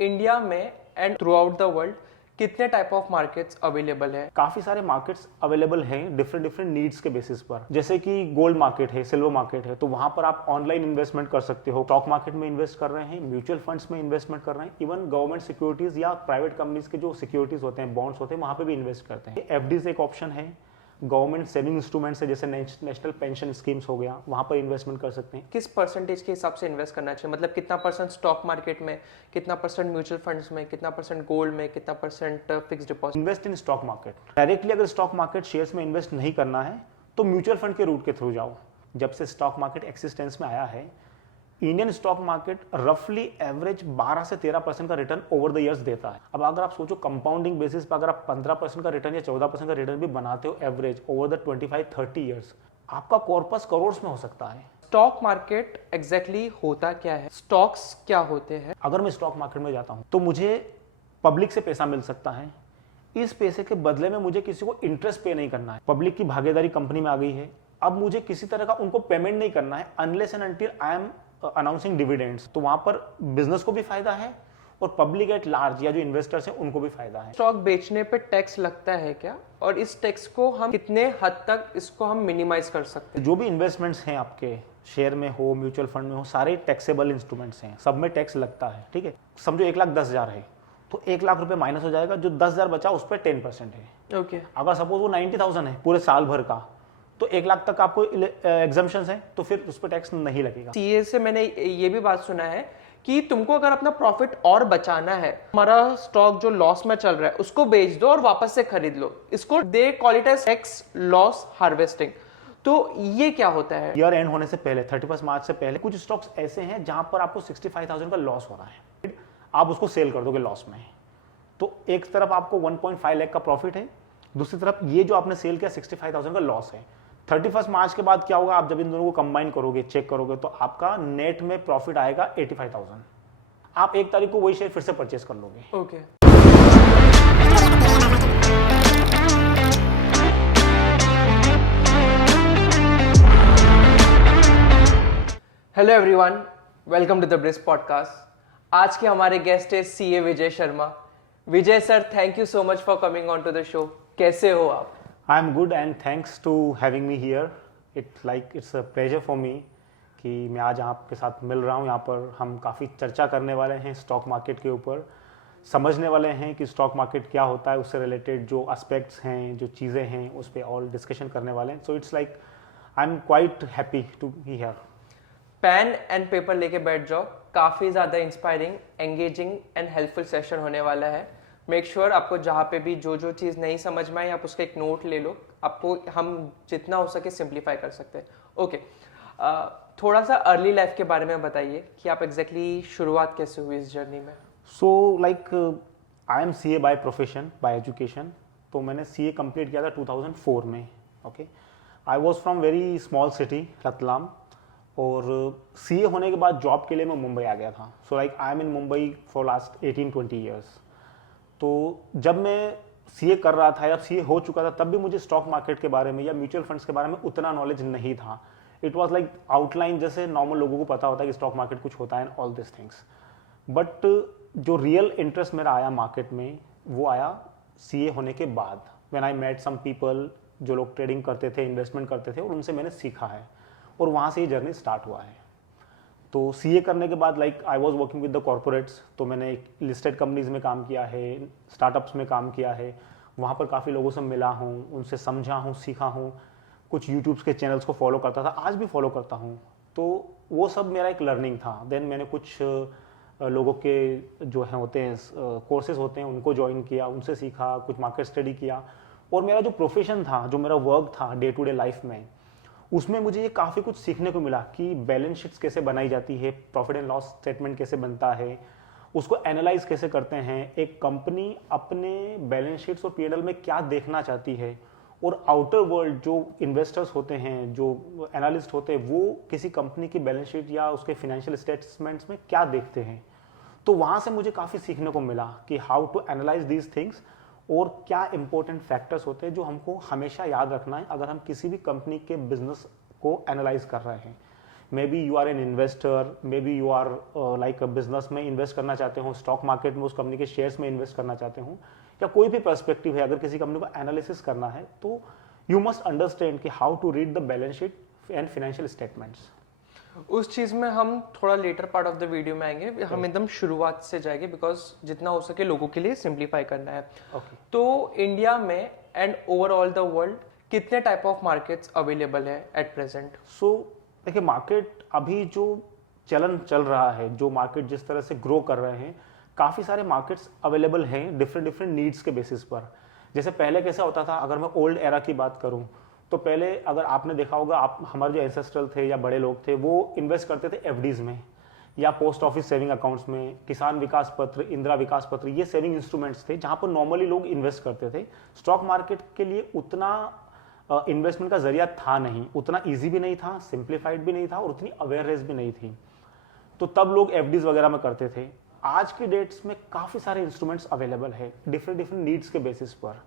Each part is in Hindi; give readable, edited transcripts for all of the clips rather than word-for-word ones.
इंडिया में and through out the world कितने टाइप ऑफ मार्केट्स अवेलेबल है? काफी सारे मार्केट्स अवेलेबल हैं डिफरेंट डिफरेंट नीड्स के बेसिस पर। जैसे कि गोल्ड मार्केट है, सिल्वर मार्केट है, तो वहां पर आप ऑनलाइन इन्वेस्टमेंट कर सकते हो। स्टॉक मार्केट में इन्वेस्ट कर रहे हैं, म्यूचुअल फंड्स में इन्वेस्टमेंट कर रहे हैं, इवन गवर्नमेंट सिक्योरिटीज या प्राइवेट कंपनीज के जो सिक्योरिटीज होते हैं, बॉन्ड्स होते हैं, वहां पे भी इन्वेस्ट करते हैं। एफडीज एक ऑप्शन है, गवर्नमेंट सेविंग इंस्ट्रूमेंट्स है, जैसे नेशनल पेंशन स्कीम्स हो गया, वहां पर इन्वेस्टमेंट कर सकते हैं। किस परसेंटेज के हिसाब से इन्वेस्ट करना चाहिए? मतलब कितना परसेंट स्टॉक मार्केट में, कितना परसेंट म्यूचुअल फंड्स में, कितना परसेंट गोल्ड में, कितना percent fix deposit? Invest in stock market. Directly अगर स्टॉक मार्केट शेयर्स में इन्वेस्ट नहीं करना है तो म्यूचुअल फंड के रूट के थ्रू जाओ। जब से स्टॉक मार्केट एक्सिस्टेंस में आया है, इंडियन स्टॉक मार्केट रफली एवरेज 12 से 13% का रिटर्न ओवर द इयर्स देता है। अब अगर आप सोचो कंपाउंडिंग बेसिस पर अगर आप 15% का रिटर्न या 14% का रिटर्न भी बनाते हो एवरेज ओवर द 25-30 ईयर्स, आपका कॉर्पस करोड़ में हो सकता है। स्टॉक मार्केट एग्जैक्टली होता क्या है? स्टॉक्स क्या होते हैं? अगर मैं स्टॉक मार्केट में जाता हूं तो मुझे पब्लिक से पैसा मिल सकता है। इस पैसे के बदले में मुझे किसी को इंटरेस्ट पे नहीं करना है। पब्लिक की भागीदारी कंपनी में आ गई है, अब मुझे किसी तरह का उनको पेमेंट नहीं करना है unless and until I am announcing dividends. तो वहां पर बिजनेस को भी फायदा है और पब्लिक एट लार्ज या जो इन्वेस्टर्स हैं उनको भी फायदा है। स्टॉक बेचने पे टैक्स लगता है क्या, और इस टैक्स को हम कितने हद तक इसको हम मिनिमाइज कर सकते हैं? जो भी इन्वेस्टमेंट्स हैं आपके शेयर में हो, म्यूचुअल फंड में हो, सारे टैक्सेबल इंस्ट्रूमेंट्स हैं, सब में टैक्स लगता है। ठीक है, समझो 1,10,000 है तो 1,00,000 रुपए माइनस हो जाएगा, जो 10,000 बचा उस पर 10% है। ओके। अगर सपोज वो 90,000 है पूरे साल भर का, तो 1,00,000 तक आपको एग्जम्पशन है तो फिर उस पर टैक्स नहीं लगेगा। सीए से मैंने ये भी बात सुना है कि तुमको अगर अपना प्रॉफिट और बचाना है, हमारा स्टॉक जो लॉस में चल रहा है उसको बेच दो और वापस से खरीद लो। इसको they call it as tax loss harvesting. तो ये क्या होता है? ईयर एंड होने से पहले 31 मार्च से पहले कुछ स्टॉक्स ऐसे हैं जहां पर आपको 65,000 का लॉस हो रहा है, आप उसको सेल कर दोगे लॉस में, तो एक तरफ आपको 1.5 लाख का प्रॉफिट है, दूसरी तरफ ये जो आपने सेल किया 65,000 का लॉस है। 31 मार्च के बाद क्या होगा, आप जब इन दोनों को कंबाइन करोगे, चेक करोगे, तो आपका नेट में प्रॉफिट आएगा 85,000। आप 1 तारीख को वही शेयर फिर से परचेस कर लोगे। Okay. Hello everyone, welcome to the ब्रिस पॉडकास्ट। आज के हमारे गेस्ट है CA Vijay Sharma. Vijay sir, thank you so much for coming on to the show. कैसे हो आप? I am good and thanks to having me here. It's a pleasure for me कि मैं आज आपके साथ मिल रहा हूँ। यहाँ पर हम काफ़ी चर्चा करने वाले हैं स्टॉक मार्केट के ऊपर, समझने वाले हैं कि स्टॉक मार्केट क्या होता है, उससे रिलेटेड जो एस्पेक्ट्स हैं, जो चीज़ें हैं, उस पर ऑल डिस्कशन करने वाले हैं। So it's like I am quite happy to be here. Pen and paper लेके बैठ जाओ, काफ़ी ज़्यादा inspiring, engaging and helpful session होने वाला है। मेक श्योर आपको जहाँ पे भी जो जो चीज़ नहीं समझ में आई, आप उसका एक नोट ले लो। आपको हम जितना हो सके सिंप्लीफाई कर सकते हैं। ओके, थोड़ा सा अर्ली लाइफ के बारे में बताइए कि आप एग्जैक्टली शुरुआत कैसे हुई इस जर्नी में? So like I M CA by profession, bye education. तो मैंने सीए कंप्लीट किया था 2004 में। Okay, I was from very small city Ratlam, और सीए होने के बाद जॉब के लिए मैं मुंबई आ गया था। So like I M in Mumbai for last 18-20 years. तो जब मैं सीए कर रहा था या सीए हो चुका था, तब भी मुझे स्टॉक मार्केट के बारे में या म्यूचुअल फंड्स के बारे में उतना नॉलेज नहीं था। इट वाज लाइक आउटलाइन, जैसे नॉर्मल लोगों को पता होता है कि स्टॉक मार्केट कुछ होता है and all this things. But जो रियल इंटरेस्ट मेरा आया मार्केट में, वो आया सीए होने के बाद, when I met some people जो लोग ट्रेडिंग करते थे, इन्वेस्टमेंट करते थे, और उनसे मैंने सीखा है, और वहाँ से ये जर्नी स्टार्ट हुआ है। तो सीए करने के बाद like I was working with the corporates, तो मैंने लिस्टेड कंपनीज में काम किया है, स्टार्टअप्स में काम किया है, वहाँ पर काफ़ी लोगों से मिला हूँ, उनसे समझा हूँ, सीखा हूँ, कुछ यूट्यूब्स के चैनल्स को फॉलो करता था, आज भी फॉलो करता हूँ। तो वो सब मेरा एक लर्निंग था। देन मैंने कुछ लोगों के जो है होते हैं कोर्सेज होते हैं, उनको ज्वाइन किया, उनसे सीखा, कुछ मार्केट स्टडी किया, और मेरा जो प्रोफेशन था, जो मेरा वर्क था डे टू डे लाइफ में, उसमें मुझे ये काफ़ी कुछ सीखने को मिला कि बैलेंस शीट्स कैसे बनाई जाती है, प्रॉफिट एंड लॉस स्टेटमेंट कैसे बनता है, उसको एनालाइज कैसे करते हैं, एक कंपनी अपने बैलेंस शीट्स और पीएनएल में क्या देखना चाहती है, और आउटर वर्ल्ड जो इन्वेस्टर्स होते हैं, जो एनालिस्ट होते हैं, वो किसी कंपनी की बैलेंस शीट या उसके फाइनेंशियल स्टेटमेंट्स में क्या देखते हैं। तो वहाँ से मुझे काफ़ी सीखने को मिला कि how to analyse these things, और क्या इंपॉर्टेंट फैक्टर्स होते हैं जो हमको हमेशा याद रखना है अगर हम किसी भी कंपनी के बिजनेस को एनालाइज कर रहे हैं। Maybe you are an investor, maybe you are like business में इन्वेस्ट करना चाहते हो, स्टॉक मार्केट में उस कंपनी के शेयर्स में इन्वेस्ट करना चाहते हो, या कोई भी पर्सपेक्टिव है, अगर किसी कंपनी को एनालिसिस करना है तो यू मस्ट अंडरस्टैंड कि how to read the balance sheet and financial statements. उस चीज़ में हम थोड़ा later part of the video में आएंगे, हम एकदम शुरुआत से जाएंगे बिकॉज जितना हो सके लोगों के लिए सिंप्लीफाई करना है। तो इंडिया में एंड ओवरऑल द वर्ल्ड कितने टाइप ऑफ मार्केट्स अवेलेबल है एट प्रेजेंट? सो देखिए, मार्केट अभी जो चलन चल रहा है, जो मार्केट जिस तरह से ग्रो कर रहे हैं, काफ़ी सारे मार्केट्स अवेलेबल हैं डिफरेंट डिफरेंट नीड्स के बेसिस पर। जैसे पहले कैसा होता था, अगर मैं ओल्ड एरा की बात करूं तो पहले अगर आपने देखा होगा, आप हमारे जो एंसेस्ट्रल थे या बड़े लोग थे वो इन्वेस्ट करते थे एफडीज में या पोस्ट ऑफिस सेविंग अकाउंट्स में, किसान विकास पत्र, इंदिरा विकास पत्र, ये सेविंग इंस्ट्रूमेंट्स थे जहां पर नॉर्मली लोग इन्वेस्ट करते थे। स्टॉक मार्केट के लिए उतना इन्वेस्टमेंट का जरिया था नहीं, उतना ईजी भी नहीं था, सिंप्लीफाइड भी नहीं था और उतनी अवेयरनेस भी नहीं थी, तो तब लोग एफडीज वगैरह में करते थे। आज के डेट्स में काफ़ी सारे इंस्ट्रूमेंट्स अवेलेबल है डिफरेंट डिफरेंट नीड्स के बेसिस पर।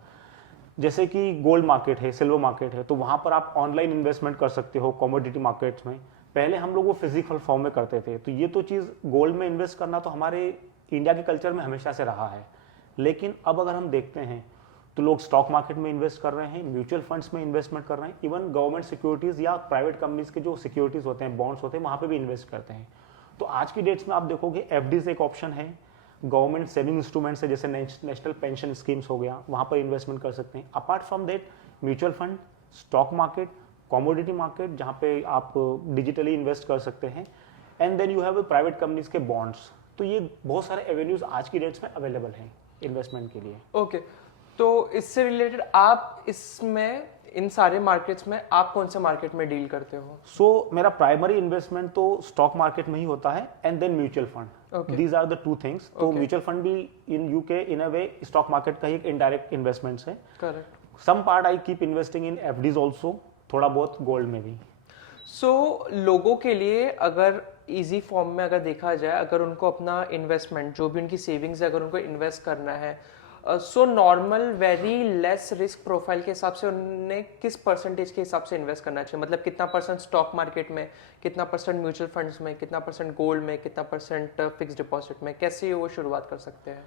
जैसे कि गोल्ड मार्केट है, सिल्वर मार्केट है, तो वहाँ पर आप ऑनलाइन इन्वेस्टमेंट कर सकते हो कमोडिटी मार्केट्स में। पहले हम लोग वो फिजिकल फॉर्म में करते थे, तो ये तो चीज़ गोल्ड में इन्वेस्ट करना तो हमारे इंडिया के कल्चर में हमेशा से रहा है। लेकिन अब अगर हम देखते हैं तो लोग स्टॉक मार्केट में इन्वेस्ट कर रहे हैं, म्यूचुअल फंड्स में इन्वेस्टमेंट कर रहे हैं, इवन गवर्नमेंट सिक्योरिटीज़ या प्राइवेट कंपनीज के जो सिक्योरिटीज़ होते हैं, बॉन्ड्स होते हैं, वहाँ पर भी इन्वेस्ट करते हैं। तो आज की डेट्स में आप देखोगे एफडीज एक ऑप्शन है, गवर्नमेंट सेविंग इंस्ट्रूमेंट्स है जैसे नेशनल पेंशन स्कीम्स हो गया, वहाँ पर इन्वेस्टमेंट कर सकते हैं। Apart from that mutual fund, stock market, commodity market जहाँ पे आप डिजिटली इन्वेस्ट कर सकते हैं, and then you have private companies के बॉन्ड्स। तो ये बहुत सारे एवेन्यूज आज की डेट्स में अवेलेबल हैं इन्वेस्टमेंट के लिए। ओके, तो इससे रिलेटेड आप इसमें इन सारे मार्केट्स में आप कौन से मार्केट में डील करते हो? सो मेरा प्राइमरी इन्वेस्टमेंट तो स्टॉक मार्केट में ही होता है and then mutual fund. These are the two things. तो म्यूचुअल फंड भी इन यूके in a way stock market का ही एक इनडायरेक्ट इन्वेस्टमेंट्स है। Correct. Some part I keep investing in FDs also, थोड़ा बहुत गोल्ड में भी। सो लोगों के लिए अगर इजी फॉर्म में अगर देखा जाए, अगर उनको अपना इन्वेस्टमेंट जो भी उनकी सेविंग्स है अगर उनको इन्वेस्ट करना है, so normal very less risk profile के हिसाब से उन्हें किस परसेंटेज के हिसाब से इन्वेस्ट करना चाहिए? मतलब कितना परसेंट स्टॉक मार्केट में, कितना परसेंट म्यूचुअल फंड्स में, कितना परसेंट गोल्ड में, कितना परसेंट फिक्स डिपॉजिट में, कैसे वो शुरुआत कर सकते हैं?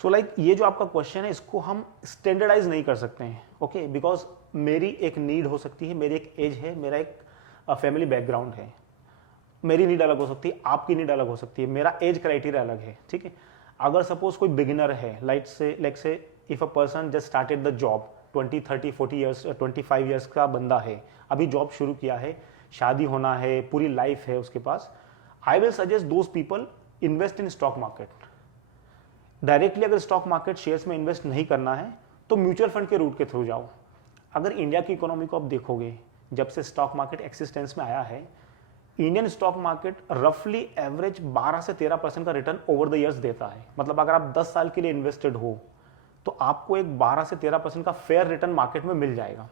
सो लाइक ये जो आपका क्वेश्चन है इसको हम स्टैंडर्डाइज नहीं कर सकते हैं, ओके, बिकॉज मेरी एक नीड हो सकती है, मेरी एक एज है, मेरा एक फैमिली बैकग्राउंड है, मेरी नीड अलग हो सकती है, आपकी नीड अलग हो सकती है, मेरा एज क्राइटेरिया अलग है, ठीक है। अगर सपोज कोई बिगिनर है, लाइक से if a person just started the job 20, 30, 40 years, 25 years का बंदा है, अभी जॉब शुरू किया है, शादी होना है, पूरी लाइफ है उसके पास, I will suggest those people invest in stock market. Directly अगर स्टॉक मार्केट शेयर्स में इन्वेस्ट नहीं करना है तो म्यूचुअल फंड के रूट के थ्रू जाओ। अगर इंडिया की इकोनॉमी को आप देखोगे, जब से स्टॉक मार्केट एक्सिस्टेंस में आया है, इंडियन स्टॉक मार्केट रफली एवरेज 12 से 13% का रिटर्न ओवर द ईयर्स देता है। मतलब अगर आप 10 साल के लिए इन्वेस्टेड हो तो आपको एक 12 से 13% का फेयर रिटर्न मार्केट में मिल जाएगा।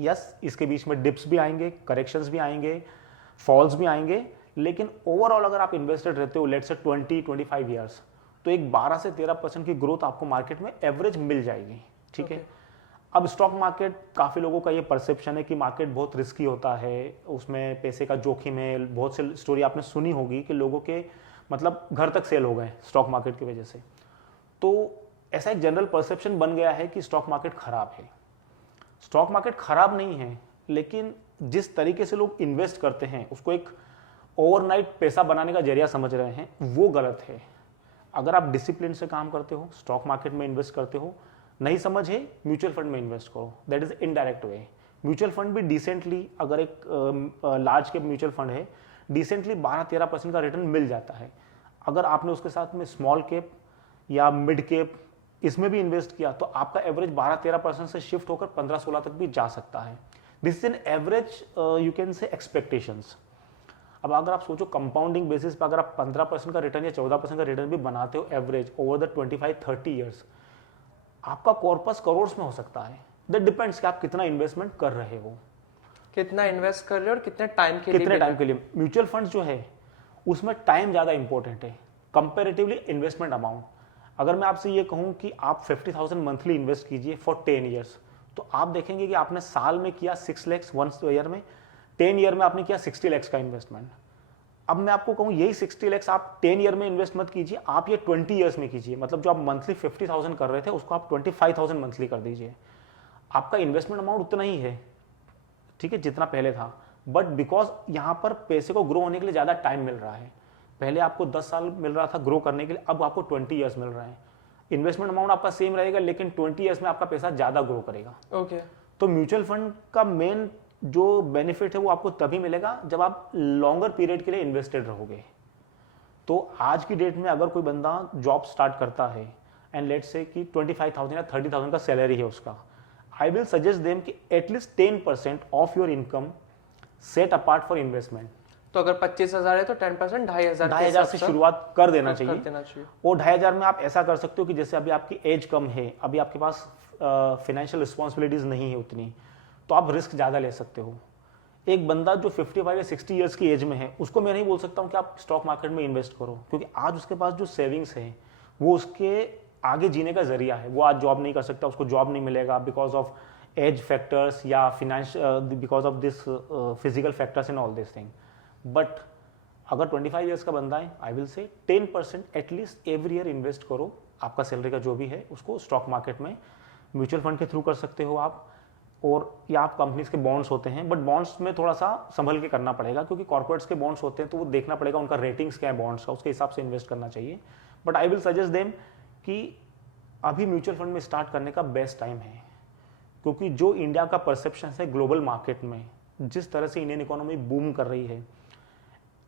यस, इसके बीच में डिप्स भी आएंगे, करेक्शंस भी आएंगे, फॉल्स भी आएंगे, लेकिन ओवरऑल अगर आप इन्वेस्टेड रहते हो लेट्स से 20-25 ईयर्स, तो एक 12 से 13% की ग्रोथ आपको मार्केट में एवरेज मिल जाएगी, ठीक है। अब स्टॉक मार्केट, काफ़ी लोगों का ये परसेप्शन है कि मार्केट बहुत रिस्की होता है, उसमें पैसे का जोखिम है। बहुत सी स्टोरी आपने सुनी होगी कि लोगों के मतलब घर तक सेल हो गए स्टॉक मार्केट की वजह से। तो ऐसा एक जनरल परसेप्शन बन गया है कि स्टॉक मार्केट खराब है। स्टॉक मार्केट खराब नहीं है, लेकिन जिस तरीके से लोग इन्वेस्ट करते हैं उसको एक ओवरनाइट पैसा बनाने का जरिया समझ रहे हैं, वो गलत है। अगर आप डिसिप्लिन से काम करते हो, स्टॉक मार्केट में इन्वेस्ट करते हो, नहीं समझ है म्यूचुअल फंड में इन्वेस्ट करो, that is indirect way. Mutual fund भी डिसेंटली, अगर एक लार्ज कैप म्यूचुअल फंड है, डिसेंटली 12-13% का रिटर्न मिल जाता है। अगर आपने उसके साथ में स्मॉल कैप या मिड कैप इसमें भी इन्वेस्ट किया तो आपका एवरेज 12-13% से शिफ्ट होकर 15-16 तक भी जा सकता है। This is an average, you can say expectations. अब अगर आप सोचो कंपाउंडिंग बेसिस पर अगर आप 15% का रिटर्न या 14% का रिटर्न भी बनाते हो एवरेज ओवर द 25-30 ईयर्स, आपका कॉर्पस करोड़्स में हो सकता है। दैट डिपेंड्स कि आप कितना इन्वेस्टमेंट कर रहे हो, कितना इन्वेस्ट कर रहे हो और कितने टाइम के लिए। म्यूचुअल फंड्स जो है उसमें टाइम ज़्यादा इंपॉर्टेंट है कंपेरेटिवली इन्वेस्टमेंट अमाउंट। अगर मैं आपसे ये कहूँ कि आप 50,000 मंथली इन्वेस्ट कीजिए फॉर 10 ईयर्स, तो आप देखेंगे कि आपने साल में किया 6 लाख 1 ईयर में, 10 ईयर में आपने किया 60 lakhs का इन्वेस्टमेंट। अब मैं आपको कहूँ यही 60 lakhs आप 10 ईयर में इन्वेस्ट मत कीजिए, आप ये 20 ईयर्स में कीजिए। मतलब जो आप मंथली 50,000 कर रहे थे उसको आप 25,000 मंथली कर दीजिए। आपका इन्वेस्टमेंट अमाउंट उतना ही है, ठीक है, जितना पहले था, बट बिकॉज यहाँ पर पैसे को ग्रो होने के लिए ज़्यादा टाइम मिल रहा है। पहले आपको 10 साल मिल रहा था ग्रो करने के लिए, अब आपको 20 ईयर्स मिल रहा है। इन्वेस्टमेंट अमाउंट आपका सेम रहेगा लेकिन 20 ईयर्स में आपका पैसा ज़्यादा ग्रो करेगा। ओके। तो म्यूचुअल फंड का मेन जो बेनिफिट है वो आपको तभी मिलेगा जब आप लॉन्गर पीरियड के लिए इन्वेस्टेड रहोगे। तो आज की डेट में अगर कोई बंदा जॉब स्टार्ट करता है एंड लेट्स से कि 25,000 या 30,000 का सैलरी है उसका, आई विल सजेस्ट देम कि at least 10% of your income set apart for investment. तो अगर 25,000 है तो 10% 2,500 से शुरुआत कर देना कर चाहिए। देना चाहिए। और 2,500 में आप ऐसा कर सकते हो कि जैसे अभी आपकी एज कम है, अभी आपके पास फाइनेंशियल रिस्पॉन्सिबिलिटीज नहीं है उतनी, तो आप रिस्क ज़्यादा ले सकते हो। एक बंदा जो 55 या 60 ईयर्स की एज में है उसको मैं नहीं बोल सकता हूँ कि आप स्टॉक मार्केट में इन्वेस्ट करो, क्योंकि आज उसके पास जो सेविंग्स है वो उसके आगे जीने का जरिया है। वो आज जॉब नहीं कर सकता, उसको जॉब नहीं मिलेगा बिकॉज ऑफ एज फैक्टर्स या financial, because of this physical factors and all this thing. But अगर 25 ईयर्स का बंदा है, I will say 10% at least every year invest करो। आपका सैलरी का जो भी है उसको स्टॉक मार्केट में म्यूचुअल फंड के थ्रू कर सकते हो आप, और या आप कंपनीज के बॉन्ड्स होते हैं, बट बॉन्ड्स में थोड़ा सा संभल के करना पड़ेगा क्योंकि कॉर्पोरेट्स के बॉन्ड्स होते हैं तो वो देखना पड़ेगा उनका रेटिंग्स क्या है बॉन्ड्स का, उसके हिसाब से इन्वेस्ट करना चाहिए। But I will suggest them कि अभी म्यूचुअल फंड में स्टार्ट करने का बेस्ट टाइम है, क्योंकि जो इंडिया का परसेप्शन है ग्लोबल मार्केट में, जिस तरह से इंडियन इकोनॉमी बूम कर रही है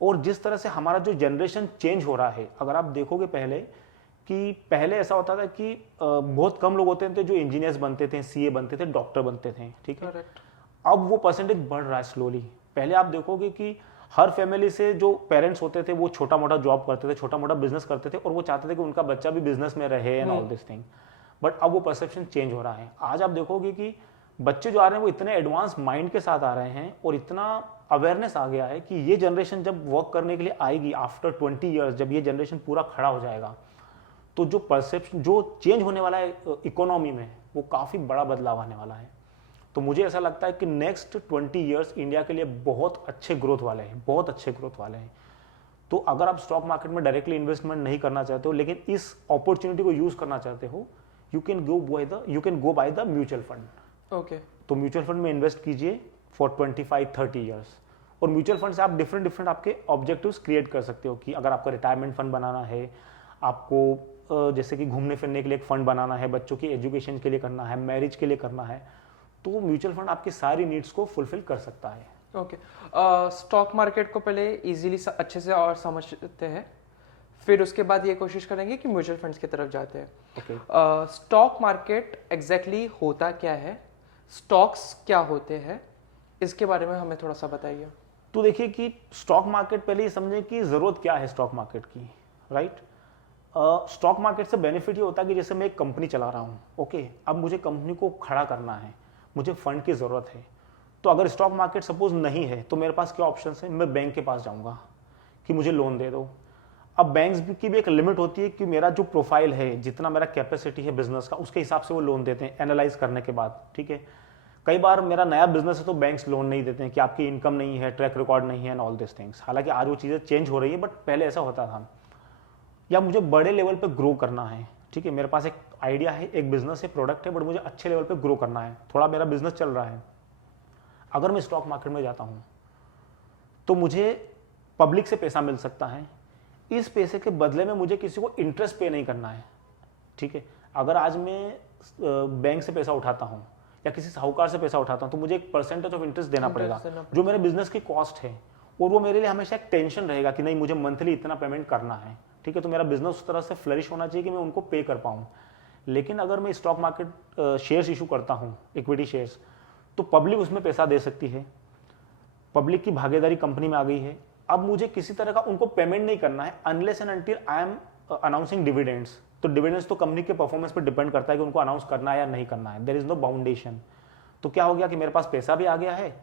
और जिस तरह से हमारा जो जनरेशन चेंज हो रहा है, अगर आप देखोगे पहले ऐसा होता था कि बहुत कम लोग होते थे जो इंजीनियर्स बनते थे, सीए बनते थे, डॉक्टर बनते थे, ठीक है। अब वो परसेंटेज बढ़ रहा है स्लोली। पहले आप देखोगे कि हर फैमिली से जो पेरेंट्स होते थे वो छोटा मोटा जॉब करते थे, छोटा मोटा बिजनेस करते थे और वो चाहते थे कि उनका बच्चा भी बिजनेस में रहे and all this thing. But अब वो परसेप्शन चेंज हो रहा है। आज आप देखोगे कि बच्चे जो आ रहे हैं वो इतने एडवांस माइंड के साथ आ रहे हैं और इतना अवेयरनेस आ गया है कि ये जनरेशन जब वर्क करने के लिए आएगी आफ्टर 20 ईयर्स, जब ये जनरेशन पूरा खड़ा हो जाएगा, तो जो परसेप्शन जो चेंज होने वाला है इकोनॉमी में, वो काफ़ी बड़ा बदलाव आने वाला है। तो मुझे ऐसा लगता है कि नेक्स्ट 20 ईयर्स इंडिया के लिए बहुत अच्छे ग्रोथ वाले हैं, बहुत अच्छे ग्रोथ वाले हैं। तो अगर आप स्टॉक मार्केट में डायरेक्टली इन्वेस्टमेंट नहीं करना चाहते हो लेकिन इस अपॉर्चुनिटी को यूज करना चाहते हो, you can go by the mutual fund. Okay. तो म्यूचुअल फंड में इन्वेस्ट कीजिए फॉर 25-30 ईयर्स। और म्यूचुअल फंड से आप डिफरेंट आपके ऑब्जेक्टिव्स क्रिएट कर सकते हो कि अगर आपको रिटायरमेंट फंड बनाना है, आपको जैसे कि घूमने फिरने के लिए एक फंड बनाना है, बच्चों की एजुकेशन के लिए करना है, मैरिज के लिए करना है, तो म्यूचुअल फंड आपकी सारी नीड्स को फुलफिल कर सकता है। ओके। स्टॉक मार्केट को पहले इजीली अच्छे से और समझते हैं, फिर उसके बाद ये कोशिश करेंगे कि म्यूचुअल फंड्स की तरफ जाते हैं। ओके। स्टॉक मार्केट एग्जैक्टली होता क्या है, स्टॉक्स क्या होते हैं, इसके बारे में हमें थोड़ा सा बताइए। तो देखिए कि स्टॉक मार्केट, पहले ये समझें कि ज़रूरत क्या है स्टॉक मार्केट की, राइट। स्टॉक मार्केट से बेनिफिट ये होता है कि जैसे मैं एक कंपनी चला रहा हूँ, ओके, अब मुझे कंपनी को खड़ा करना है, मुझे फंड की ज़रूरत है। तो अगर स्टॉक मार्केट सपोज नहीं है तो मेरे पास क्या ऑप्शन है, मैं बैंक के पास जाऊँगा कि मुझे लोन दे दो। अब बैंक्स की भी एक लिमिट होती है कि मेरा जो प्रोफाइल है, जितना मेरा कैपेसिटी है बिजनेस का, उसके हिसाब से वो लोन देते हैं एनालाइज करने के बाद, ठीक है। कई बार मेरा नया बिजनेस है तो बैंक्स लोन नहीं देते हैं कि आपकी इनकम नहीं है, ट्रैक रिकॉर्ड नहीं है एंड ऑल दिस थिंग्स। हालांकि आज वो चीज़ें चेंज हो रही है, बट पहले ऐसा होता था। या मुझे बड़े लेवल पे ग्रो करना है, ठीक है, मेरे पास एक आइडिया है, एक बिजनेस है, प्रोडक्ट है, बट मुझे अच्छे लेवल पे ग्रो करना है, थोड़ा मेरा बिजनेस चल रहा है। अगर मैं स्टॉक मार्केट में जाता हूँ तो मुझे पब्लिक से पैसा मिल सकता है, इस पैसे के बदले में मुझे किसी को इंटरेस्ट पे नहीं करना है, ठीक है। अगर आज मैं बैंक से पैसा उठाता हूँ या किसी साहूकार से पैसा उठाता हूँ तो मुझे एक परसेंटेज ऑफ इंटरेस्ट देना पड़ेगा, जो मेरे बिजनेस की कॉस्ट है, और वो मेरे लिए हमेशा एक टेंशन रहेगा कि नहीं मुझे मंथली इतना पेमेंट करना है, ठीक है। तो मेरा बिजनेस उस तरह से फ्लरिश होना चाहिए कि मैं उनको पे कर पाऊँ। लेकिन अगर मैं स्टॉक मार्केट शेयर्स इशू करता हूँ, इक्विटी शेयर्स, तो पब्लिक उसमें पैसा दे सकती है, पब्लिक की भागीदारी कंपनी में आ गई है। अब मुझे किसी तरह का उनको पेमेंट नहीं करना है unless and until I am announcing dividends. तो डिविडेंड्स तो कंपनी के परफॉर्मेंस पर डिपेंड करता है कि उनको अनाउंस करना है या नहीं करना है, देयर इज नो बाउंडेशन। तो क्या हो गया कि मेरे पास पैसा भी आ गया है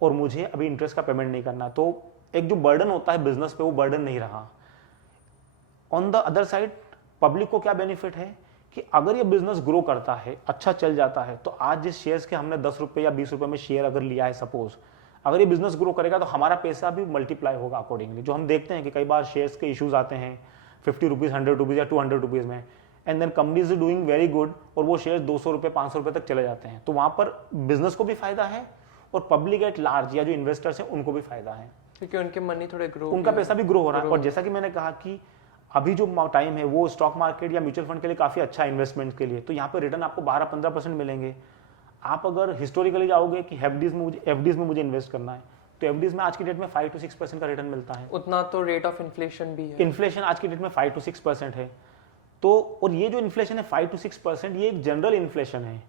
और मुझे अभी इंटरेस्ट का पेमेंट नहीं करना है, तो एक जो बर्डन होता है बिजनेस पे, वो बर्डन नहीं रहा। On the other side public को क्या बेनिफिट है कि अगर ये बिजनेस ग्रो करता है, अच्छा चल जाता है, तो आज जिस शेयर्स के हमने 10 रुपये या 20 रुपये में शेयर अगर लिया है, सपोज अगर ये बिजनेस ग्रो करेगा तो हमारा पैसा भी मल्टीप्लाई होगा अकॉर्डिंगली। जो हम देखते हैं कि कई बार शेयर्स के इश्यूज आते हैं 50 रुपीज़, 100 रुपीज़ या 200 रुपीज़ में, and then companies is doing very good और वो शेयर 200 रुपये 500 रुपये तक चले जाते हैं, तो वहाँ पर बिजनेस को भी फायदा है और पब्लिक एट लार्ज या जो इन्वेस्टर्स हैं उनको भी फायदा है, क्योंकि उनके मनी थोड़े ग्रो, उनका पैसा भी ग्रो हो रहा है। और जैसा कि मैंने कहा कि अभी जो टाइम है वो स्टॉक मार्केट या म्यूचुअल फंड के लिए काफ़ी अच्छा इन्वेस्टमेंट के लिए, तो यहाँ पर रिटर्न आपको 12-15% मिलेंगे। आप अगर हिस्टोरिकली जाओगे कि एफडीज में मुझे इन्वेस्ट करना है, तो एफडीज में आज की डेट में 5 to 6% का रिटर्न मिलता है। उतना तो रेट ऑफ इन्फ्लेशन भी है, इन्फ्लेशन आज की डेट में 5 to 6% है। तो और ये जो इन्फ्लेशन है 5 to 6%, ये एक जनरल इन्फ्लेशन है।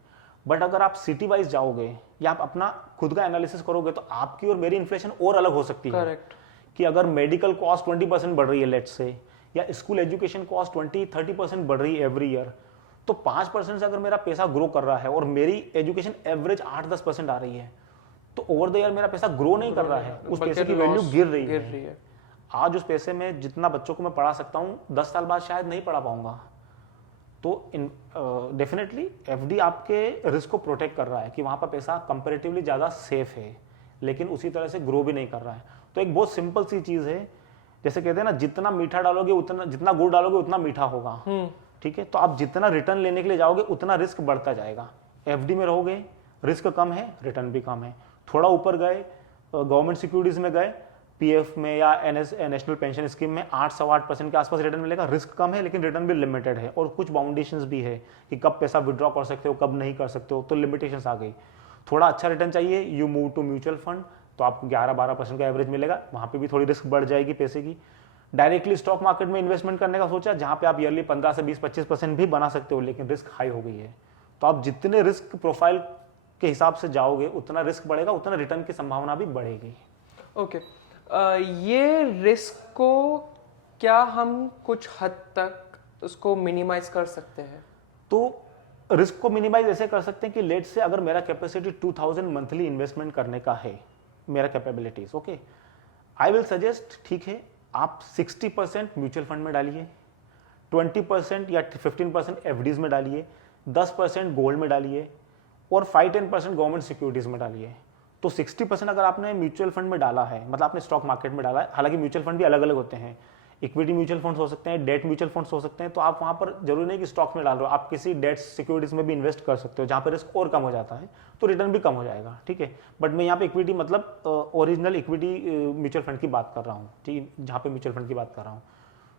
बट अगर आप सिटी वाइज जाओगे या आप अपना खुद का एनालिसिस करोगे तो आपकी और मेरी इन्फ्लेशन और अलग हो सकती है। करेक्ट। कि अगर मेडिकल कॉस्ट 20% बढ़ रही है लेट्स से, या स्कूल एजुकेशन कॉस्ट 20-30% बढ़ रही है एवरी ईयर, तो 5% से अगर मेरा पैसा ग्रो कर रहा है और मेरी एजुकेशन एवरेज 8-10% आ रही है, तो ओवर द ईयर मेरा पैसा ग्रो नहीं कर रहा है, उस पैसे की वैल्यू गिर रही है। आज उस पैसे में जितना बच्चों को मैं पढ़ा सकता हूँ 10 साल बाद शायद नहीं पढ़ा पाऊंगा। तो डेफिनेटली एफडी आपके रिस्क को प्रोटेक्ट कर रहा है कि वहाँ पर पैसा कंपैरेटिवली ज़्यादा सेफ है, लेकिन उसी तरह से ग्रो भी नहीं कर रहा है। तो एक बहुत सिंपल सी चीज़ है, जैसे कहते हैं ना, जितना मीठा डालोगे उतना, जितना गुड़ डालोगे उतना मीठा होगा। ठीक है, तो आप जितना रिटर्न लेने के लिए जाओगे उतना रिस्क बढ़ता जाएगा। एफडी में रहोगे रिस्क कम है, रिटर्न भी कम है। थोड़ा ऊपर गए, गवर्नमेंट सिक्योरिटीज में गए, पीएफ में या नेशनल पेंशन स्कीम में 8-8.25% के आसपास रिटर्न मिलेगा। रिस्क कम है लेकिन रिटर्न भी लिमिटेड है, और कुछ बाउंडेशंस भी है कि कब पैसा विड्रॉ कर सकते हो, कब नहीं कर सकते हो, तो लिमिटेशंस आ गई। थोड़ा अच्छा रिटर्न चाहिए, you move to mutual fund, तो आपको 11-12% का एवरेज मिलेगा, वहाँ पे भी थोड़ी रिस्क बढ़ जाएगी पैसे की। डायरेक्टली स्टॉक मार्केट में इन्वेस्टमेंट करने का सोचा, जहाँ पे आप ईयरली 15 से 20-25% भी बना सकते हो, लेकिन रिस्क हाई हो गई है। तो आप जितने रिस्क प्रोफाइल के हिसाब से जाओगे उतना रिस्क बढ़ेगा, उतना रिटर्न की संभावना भी बढ़ेगी। ओके, ये रिस्क को क्या हम कुछ हद तक उसको मिनिमाइज कर सकते हैं? तो रिस्क को मिनिमाइज ऐसे कर सकते हैं कि लेट से अगर मेरा कैपेसिटी 2000 मंथली इन्वेस्टमेंट करने का है, मेरा capabilities, okay, I will suggest, ठीक है, आप 60% म्यूचुअल फंड में डालिए, 20% या 15% एफडीज में डालिए, 10% गोल्ड में डालिए और 5-10% गवर्नमेंट सिक्योरिटीज में डालिए। तो 60% अगर आपने म्यूचुअल फंड में डाला है, मतलब आपने स्टॉक मार्केट में डाला है, हालांकि म्यूचुअल फंड भी अलग अलग होते हैं, इक्विटी म्यूचुअल फंड्स हो सकते हैं, डेट म्यूचुअल फंड्स हो सकते हैं, तो आप वहाँ पर जरूरी नहीं कि स्टॉक में डाल रहे हो, आप किसी डेट सिक्योरिटीज में भी इन्वेस्ट कर सकते हो, जहाँ पर रिस्क और कम हो जाता है, तो रिटर्न भी कम हो जाएगा। ठीक है, बट मैं यहाँ पे इक्विटी मतलब ओरिजिनल इक्विटी म्यूचुअल फंड की बात कर रहा हूँ, ठीक, जहाँ पे म्यूचुअल फंड की बात कर रहा हूँ।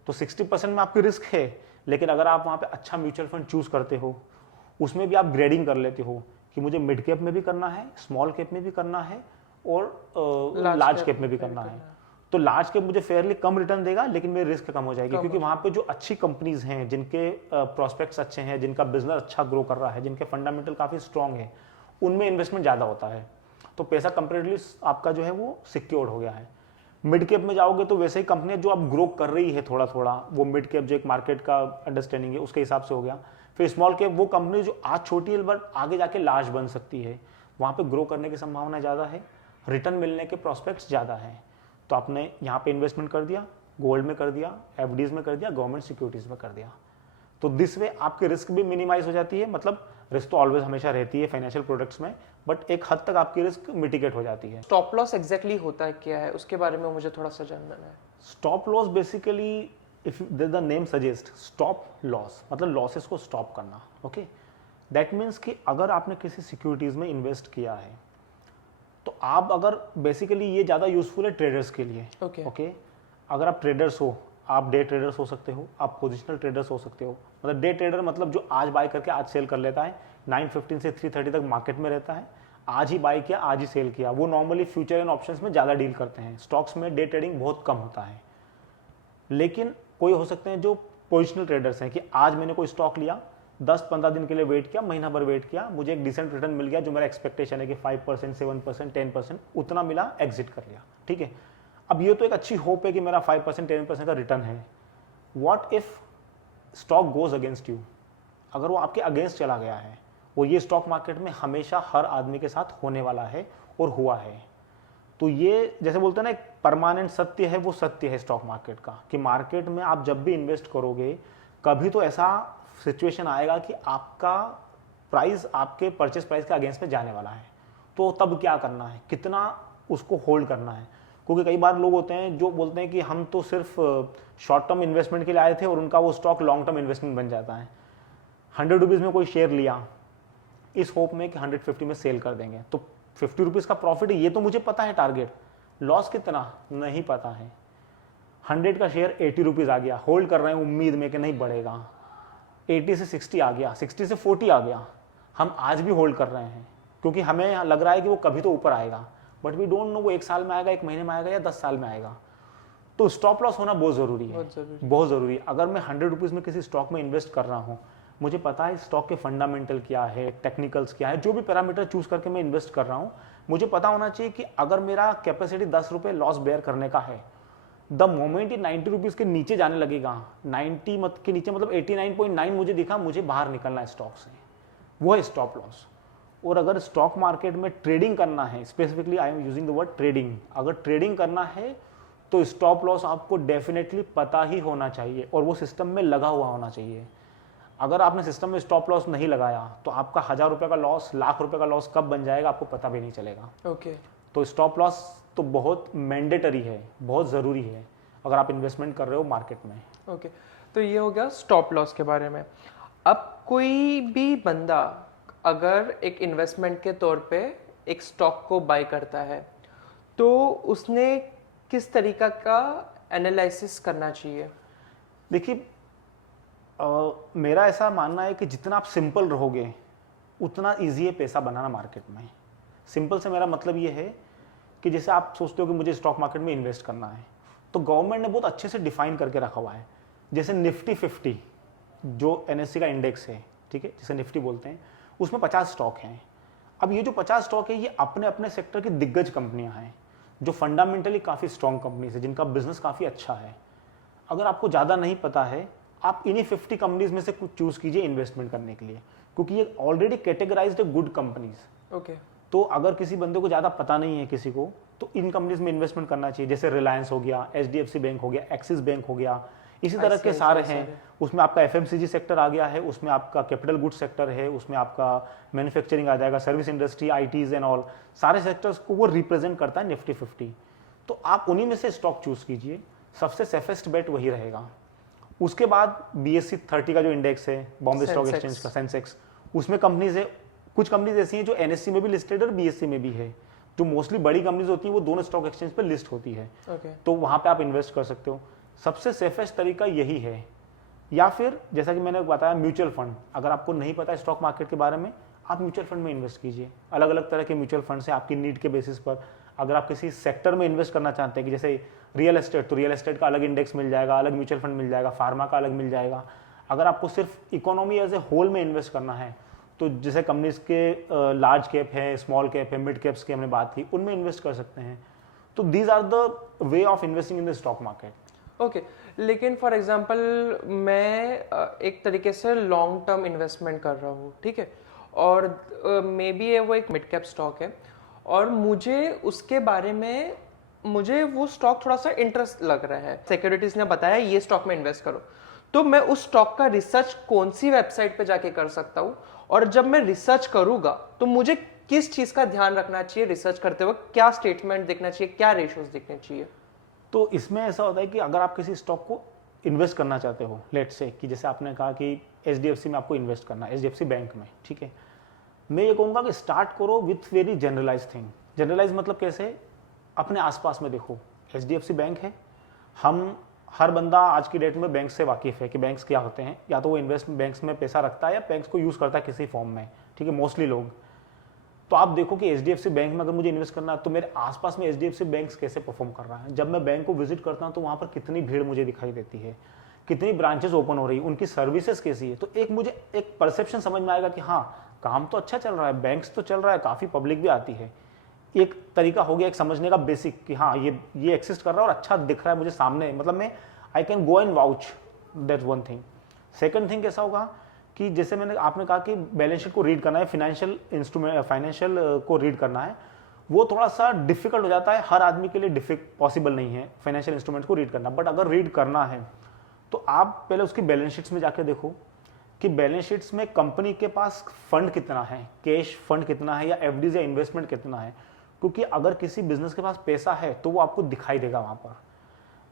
तो 60% में आपकी रिस्क है, लेकिन अगर आप वहाँ पे अच्छा म्यूचुअल फंड चूज करते हो, उसमें भी आप ग्रेडिंग कर लेते हो कि मुझे मिड कैप में भी करना है, स्मॉल कैप में भी करना है और लार्ज कैप में भी करना है, तो लार्ज कैप मुझे फेयरली कम रिटर्न देगा, लेकिन मेरी रिस्क कम हो जाएगी, क्योंकि वहाँ पे जो अच्छी कंपनीज हैं, जिनके प्रोस्पेक्ट्स अच्छे हैं, जिनका बिजनेस अच्छा ग्रो कर रहा है, जिनके फंडामेंटल काफ़ी स्ट्रॉन्ग है, उनमें इन्वेस्टमेंट ज़्यादा होता है, तो पैसा कंपेरेटिवली आपका जो है वो सिक्योर्ड हो गया है। मिड कैप में जाओगे तो वैसे ही कंपनियां जो अब ग्रो कर रही है थोड़ा थोड़ा, वो मिड कैप जो एक मार्केट का अंडरस्टैंडिंग है उसके हिसाब से हो गया। फिर स्मॉल कैप वो कंपनी जो आज छोटी है बट आगे जाके लार्ज बन सकती है, वहाँ पे ग्रो करने की संभावना ज़्यादा है, रिटर्न मिलने के प्रॉस्पेक्ट्स ज़्यादा हैं। तो आपने यहाँ पे इन्वेस्टमेंट कर दिया, गोल्ड में कर दिया, एफडीज में कर दिया, गवर्नमेंट सिक्योरिटीज़ में कर दिया, तो दिस वे आपकी रिस्क भी मिनिमाइज हो जाती है। मतलब रिस्क तो ऑलवेज हमेशा रहती है फाइनेंशियल प्रोडक्ट्स में, बट एक हद तक आपकी रिस्क मिटिगेट हो जाती है। स्टॉप लॉस एग्जैक्टली होता है क्या है, उसके बारे में मुझे थोड़ा सा जानना है। Stop loss basically, if the name suggest, stop loss मतलब लॉसेस को स्टॉप करना। ओके, दैट मीन्स कि अगर आपने किसी सिक्योरिटीज में इन्वेस्ट किया है, तो आप अगर बेसिकली ये ज़्यादा यूजफुल है ट्रेडर्स के लिए। ओके, अगर आप ट्रेडर्स हो, आप डे ट्रेडर्स हो सकते हो, आप पोजिशनल ट्रेडर्स हो सकते हो। मतलब डे ट्रेडर मतलब जो आज बाय करके आज सेल कर लेता है, 9:15 से 3:30 तक मार्केट में रहता है, आज ही बाय किया आज ही सेल किया, वो नॉर्मली फ्यूचर एंड ऑप्शंस में ज़्यादा डील करते हैं। स्टॉक्स में डे ट्रेडिंग बहुत कम होता है। लेकिन कोई हो सकते हैं जो पोजिशनल ट्रेडर्स हैं कि आज मैंने कोई स्टॉक लिया, 10-15 दिन के लिए वेट किया, महीना भर वेट किया, मुझे एक डिसेंट रिटर्न मिल गया, जो मेरा एक्सपेक्टेशन है कि 5%, 7%, 10%, उतना मिला, एग्जिट कर लिया। ठीक है, अब ये तो एक अच्छी होप है कि मेरा 5%, 10% का रिटर्न है। What if stock goes against you, अगर वो आपके अगेंस्ट चला गया है, वो ये स्टॉक मार्केट में हमेशा हर आदमी के साथ होने वाला है और हुआ है। तो ये जैसे बोलते हैं ना, एक परमानेंट सत्य है, वो सत्य है स्टॉक मार्केट का, कि मार्केट में आप जब भी इन्वेस्ट करोगे, कभी तो ऐसा सिचुएशन आएगा कि आपका प्राइस आपके परचेस प्राइस के अगेंस्ट में जाने वाला है। तो तब क्या करना है, कितना उसको होल्ड करना है। क्योंकि कई बार लोग होते हैं जो बोलते हैं कि हम तो सिर्फ शॉर्ट टर्म इन्वेस्टमेंट के लिए आए थे और उनका वो स्टॉक लॉन्ग टर्म इन्वेस्टमेंट बन जाता है। 100 रुपीज़ में कोई शेयर लिया इस होप में कि 150 में सेल कर देंगे तो 50 रुपीज़ का प्रॉफिट है, ये तो मुझे पता है टारगेट, लॉस कितना नहीं पता है। 100 का शेयर 80 रुपीज़ आ गया, होल्ड कर रहे हैं उम्मीद में कि नहीं बढ़ेगा, 80 से 60 आ गया, 60 से 40 आ गया, हम आज भी होल्ड कर रहे हैं क्योंकि हमें लग रहा है कि वो कभी तो ऊपर आएगा, बट वी डोंट नो वो 1 साल में आएगा, 1 महीने में आएगा या 10 साल में आएगा। तो स्टॉप लॉस होना बहुत ज़रूरी है, बहुत ज़रूरी है। अगर मैं 100 रुपीज़ में किसी स्टॉक में इन्वेस्ट कर रहा हूँ, मुझे पता है स्टॉक के फंडामेंटल क्या है, टेक्निकल्स क्या है, जो भी पैरामीटर चूज करके मैं इन्वेस्ट कर रहा हूँ, मुझे पता होना चाहिए कि अगर मेरा कैपेसिटी 10 रुपये लॉस बेयर करने का है, द मोमेंट ही 90 रुपीज़ के नीचे जाने लगेगा, 90 मत के नीचे मतलब 89.9 मुझे दिखा, मुझे बाहर निकलना है स्टॉक से, वो है स्टॉप लॉस। और अगर स्टॉक मार्केट में ट्रेडिंग करना है, specifically I am using the word trading, अगर ट्रेडिंग करना है तो स्टॉप लॉस आपको डेफिनेटली पता ही होना चाहिए और वो सिस्टम में लगा हुआ होना चाहिए। अगर आपने सिस्टम में स्टॉप लॉस नहीं लगाया तो आपका 1000 रुपये का लॉस, लाख रुपए का लॉस कब बन जाएगा आपको पता भी नहीं चलेगा। ओके तो स्टॉप लॉस तो बहुत मैंडेटरी है, बहुत ज़रूरी है अगर आप इन्वेस्टमेंट कर रहे हो मार्केट में। ओके तो ये हो गया स्टॉप लॉस के बारे में। अब कोई भी बंदा अगर एक इन्वेस्टमेंट के तौर पे एक स्टॉक को बाय करता है तो उसने किस तरीका का एनालिसिस करना चाहिए? देखिए मेरा ऐसा मानना है कि जितना आप सिंपल रहोगे उतना ईजी है पैसा बनाना मार्केट में। सिंपल से मेरा मतलब ये है कि जैसे आप सोचते हो कि मुझे स्टॉक मार्केट में इन्वेस्ट करना है, तो गवर्नमेंट ने बहुत अच्छे से डिफाइन करके रखा हुआ है। जैसे निफ्टी 50 जो एनएससी का इंडेक्स है, ठीक है, जिसे निफ्टी बोलते हैं, उसमें 50 स्टॉक हैं। अब ये जो 50 स्टॉक है ये अपने अपने सेक्टर की दिग्गज कंपनियां हैं जो फंडामेंटली काफ़ी स्ट्रॉन्ग कंपनीज है, जिनका बिजनेस काफ़ी अच्छा है। अगर आपको ज़्यादा नहीं पता है, आप इन्हीं 50 कंपनीज में से कुछ चूज़ कीजिए इन्वेस्टमेंट करने के लिए, क्योंकि ये ऑलरेडी कैटेगराइज्ड है गुड कंपनीज। ओके तो अगर किसी बंदे को ज़्यादा पता नहीं है किसी को, तो इन कंपनीज में इन्वेस्टमेंट करना चाहिए। जैसे रिलायंस हो गया, एचडीएफसी बैंक हो गया, एक्सिस बैंक हो गया, इसी तरह के सारे हैं। उसमें आपका एफएमसीजी सेक्टर आ गया है, उसमें आपका कैपिटल गुड्स सेक्टर है, उसमें आपका मैन्युफैक्चरिंग आ जाएगा, service industry, ITs and all, सारे सेक्टर्स को वो रिप्रेजेंट करता है निफ्टी 50। तो आप उन्हीं में से स्टॉक चूज कीजिए, सबसे सेफेस्ट बेट वही रहेगा। उसके बाद BSE 30 का जो इंडेक्स है, बॉम्बे स्टॉक एक्सचेंज का सेंसेक्स, उसमें कंपनीज है, कुछ कंपनीज ऐसी हैं जो NSE में भी लिस्टेड और BSE में भी है। जो मोस्टली बड़ी कंपनीज होती हैं वो दोनों स्टॉक एक्सचेंज पर लिस्ट होती है। तो वहाँ पे आप इन्वेस्ट कर सकते हो। सबसे सेफेस्ट तरीका यही है। या फिर जैसा कि मैंने बताया म्यूचुअल फंड, अगर आपको नहीं पता है स्टॉक मार्केट के बारे में, आप म्यूचुअल फंड में इन्वेस्ट कीजिए। अलग अलग तरह के म्यूचुअल फंड से आपकी नीड के बेसिस पर, अगर आप किसी सेक्टर में इन्वेस्ट करना चाहते हैं कि जैसे रियल एस्टेट, तो रियल एस्टेट का अलग इंडेक्स मिल जाएगा, अलग म्यूचुअल फंड मिल जाएगा, फार्मा का अलग मिल जाएगा। अगर आपको सिर्फ इकोनॉमी एज ए होल में इन्वेस्ट करना है, तो जैसे कंपनीज के लार्ज कैप है, स्मॉल कैप है, मिड कैप्स की हमने बात की, उनमें इन्वेस्ट कर सकते हैं। तो these are the way of investing in the stock market. Okay लेकिन फॉर एग्जांपल मैं एक तरीके से लॉन्ग टर्म इन्वेस्टमेंट कर रहा हूँ, ठीक है, और मे बी वो एक मिड कैप स्टॉक है और मुझे उसके बारे में मुझे वो स्टॉक थोड़ा सा इंटरेस्ट लग रहा है, सिक्योरिटीज ने बताया ये स्टॉक में इन्वेस्ट करो, तो मैं उस स्टॉक का रिसर्च कौन सी वेबसाइट पे जाके कर सकता हूँ? और जब मैं रिसर्च करूंगा तो मुझे किस चीज का ध्यान रखना चाहिए रिसर्च करते वक्त? क्या स्टेटमेंट देखना चाहिए, क्या रेशियोज देखने चाहिए? तो इसमें ऐसा होता है कि अगर आप किसी स्टॉक को इन्वेस्ट करना चाहते हो, लेट से कि जैसे आपने कहा कि HDFC में आपको इन्वेस्ट करना है, HDFC बैंक में, ठीक है, मैं ये कहूँगा कि स्टार्ट करो with very generalize thing. Generalize मतलब कैसे? अपने आसपास में देखो, HDFC बैंक है, हम हर बंदा आज की डेट में बैंक से वाकिफ़ है कि बैंक्स क्या होते हैं, या तो वो इन्वेस्ट बैंक्स में पैसा रखता है या बैंक्स को यूज़ करता है किसी फॉर्म में, ठीक है, मोस्टली लोग। तो आप देखो कि HDFC बैंक में अगर मुझे इन्वेस्ट करना है तो मेरे आसपास में HDFC बैंक कैसे परफॉर्म कर रहा है। जब मैं बैंक को विजिट करता हूँ तो वहाँ पर कितनी भीड़ मुझे दिखाई देती है, कितनी ब्रांचेस ओपन हो रही है, उनकी सर्विसेज कैसी है। तो एक मुझे एक परसेप्शन समझ में आएगा कि हाँ, काम तो अच्छा चल रहा है, बैंक्स तो चल रहा है, काफ़ी पब्लिक भी आती है। एक तरीका हो गया एक समझने का बेसिक कि हाँ ये एक्सिस्ट कर रहा है और अच्छा दिख रहा है मुझे सामने, मतलब मैं I can go and vouch, that's one thing. Second thing कैसा होगा कि जैसे आपने कहा कि बैलेंस शीट को रीड करना है, फाइनेंशियल इंस्ट्रूमेंट, फाइनेंशियल को रीड करना है, वो थोड़ा सा डिफिकल्ट हो जाता है, हर आदमी के लिए पॉसिबल नहीं है फाइनेंशियल इंस्ट्रूमेंट को रीड करना। बट अगर रीड करना है तो आप पहले उसकी बैलेंस शीट्स में जाके देखो कि बैलेंस शीट्स में कंपनी के पास फंड कितना है, कैश फंड कितना है, या एफडीज या इन्वेस्टमेंट कितना है। क्योंकि अगर किसी बिजनेस के पास पैसा है तो वो आपको दिखाई देगा वहां पर।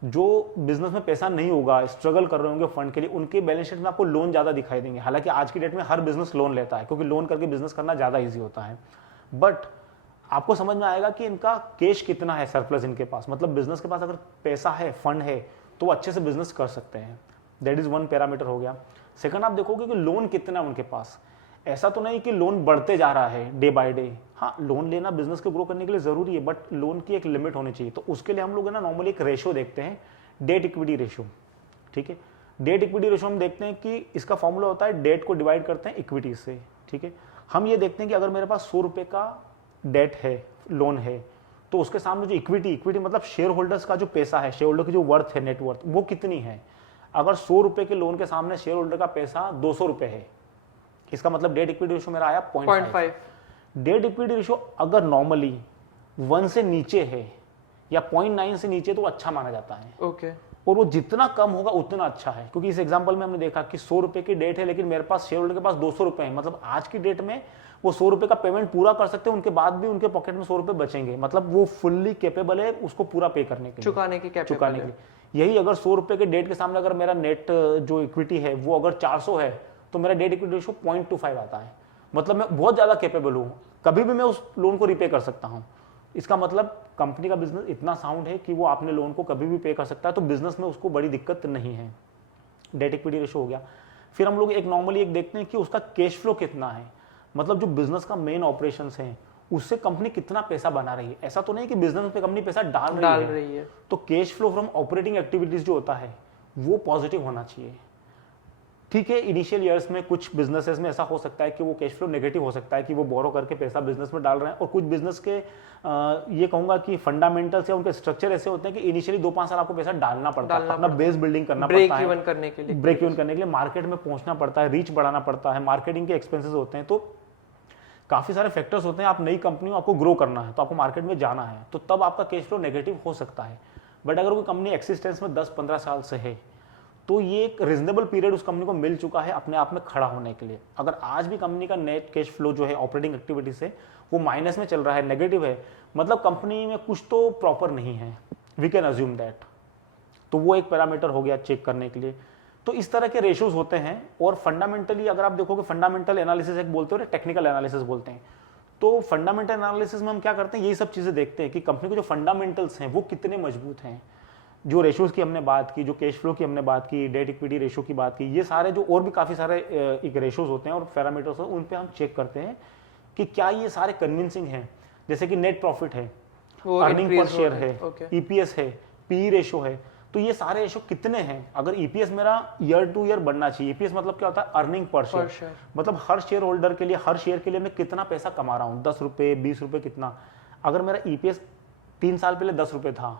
जो बिजनेस में पैसा नहीं होगा, स्ट्रगल कर रहे होंगे फंड के लिए, उनके बैलेंस शीट में आपको लोन ज़्यादा दिखाई देंगे। हालांकि आज की डेट में हर बिजनेस लोन लेता है, क्योंकि लोन करके बिजनेस करना ज़्यादा ईजी होता है। बट आपको समझ में आएगा कि इनका कैश कितना है, सरप्लस इनके पास, मतलब बिजनेस के पास अगर पैसा है, फंड है, तो वो अच्छे से बिजनेस कर सकते हैं। दैट इज वन पैरामीटर हो गया। सेकंड, आप देखोगे कि लोन कितना है उनके पास। ऐसा तो नहीं कि लोन बढ़ते जा रहा है डे बाय डे। हाँ, लोन लेना बिजनेस को ग्रो करने के लिए जरूरी है, बट लोन की एक लिमिट होनी चाहिए। तो उसके लिए हम लोग है ना नॉर्मली एक रेशो देखते हैं, डेट इक्विटी रेशो। ठीक है, डेट इक्विटी रेशो हम देखते हैं कि इसका फॉर्मूला होता है डेट को डिवाइड करते हैं इक्विटी से। ठीक है, हम ये देखते हैं कि अगर मेरे पास 100 रुपये का डेट है, लोन है, तो उसके सामने जो इक्विटी मतलब शेयर होल्डर्स का जो पैसा है, शेयर होल्डर की जो वर्थ है, नेटवर्थ, वो कितनी है। अगर 100 रुपये के लोन के सामने शेयर होल्डर का पैसा 200 रुपये है, इसका मतलब डेट इक्विटी रेशो मेरा आया 0.5। डेट इक्विटी रेशो अगर नॉर्मली 1 से नीचे है या 0.9 से नीचे तो अच्छा माना जाता है। ओके। और वो जितना कम होगा उतना अच्छा है, क्योंकि इस एग्जांपल में हमने देखा कि 100 रुपये की डेट है, लेकिन मेरे पास शेयर होल्डर के पास 200 रुपये है। मतलब आज की डेट में वो 100 रुपये का पेमेंट पूरा कर सकते हैं, उनके बाद भी उनके पॉकेट में 100 रुपये बचेंगे। मतलब वो फुल्ली कैपेबल है उसको पूरा पे करने के लिए, चुकाने के लिए। यही अगर 100 रुपये के डेट के सामने अगर मेरा नेट जो इक्विटी है वो अगर 400 है, तो मेरा डेट इक्विटी रेशो 0.25 आता है। मतलब मैं बहुत ज्यादा कैपेबल हूँ, कभी भी मैं उस लोन को रिपे कर सकता हूँ। इसका मतलब कंपनी का बिजनेस इतना साउंड है कि वो आपने लोन को कभी भी पे कर सकता है, तो बिजनेस में उसको बड़ी दिक्कत नहीं है। डेट इक्विटी रेशो हो गया। फिर हम लोग एक नॉर्मली एक देखते हैं कि उसका कैश फ्लो कितना है, मतलब जो बिजनेस का मेन ऑपरेशंस है उससे कंपनी कितना पैसा बना रही है। ऐसा तो नहीं कि बिजनेस पे कंपनी पैसा डाल रही है। तो cash flow from operating activities जो होता है वो पॉजिटिव होना चाहिए। ठीक है, इनिशियल ईयर्स में कुछ बिजनेसेस में ऐसा हो सकता है कि वो कैश फ्लो नेगेटिव हो सकता है, कि वो बोरो करके पैसा बिजनेस में डाल रहे हैं। और कुछ बिजनेस के ये कहूंगा कि फंडामेंटल्स या उनके स्ट्रक्चर ऐसे होते हैं कि इनिशियली 2-5 साल आपको पैसा डालना पड़ता है, अपना बेस बिल्डिंग करना पड़ता है, ब्रेक इवन करने के लिए मार्केट में पहुंचना पड़ता है, रीच बढ़ाना पड़ता है, मार्केटिंग के एक्सपेंसेस होते हैं। तो काफी सारे फैक्टर्स होते हैं। आप नई कंपनी आपको ग्रो करना है तो आपको मार्केट में जाना है, तो तब आपका कैश फ्लो नेगेटिव हो सकता है। बट अगर कोई कंपनी एक्सिस्टेंस में 10-15 साल से है, तो ये एक रिजनेबल पीरियड उस कंपनी को मिल चुका है अपने आप में खड़ा होने के लिए। अगर आज भी कंपनी का नेट कैश फ्लो जो है ऑपरेटिंग एक्टिविटी से वो माइनस में चल रहा है, नेगेटिव है, मतलब कंपनी में कुछ तो प्रॉपर नहीं है, वी कैन अज्यूम दैट। तो वो एक पैरामीटर हो गया चेक करने के लिए। तो इस तरह के रेशियोज होते हैं। और फंडामेंटली अगर आप देखोगे, फंडामेंटल एनालिसिस एक बोलते हो, टेक्निकल एनालिसिस बोलते हैं। तो फंडामेंटल एनालिसिस में हम क्या करते हैं, यही सब चीजें देखते हैं कि कंपनी के जो फंडामेंटल्स हैं वो कितने मजबूत हैं। जो रेशियोज की हमने बात की, जो कैश फ्लो की हमने बात की, डेट इक्विटी रेशियो की बात की, ये सारे जो और भी काफी सारे एक रेशियोज होते हैं और पैरामीटर्स हैं, उन पे हम चेक करते हैं कि क्या ये सारे कन्विंसिंग हैं। जैसे कि नेट प्रॉफिट है, अर्निंग पर शेयर है, ईपीएस है, पी रेशियो है। तो ये सारे रेशियो कितने हैं। अगर ईपीएस मेरा ईयर टू ईयर बढ़ना चाहिए। ईपीएस मतलब क्या होता है, अर्निंग पर शेयर, मतलब हर शेयर होल्डर के लिए, हर शेयर के लिए मैं कितना पैसा कमा रहा हूँ, 10 रुपये 20 रुपये कितना। अगर मेरा ईपीएस 3 साल पहले 10 रुपये था,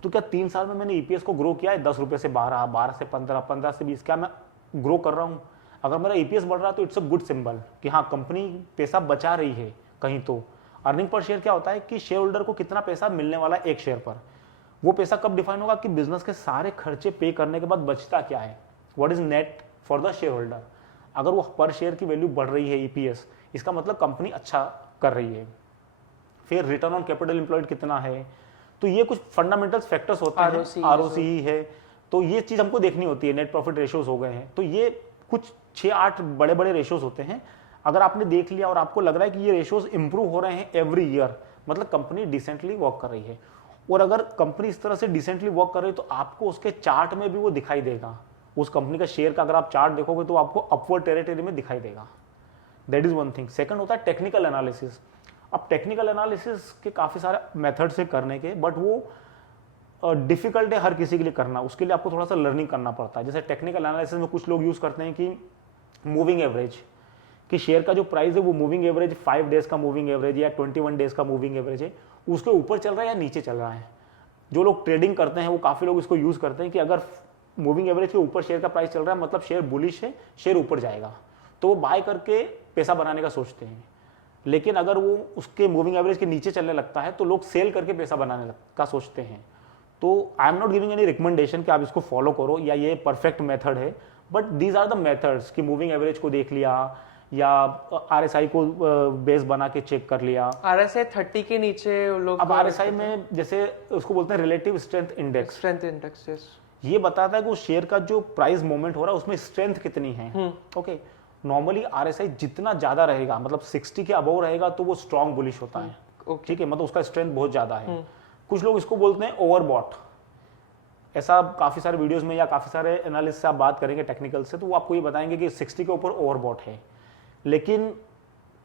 तो क्या 3 साल में मैंने ईपीएस को ग्रो किया है 10 रुपये से 12, 12 से 15, 15 से 20, क्या मैं ग्रो कर रहा हूँ। अगर मेरा ईपीएस बढ़ रहा है तो इट्स अ गुड सिंबल कि हाँ कंपनी पैसा बचा रही है कहीं। तो अर्निंग पर शेयर क्या होता है कि शेयर होल्डर को कितना पैसा मिलने वाला है एक शेयर पर। वो पैसा कब डिफाइन होगा कि बिजनेस के सारे खर्चे पे करने के बाद बचता क्या है, what is net for the share holder. अगर वो पर शेयर की वैल्यू बढ़ रही है ईपीएस, इसका मतलब कंपनी अच्छा कर रही है। फिर रिटर्न ऑन कैपिटल एम्प्लॉयड कितना है। तो ये कुछ फंडामेंटल फैक्टर्स होते हैं, आरओसी है, तो ये चीज हमको देखनी होती है। नेट प्रॉफिट रेशियोज हो गए हैं, तो ये कुछ 6-8 बड़े बड़े रेशियोज होते हैं। अगर आपने देख लिया और आपको लग रहा है कि ये रेशियोज इंप्रूव हो रहे हैं एवरी ईयर, मतलब कंपनी डिसेंटली वर्क कर रही है। और अगर कंपनी इस तरह से डिसेंटली वर्क कर रही है तो आपको उसके चार्ट में भी वो दिखाई देगा। उस कंपनी का शेयर का अगर आप चार्ट देखोगे तो आपको अपवर्ड टेरिटरी में दिखाई देगा। That is one thing. Second होता है टेक्निकल एनालिसिस। अब टेक्निकल एनालिसिस के काफी सारे मेथड्स है करने के, बट वो डिफिकल्ट है हर किसी के लिए करना। उसके लिए आपको थोड़ा सा लर्निंग करना पड़ता है। जैसे टेक्निकल एनालिसिस में कुछ लोग यूज करते हैं कि मूविंग एवरेज, कि शेयर का जो प्राइस है वो मूविंग एवरेज 5 डेज का मूविंग एवरेज या 21 डेज का मूविंग एवरेज है, उसके ऊपर चल रहा है या नीचे चल रहा है। जो लोग ट्रेडिंग करते हैं वो काफी लोग इसको यूज करते हैं कि अगर मूविंग एवरेज के ऊपर शेयर का प्राइस चल रहा है मतलब शेयर बुलिश है, शेयर ऊपर जाएगा, तो वो बाय करके पैसा बनाने का सोचते हैं। लेकिन अगर वो उसके मूविंग एवरेज के नीचे चलने लगता है तो लोग सेल करके पैसा बनाने का सोचते हैं। तो I am not giving any recommendation कि आप इसको फॉलो करो या ये परफेक्ट मेथड है, but these are the methods कि मूविंग एवरेज को देख लिया या RSI को बेस बना के चेक कर लिया। RSI 30 के नीचे लोग, अब RSI में जैसे उसको बोलते हैं रिलेटिव स्ट्रेंथ इंडेक्स, ये बताता है कि उस शेयर का जो प्राइस मूवमेंट हो रहा है उसमें स्ट्रेंथ कितनी है। ओके, नॉर्मली RSI जितना ज्यादा रहेगा, मतलब 60 के अबव रहेगा तो वो स्ट्रॉन्ग बुलिश होता है। ठीक है, मतलब उसका स्ट्रेंथ बहुत ज्यादा है। कुछ लोग इसको बोलते हैं ओवरबॉट। ऐसा काफी सारे वीडियोस में या काफी सारे एनालिस्ट से आप बात करेंगे टेक्निकल से, तो वो आपको ये बताएंगे कि 60 के ऊपर ओवरबॉट है। लेकिन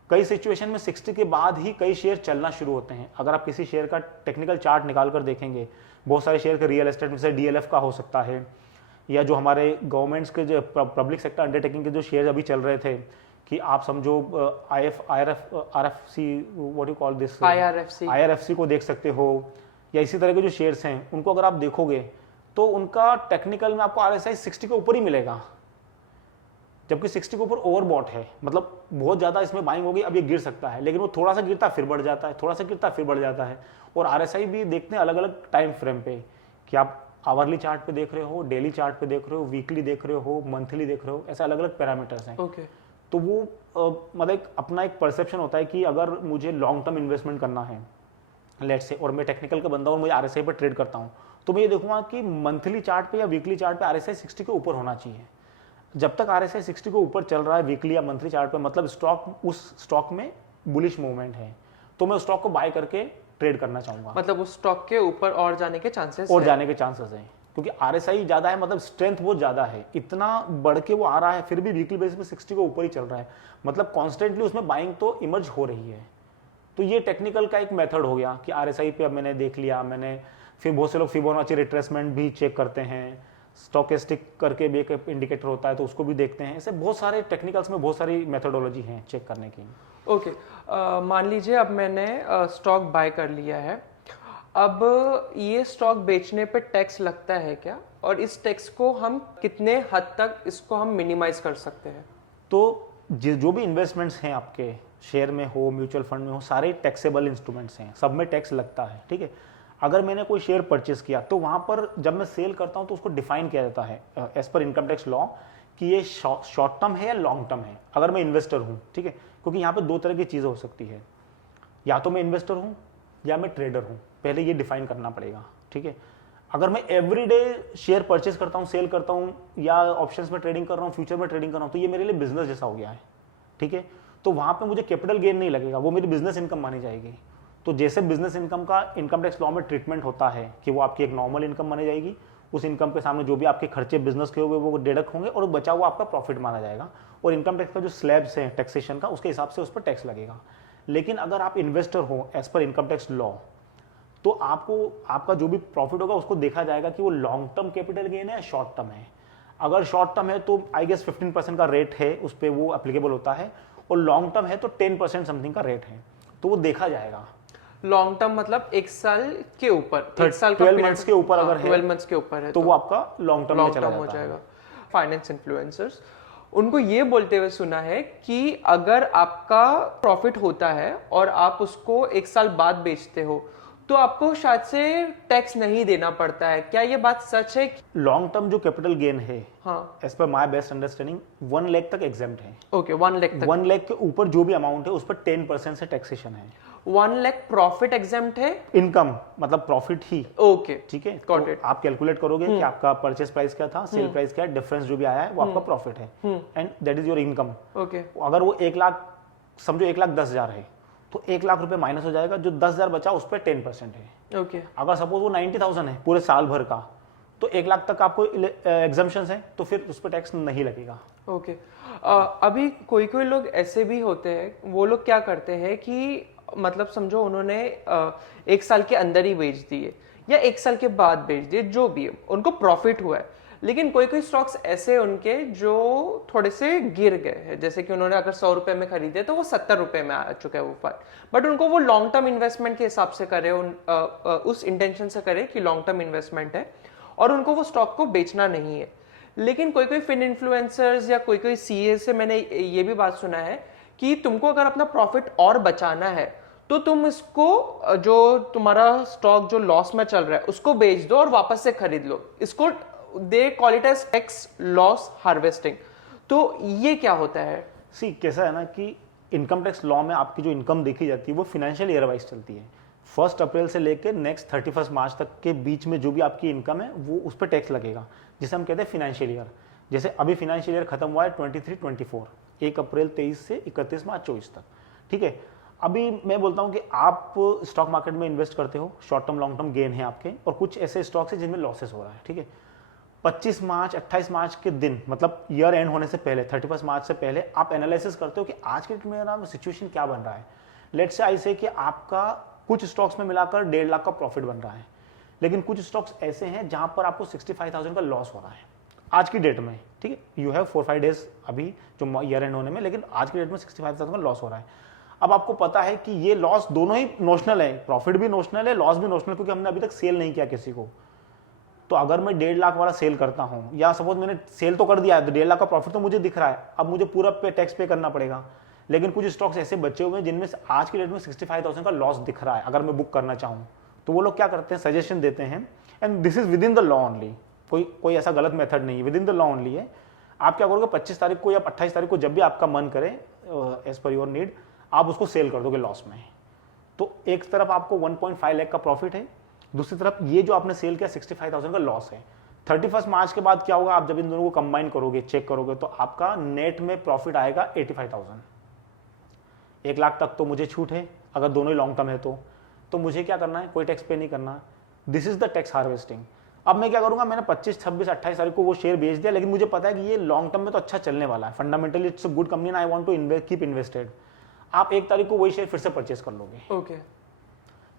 कई सिचुएशन में 60 के बाद ही कई शेयर चलना शुरू होते हैं। अगर आप किसी शेयर का टेक्निकल चार्ट निकाल कर देखेंगे, बहुत सारे शेयर के रियल एस्टेट में से DLF का हो सकता है, या जो हमारे गवर्नमेंट्स के जो पब्लिक सेक्टर अंडरटेकिंग के जो शेयर अभी चल रहे थे, कि आप समझो IRFC को देख सकते हो, या इसी तरह के जो शेयर्स हैं उनको अगर आप देखोगे तो उनका टेक्निकल में आपको RSI 60 के ऊपर ही मिलेगा, जबकि 60 के ऊपर ओवरबॉट है। मतलब बहुत ज्यादा इसमें बाइंग होगी, अब ये गिर सकता है, लेकिन वो थोड़ा सा गिरता है फिर बढ़ जाता है, थोड़ा सा गिरता है फिर बढ़ जाता है। और RSI भी देखते हैं अलग अलग टाइम फ्रेम पे, कि आप आवरली चार्ट पे देख रहे हो, डेली चार्ट पे देख रहे हो, वीकली देख रहे हो, मंथली देख रहे हो, ऐसे अलग अलग पैरामीटर्स हैं। तो वो मतलब अपना एक परसेप्शन होता है कि अगर मुझे लॉन्ग टर्म इन्वेस्टमेंट करना है लेट्स से, और मैं टेक्निकल का बंदा और मुझे RSI पर ट्रेड करता हूँ, तो मैं ये देखूंगा कि मंथली चार्ट पे या वीकली चार्ट पे RSI 60 के ऊपर होना चाहिए। जब तक RSI 60 के ऊपर चल रहा है वीकली या मंथली चार्ट पे, मतलब उस स्टॉक में बुलिश मूवमेंट है, तो मैं उस स्टॉक को बाय करके ट्रेड करना चाहूंगा। मतलब उस स्टॉक के ऊपर और जाने के चांसेस हैं, क्योंकि RSI ज्यादा है, मतलब स्ट्रेंथ बहुत ज्यादा है, इतना बढ़ के वो आ रहा है, फिर भी वीकली बेसिस पे 60 के ऊपर ही चल रहा है, मतलब कॉन्स्टेंटली उसमें बाइंग तो इमर्ज हो रही है। तो ये टेक्निकल का एक मेथड हो गया कि RSI पे अब मैंने देख लिया, मैंने फिर बहुत से लोग फिबोनाची रिट्रेसमेंट भी चेक करते हैं, स्टॉकेस्टिक करके भी एक इंडिकेटर होता है तो उसको भी देखते हैं। ऐसे बहुत सारे टेक्निकल्स में बहुत सारी मेथोडोलॉजी हैं चेक करने की। ओके, मान लीजिए अब मैंने स्टॉक बाय कर लिया है, अब ये स्टॉक बेचने पे टैक्स लगता है क्या, और इस टैक्स को हम कितने हद तक इसको हम मिनिमाइज कर सकते हैं? तो जो भी इन्वेस्टमेंट्स हैं आपके शेयर में हो, म्यूचुअल फंड में हो, सारे टैक्सेबल इंस्ट्रूमेंट्स हैं, सब में टैक्स लगता है। ठीक है, अगर मैंने कोई शेयर परचेस किया तो वहां पर जब मैं सेल करता हूं तो उसको डिफाइन किया जाता है as per income tax law कि ये शॉर्ट टर्म है या लॉन्ग टर्म है। अगर मैं इन्वेस्टर हूं, ठीक है, क्योंकि यहाँ पे दो तरह की चीजें हो सकती है, या तो मैं इन्वेस्टर हूं या मैं ट्रेडर हूं, पहले ये डिफाइन करना पड़ेगा। ठीक है, अगर मैं एवरीडे शेयर परचेस करता हूं, सेल करता हूं, या ऑप्शंस में ट्रेडिंग कर रहा हूं, फ्यूचर में ट्रेडिंग कर रहा हूं, तो ये मेरे लिए बिजनेस जैसा हो गया है। ठीक है, तो वहां पे मुझे कैपिटल गेन नहीं लगेगा, वो मेरी बिजनेस इनकम मानी जाएगी। तो जैसे बिजनेस इनकम का इनकम टैक्स लॉ में ट्रीटमेंट होता है कि वो आपकी एक नॉर्मल इनकम मानी जाएगी, उस इनकम के सामने जो भी आपके खर्चे बिजनेस के हुए वो डिडक्ट होंगे और बचा हुआ आपका प्रॉफिट माना जाएगा, और इनकम टैक्स का जो स्लैब्स है टैक्सेशन का उसके हिसाब से उस पर टैक्स लगेगा। लेकिन अगर आप इन्वेस्टर हो as per income tax law, तो आपको आपका जो भी प्रॉफिट होगा उसको देखा जाएगा कि वो लॉन्ग टर्म कैपिटल गेन है या शॉर्ट टर्म है। अगर शॉर्ट टर्म है तो आई गेस 15% का रेट है उस पर, वो एप्लीकेबल होता है, और लॉन्ग टर्म है तो 10% समथिंग का रेट है, तो वो देखा जाएगा। लॉन्ग टर्म मतलब एक साल के ऊपर, 12 मंथ्स के ऊपर अगर है, 12 मंथ्स के ऊपर है तो वो आपका लॉन्ग टर्म में चला हो जाएगा। फाइनेंस इन्फ्लुएंसर्स, उनको ये बोलते हुए सुना है कि अगर आपका प्रॉफिट होता है और आप उसको एक साल बाद बेचते हो तो आपको शायद से टैक्स नहीं देना पड़ता है। क्या ये बात सच है? लॉन्ग टर्म जो कैपिटल गेन है, हाँ, as per my best understanding 1 lakh तक एग्जेम्प्ट है। ओके, 1 लाख तक। 1 लाख के ऊपर जो भी अमाउंट है उस पर 10% से टैक्सेशन है। 1 लाख प्रॉफिट एग्जेम्प्ट है? इनकम मतलब प्रॉफिट ही। ओके, ठीक है, गॉट तो इट। आप कैलकुलेट करोगे कि आपका परचेस प्राइस क्या था, सेल प्राइस क्या है, डिफरेंस जो भी आया है वो आपका प्रॉफिट है, and that is your income. Okay, अगर वो 1 लाख समझो 1,10,000 है तो 1 लाख रुपए माइनस हो जाएगा, जो 10,000 बचा उस पर 10% है। ओके, अगर सपोज वो 90,000 है पूरे साल भर का, तो 1 लाख तक आपको एग्जम्पशंस है तो फिर उस पर टैक्स नहीं लगेगा। ओके। अभी कोई कोई लोग ऐसे भी होते हैं, वो लोग क्या करते हैं कि मतलब समझो उन्होंने 1 साल के अंदर ही बेच दिए या 1 साल के बाद बेच दिए, जो भी उनको प्रॉफिट हुआ है, लेकिन कोई कोई स्टॉक्स ऐसे उनके जो थोड़े से गिर गए हैं, जैसे कि उन्होंने अगर 100 रुपए में खरीदे तो वो 70 रुपए में आ चुका है वो फंड, बट उनको वो लॉन्ग टर्म इन्वेस्टमेंट के हिसाब से करे, उस इंटेंशन से करे कि लॉन्ग टर्म इन्वेस्टमेंट है और उनको वो स्टॉक को बेचना नहीं है। लेकिन कोई कोई फिन इन्फ्लुएंसर्स या कोई कोई सीए से मैंने ये भी बात सुना है कि तुमको अगर अपना प्रॉफिट और बचाना है तो तुम इसको, जो तुम्हारा स्टॉक जो लॉस में चल रहा है उसको बेच दो और वापस से खरीद लो। इसको they call it as tax loss harvesting. तो ये क्या होता है? सी कैसा है ना कि इनकम टैक्स लॉ में आपकी जो इनकम देखी जाती है वो फिनेंशियल ईयर वाइज चलती है। 1 अप्रैल से लेकर नेक्स्ट 31 मार्च तक के बीच में जो भी आपकी इनकम है वो उस पर टैक्स लगेगा, जिसे हम कहते हैं फिनेंशियल ईयर। जैसे अभी फिनेंशियल ईयर खत्म हुआ है 23-24, 1 अप्रैल 23 से 31 मार्च 24 तक, ठीक है। अभी मैं बोलता हूँ कि आप स्टॉक मार्केट में इन्वेस्ट करते हो, short term long term gain है आपके, और कुछ ऐसे स्टॉक्स हैं जिनमें लॉसेस हो रहा है, ठीक है। 25 मार्च 28 मार्च के दिन, मतलब ईयर एंड होने से पहले 31 मार्च से पहले आप एनालिसिस करते हो कि आज के डेट में मेरा सिचुएशन क्या बन रहा है। लेट्स से आई से कि आपका कुछ स्टॉक्स में मिलाकर 1.5 लाख का प्रॉफिट बन रहा है, लेकिन कुछ स्टॉक्स ऐसे हैं जहां पर आपको 65,000 का लॉस हो रहा है आज की डेट में, ठीक है। यू हैव 4-5 डेज अभी जो ईयर एंड होने में, लेकिन आज की डेट में 65,000 का लॉस हो रहा है। अब आपको पता है कि ये लॉस दोनों ही नोशनल है, प्रॉफिट भी नोशनल है, लॉस भी नोशनल, क्योंकि हमने अभी तक सेल नहीं किया किसी को। तो अगर मैं 1.5 लाख वाला सेल करता हूं, या सपोज मैंने सेल तो कर दिया है, तो 1.5 लाख का प्रॉफिट तो मुझे दिख रहा है, अब मुझे पूरा टैक्स पे करना पड़ेगा। लेकिन कुछ स्टॉक्स ऐसे बचे हुए हैं जिनमें आज की डेट में 65,000 का लॉस दिख रहा है, अगर मैं बुक करना चाहूँ तो वो लोग क्या करते हैं, सजेशन देते हैं, and this is with in the law only, कोई ऐसा गलत मेथड नहीं है, with in the law only है। आप क्या करोगे, 25 तारीख को या 28 तारीख को, जब भी आपका मन करे एज पर योर नीड, आप उसको सेल कर दोगे लॉस में। तो एक तरफ आपको 1.5 लाख का प्रॉफिट है, दूसरी तरफ ये जो आपने सेल किया 65,000 का लॉस है। 31 मार्च के बाद क्या होगा, आप जब इन दोनों को कंबाइन करोगे, चेक करोगे, तो आपका नेट में प्रॉफिट आएगा 85,000। 1 लाख तक तो मुझे छूट है अगर दोनों ही लॉन्ग टर्म है तो मुझे क्या करना है, कोई टैक्स पे नहीं करना। This is the tax harvesting. अब मैं क्या करूंगा, मैंने 25, 26, 28 तारीख को वो शेयर बेच दिया, लेकिन मुझे पता है कि ये लॉन्ग टर्म में तो अच्छा चलने वाला है, fundamentally it's a good company, I want to keep invested. आप 1 तारीख को वही शेयर फिर से परचेस कर लोगे। ओके।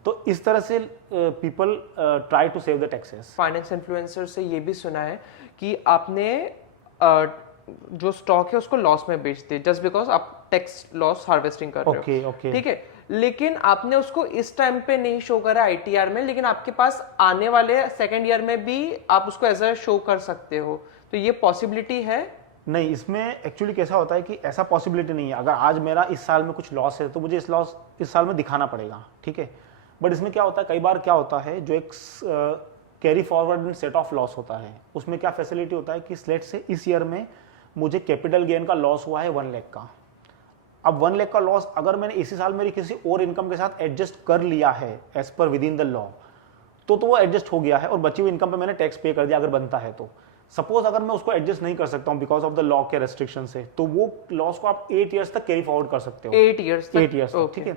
तो इस तरह से people try to save the taxes. Finance influencer से ये भी सुना है कि आपने जो स्टॉक है उसको लॉस में बेच दिए, जस्ट बिकॉज आप टैक्स लॉस हार्वेस्टिंग कर रहे हो, ठीक है। लेकिन आपने उसको इस टाइम पे नहीं शो करा आईटीआर में, लेकिन आपके पास आने वाले सेकेंड ईयर में भी आप उसको एज अ शो कर सकते हो, तो ये पॉसिबिलिटी है? नहीं, इसमें एक्चुअली कैसा होता है कि ऐसा पॉसिबिलिटी नहीं है। अगर आज मेरा इस साल में कुछ लॉस है तो मुझे इस लॉस इस साल में दिखाना पड़ेगा, ठीक है। बट इसमें क्या होता है, कई बार क्या होता है, जो एक carry forward set of loss होता है, उसमें क्या फैसिलिटी होता है कि स्लेट से इस ईयर में मुझे कैपिटल गेन का लॉस हुआ है 1 लाख का। अब 1 लाख का लॉस अगर मैंने इसी साल मेरी किसी और इनकम के साथ एडजस्ट कर लिया है as per with in the law, तो वो एडजस्ट हो गया है और बची हुई इनकम पे मैंने टैक्स पे कर दिया अगर बनता है तो। सपोज अगर मैं उसको एडजस्ट नहीं कर सकता हूं बिकॉज ऑफ द लॉ के रेस्ट्रिक्शन से, तो वो लॉस को आप 8 ईयर्स तक कैरी फॉरवर्ड कर सकते हो। 8 ईयर्स तक, ठीक है।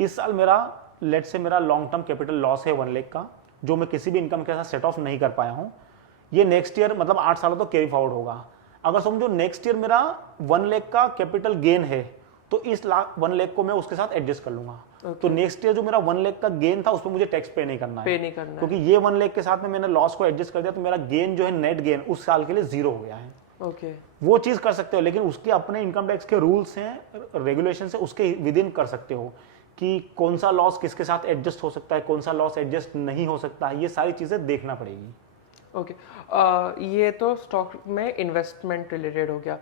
इस साल मेरा लेट से मेरा लॉन्ग टर्म कैपिटल लॉस है 1 लाख का, जो मैं किसी भी इनकम के साथ सेट ऑफ नहीं कर पाया हूं। ये नेक्स्ट ईयर मतलब 8 सालों तक कैरी फॉरवर्ड होगा। अगर समझो नेक्स्ट ईयर मेरा 1 लाख का कैपिटल गेन है, तो इस 1 लाख को मैं उसके साथ एडजस्ट कर लूंगा। तो नेक्स्ट ईयर जो मेरा 1 लाख का गेन था उस पर मुझे टैक्स पे नहीं करना है, क्योंकि ये 1 लाख के साथ में मैंने लॉस को एडजस्ट कर दिया, तो मेरा गेन जो है नेट गेन उस साल के लिए 0 हो गया है। ओके। वो चीज कर सकते हो, लेकिन उसके अपने इनकम टैक्स के रूल्स हैं, रेगुलेशन है, उसके विद इन कर सकते हो कि कौन सा लॉस किसके साथ एडजस्ट हो सकता है, कौन सा लॉस एडजस्ट नहीं हो सकता है, ये सारी चीजें देखना पड़ेगी। ओके। ये तो स्टॉक में इन्वेस्टमेंट रिलेटेड हो गया।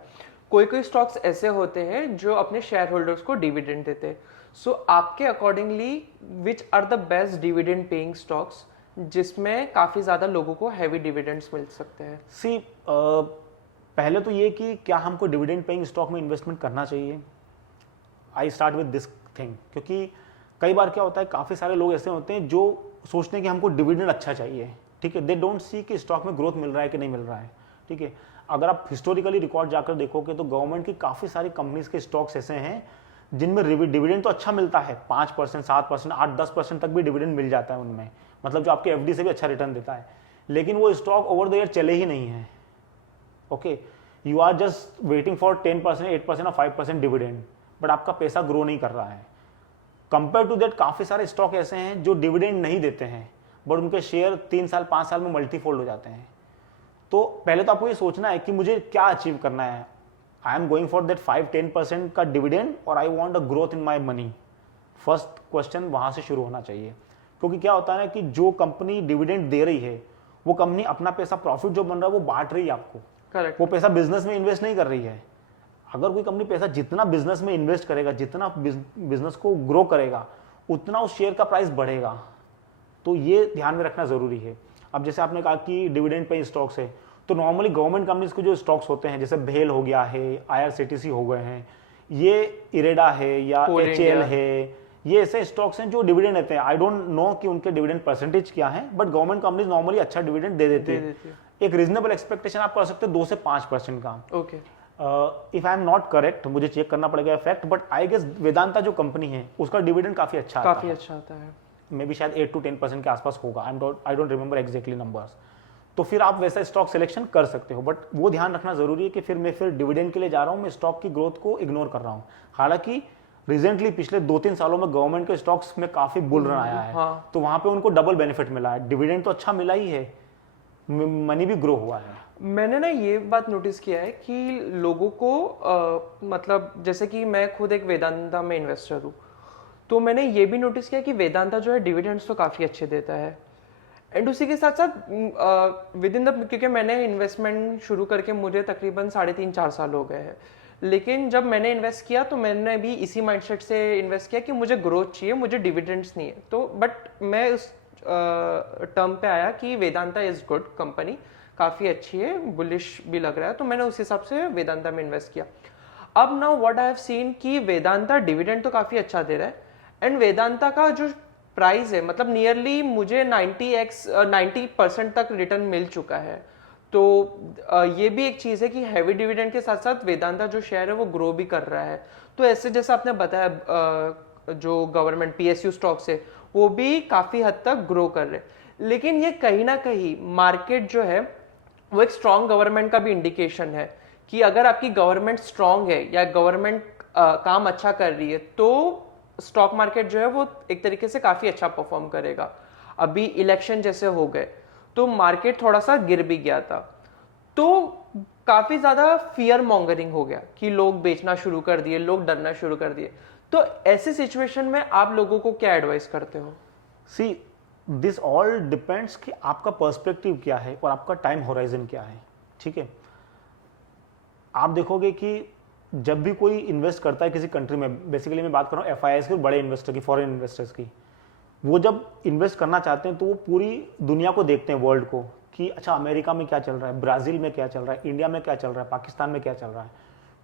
कोई स्टॉक्स ऐसे होते हैं जो अपने शेयर होल्डर्स को डिविडेंड देते हैं। सो आपके accordingly which are the best dividend paying stocks जिसमें काफी ज्यादा लोगों को हैवी डिविडेंड्स मिल सकते हैं? सी पहले तो ये कि क्या हमको डिविडेंड पेइंग स्टॉक में इन्वेस्टमेंट करना चाहिए। I start with this thing, क्योंकि कई बार क्या होता है, काफी सारे लोग ऐसे होते हैं जो सोचते हैं कि हमको डिविडेंड अच्छा चाहिए, ठीक है। दे डोंट सी कि स्टॉक में ग्रोथ मिल रहा है कि नहीं मिल रहा है, ठीक है। अगर आप हिस्टोरिकली रिकॉर्ड जाकर देखोगे तो गवर्नमेंट की काफी सारी कंपनीज के स्टॉक्स ऐसे हैं जिनमें डिविडेंड तो अच्छा मिलता है, 5%, 7%, 8-10% तक भी डिविडेंड मिल जाता है उनमें, मतलब जो आपके एफडी से भी अच्छा रिटर्न देता है, लेकिन वो स्टॉक ओवर द ईयर चले ही नहीं है। Okay, you are just waiting for 10%, 8% और 5% डिविडेंड, बट आपका पैसा ग्रो नहीं कर रहा है। कंपेयर टू दैट काफी सारे स्टॉक ऐसे हैं जो डिविडेंड नहीं देते हैं, बट उनके शेयर 3 साल 5 साल में मल्टीफोल्ड हो जाते हैं। तो पहले तो आपको ये सोचना है कि मुझे क्या अचीव करना है। I am going for that 5-10% का डिविडेंड और I want a growth in my money. First question वहां से शुरू होना चाहिए, क्योंकि क्या होता है ना कि जो कंपनी डिविडेंड दे रही है वो कंपनी अपना पैसा, प्रॉफिट जो बन रहा है वो बांट रही है आपको। करेक्ट। वो पैसा बिजनेस में इन्वेस्ट नहीं कर रही है। अगर कोई कंपनी पैसा जितना बिजनेस में इन्वेस्ट करेगा, जितना बिजनेस को ग्रो करेगा, उतना उस शेयर का प्राइस बढ़ेगा। तो ये ध्यान में रखना जरूरी है। अब जैसे आपने कहा कि डिविडेंड पे स्टॉक्स है, तो नॉर्मली गवर्नमेंट कंपनीज के जो स्टॉक्स होते हैं जैसे भेल हो गया है, IRCTC हो गए हैं, ये इरेडा है या Coal HAL India। है, ये ऐसे स्टॉक्स हैं जो डिविडेंड देते हैं। आई डोंट नो कि उनके डिविडेंड परसेंटेज क्या है, बट गवर्नमेंट कंपनीज नॉर्मली अच्छा डिविडेंड दे देती है। एक रीजनेबल एक्सपेक्टेशन आप कर सकते हो 2 से 5% का। Okay. If I am not correct, मुझे चेक करना पड़ेगा fact, but I guess Vedanta जो कंपनी है उसका डिविडेंड काफी अच्छा आता है। काफी अच्छा आता है। मे बी शायद 8 to 10% के आसपास होगा। आई डोंट रिमेंबर एग्जैक्टली नंबर्स। तो फिर आप वैसा स्टॉक सिलेक्शन कर सकते हो, बट वो ध्यान रखना जरूरी है कि फिर मैं डिविडेंड के लिए जा रहा हूँ, मैं स्टॉक की ग्रोथ को इग्नोर कर रहा हूँ। हालांकि रिसेंटली पिछले 2-3 सालों में गवर्नमेंट के स्टॉक्स में काफी बुल रन आया है। हाँ। तो वहां पे उनको डबल बेनिफिट मिला है, डिविडेंड तो अच्छा मिला ही है, मनी भी ग्रो हुआ है। मैंने ना ये बात नोटिस किया है कि लोगों को मतलब जैसे कि मैं खुद एक वेदांता में इन्वेस्टर हूँ, तो मैंने ये भी नोटिस किया कि वेदांता जो है डिविडेंड्स तो काफ़ी अच्छे देता है। एंड उसी के साथ साथ विद इन द, क्योंकि मैंने इन्वेस्टमेंट शुरू करके मुझे तकरीबन 3.5-4 साल हो गए हैं, लेकिन जब मैंने इन्वेस्ट किया तो मैंने भी इसी माइंडसेट से इन्वेस्ट किया कि मुझे ग्रोथ चाहिए, मुझे डिविडेंड्स नहीं है। तो बट मैं उस टर्म पे आया कि वेदांता इज गुड कंपनी, काफ़ी अच्छी है, बुलिश भी लग रहा है, तो मैंने उस हिसाब से वेदांता में इन्वेस्ट किया। अब now what I have seen कि वेदांता डिविडेंड तो काफ़ी अच्छा दे रहा है, एंड वेदांता का जो प्राइस है मतलब नियरली मुझे 90% तक रिटर्न मिल चुका है। तो ये भी एक चीज़ है कि हैवी डिविडेंड के साथ साथ वेदांता जो शेयर है वो ग्रो भी कर रहा है। तो ऐसे जैसे आपने बताया जो गवर्नमेंट PSU स्टॉक्स है वो भी काफ़ी हद तक ग्रो कर रहे हैं, लेकिन ये कहीं ना कहीं मार्केट जो है वो एक स्ट्रॉन्ग गवर्नमेंट का भी इंडिकेशन है कि अगर आपकी गवर्नमेंट स्ट्रॉन्ग है या गवर्नमेंट काम अच्छा कर रही है तो स्टॉक मार्केट जो है वो एक तरीके से काफी अच्छा परफॉर्म करेगा। अभी इलेक्शन जैसे हो गए तो मार्केट थोड़ा सा गिर भी गया था, तो काफी ज्यादा फियर मॉन्गरिंग हो गया कि लोग बेचना शुरू कर दिए, लोग डरना शुरू कर दिए। तो ऐसे सिचुएशन में आप लोगों को क्या एडवाइस करते हो? सी दिस ऑल डिपेंड्स कि आपका पर्सपेक्टिव क्या है और आपका टाइम होराइजन क्या है। ठीक है, आप देखोगे कि जब भी कोई इन्वेस्ट करता है किसी कंट्री में, बेसिकली मैं बात कर रहा हूँ FIIs के, बड़े इन्वेस्टर की, फॉरेन इन्वेस्टर्स की, वो जब इन्वेस्ट करना चाहते हैं तो वो पूरी दुनिया को देखते हैं, वर्ल्ड को, कि अच्छा अमेरिका में क्या चल रहा है, ब्राजील में क्या चल रहा है, इंडिया में क्या चल रहा है, पाकिस्तान में क्या चल रहा है।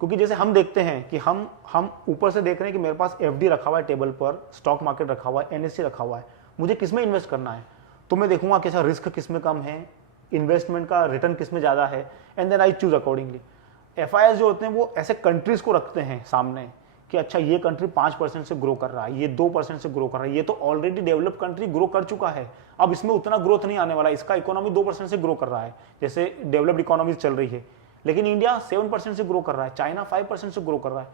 क्योंकि जैसे हम देखते हैं कि हम ऊपर से देख रहे हैं कि मेरे पास FD रखा हुआ है टेबल पर, स्टॉक मार्केट रखा हुआ है, NSE रखा हुआ है, मुझे किस में इन्वेस्ट करना है, तो मैं देखूंगा कैसा रिस्क किस में कम है, इन्वेस्टमेंट का रिटर्न किस में ज़्यादा है, and then I choose accordingly. FIIs जो होते हैं वो ऐसे कंट्रीज को रखते हैं सामने कि अच्छा ये कंट्री 5% से ग्रो कर रहा है, ये 2% से ग्रो कर रहा है, ये तो ऑलरेडी डेवलप कंट्री ग्रो कर चुका है, अब इसमें उतना ग्रोथ नहीं आने वाला, इसका इकोनॉमी 2% से ग्रो कर रहा है जैसे डेवलप्ड इकोनॉमीज चल रही है, लेकिन इंडिया 7% से ग्रो कर रहा है, चाइना 5% से ग्रो कर रहा है।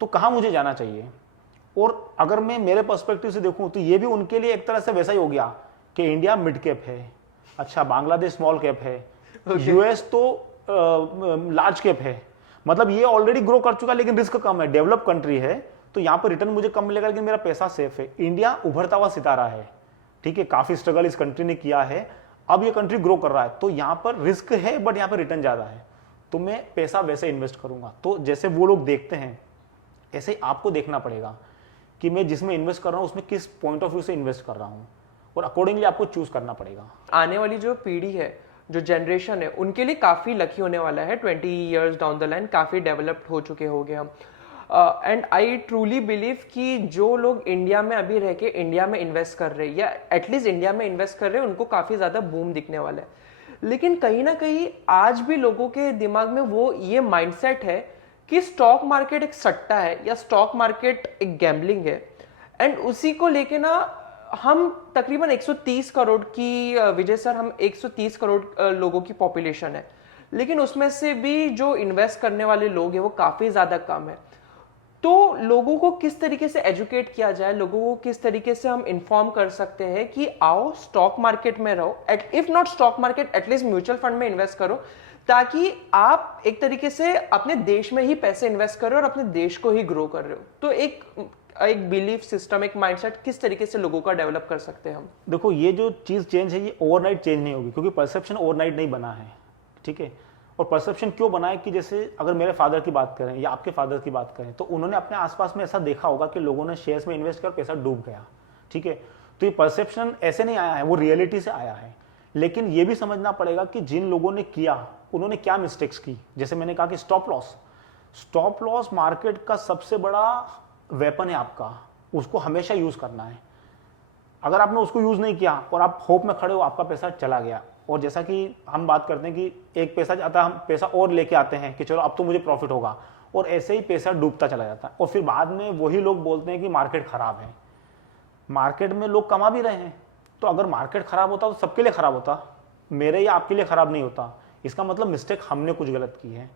तो कहाँ मुझे जाना चाहिए? और अगर मैं मेरे पर्सपेक्टिव से देखूँ तो ये भी उनके लिए एक तरह से वैसा ही हो गया कि इंडिया मिड कैप है, अच्छा बांग्लादेश स्मॉल कैप है, US तो लार्ज कैप है, मतलब ये ऑलरेडी ग्रो कर चुका लेकिन रिस्क कम है, डेवलप कंट्री है, तो यहाँ पर रिटर्न मुझे कम मिलेगा लेकिन मेरा पैसा सेफ है। इंडिया उभरता हुआ सितारा है, ठीक है, काफी स्ट्रगल इस कंट्री ने किया है, अब ये कंट्री ग्रो कर रहा है, तो यहाँ पर रिस्क है बट यहाँ पर रिटर्न ज्यादा है, तो मैं पैसा वैसे इन्वेस्ट करूंगा। तो जैसे वो लोग देखते हैं ऐसे आपको देखना पड़ेगा कि मैं जिसमें इन्वेस्ट कर रहा हूँ उसमें किस पॉइंट ऑफ व्यू से इन्वेस्ट कर रहा हूँ, और अकॉर्डिंगली आपको चूज करना पड़ेगा। आने वाली जो पीढ़ी है, जो जनरेशन है, उनके लिए काफ़ी लकी होने वाला है। 20 ईयर्स डाउन द लाइन काफ़ी डेवलप्ड हो चुके होंगे हम। एंड आई ट्रूली बिलीव कि जो लोग इंडिया में अभी रह के इंडिया में इन्वेस्ट कर रहे हैं या एटलीस्ट इंडिया में इन्वेस्ट कर रहे हैं, उनको काफ़ी ज़्यादा बूम दिखने वाला है। लेकिन कहीं ना कहीं आज भी लोगों के दिमाग में वो ये माइंडसेट है कि स्टॉक मार्केट एक सट्टा है या स्टॉक मार्केट एक गैम्बलिंग है, एंड उसी को लेके ना हम तकरीबन 130 करोड़ की, विजय सर, हम 130 करोड़ लोगों की पॉपुलेशन है, लेकिन उसमें से भी जो इन्वेस्ट करने वाले लोग हैं वो काफ़ी ज़्यादा कम है। तो लोगों को किस तरीके से एजुकेट किया जाए, लोगों को किस तरीके से हम इन्फॉर्म कर सकते हैं कि आओ स्टॉक मार्केट में रहो, if not stock market at least mutual fund में इन्वेस्ट करो, ताकि आप एक तरीके से अपने देश में ही पैसे इन्वेस्ट कर रहे हो और अपने देश को ही ग्रो कर रहे हो। तो एक बिलीफ सिस्टम, एक माइंडसेट किस तरीके से लोगों का डेवलप कर सकते हैं हम? देखो, ये जो चीज़ चेंज है ये ओवरनाइट चेंज नहीं होगी, क्योंकि परसेप्शन ओवरनाइट नहीं बना है, ठीक है। और परसेप्शन क्यों बना है कि जैसे अगर मेरे फादर की बात करें या आपके फादर की बात करें, तो उन्होंने अपने आसपास में ऐसा देखा होगा कि लोगों ने शेयर्स में इन्वेस्ट कर पैसा डूब गया, ठीक है। तो ये परसेप्शन ऐसे नहीं आया है, वो रियलिटी से आया है। लेकिन ये भी समझना पड़ेगा कि जिन लोगों ने किया उन्होंने क्या मिस्टेक्स की। जैसे मैंने कहा कि स्टॉप लॉस मार्केट का सबसे बड़ा वेपन है आपका, उसको हमेशा यूज करना है। अगर आपने उसको यूज नहीं किया और आप होप में खड़े हो, आपका पैसा चला गया। और जैसा कि हम बात करते हैं कि एक पैसा आता है, हम पैसा और लेके आते हैं कि चलो अब तो मुझे प्रॉफिट होगा, और ऐसे ही पैसा डूबता चला जाता है। और फिर बाद में वही लोग बोलते हैं कि मार्केट खराब है। मार्केट में लोग कमा भी रहे हैं, तो अगर मार्केट खराब होता तो सबके लिए खराब होता, मेरे या आपके लिए खराब नहीं होता। इसका मतलब मिस्टेक हमने कुछ गलत की है।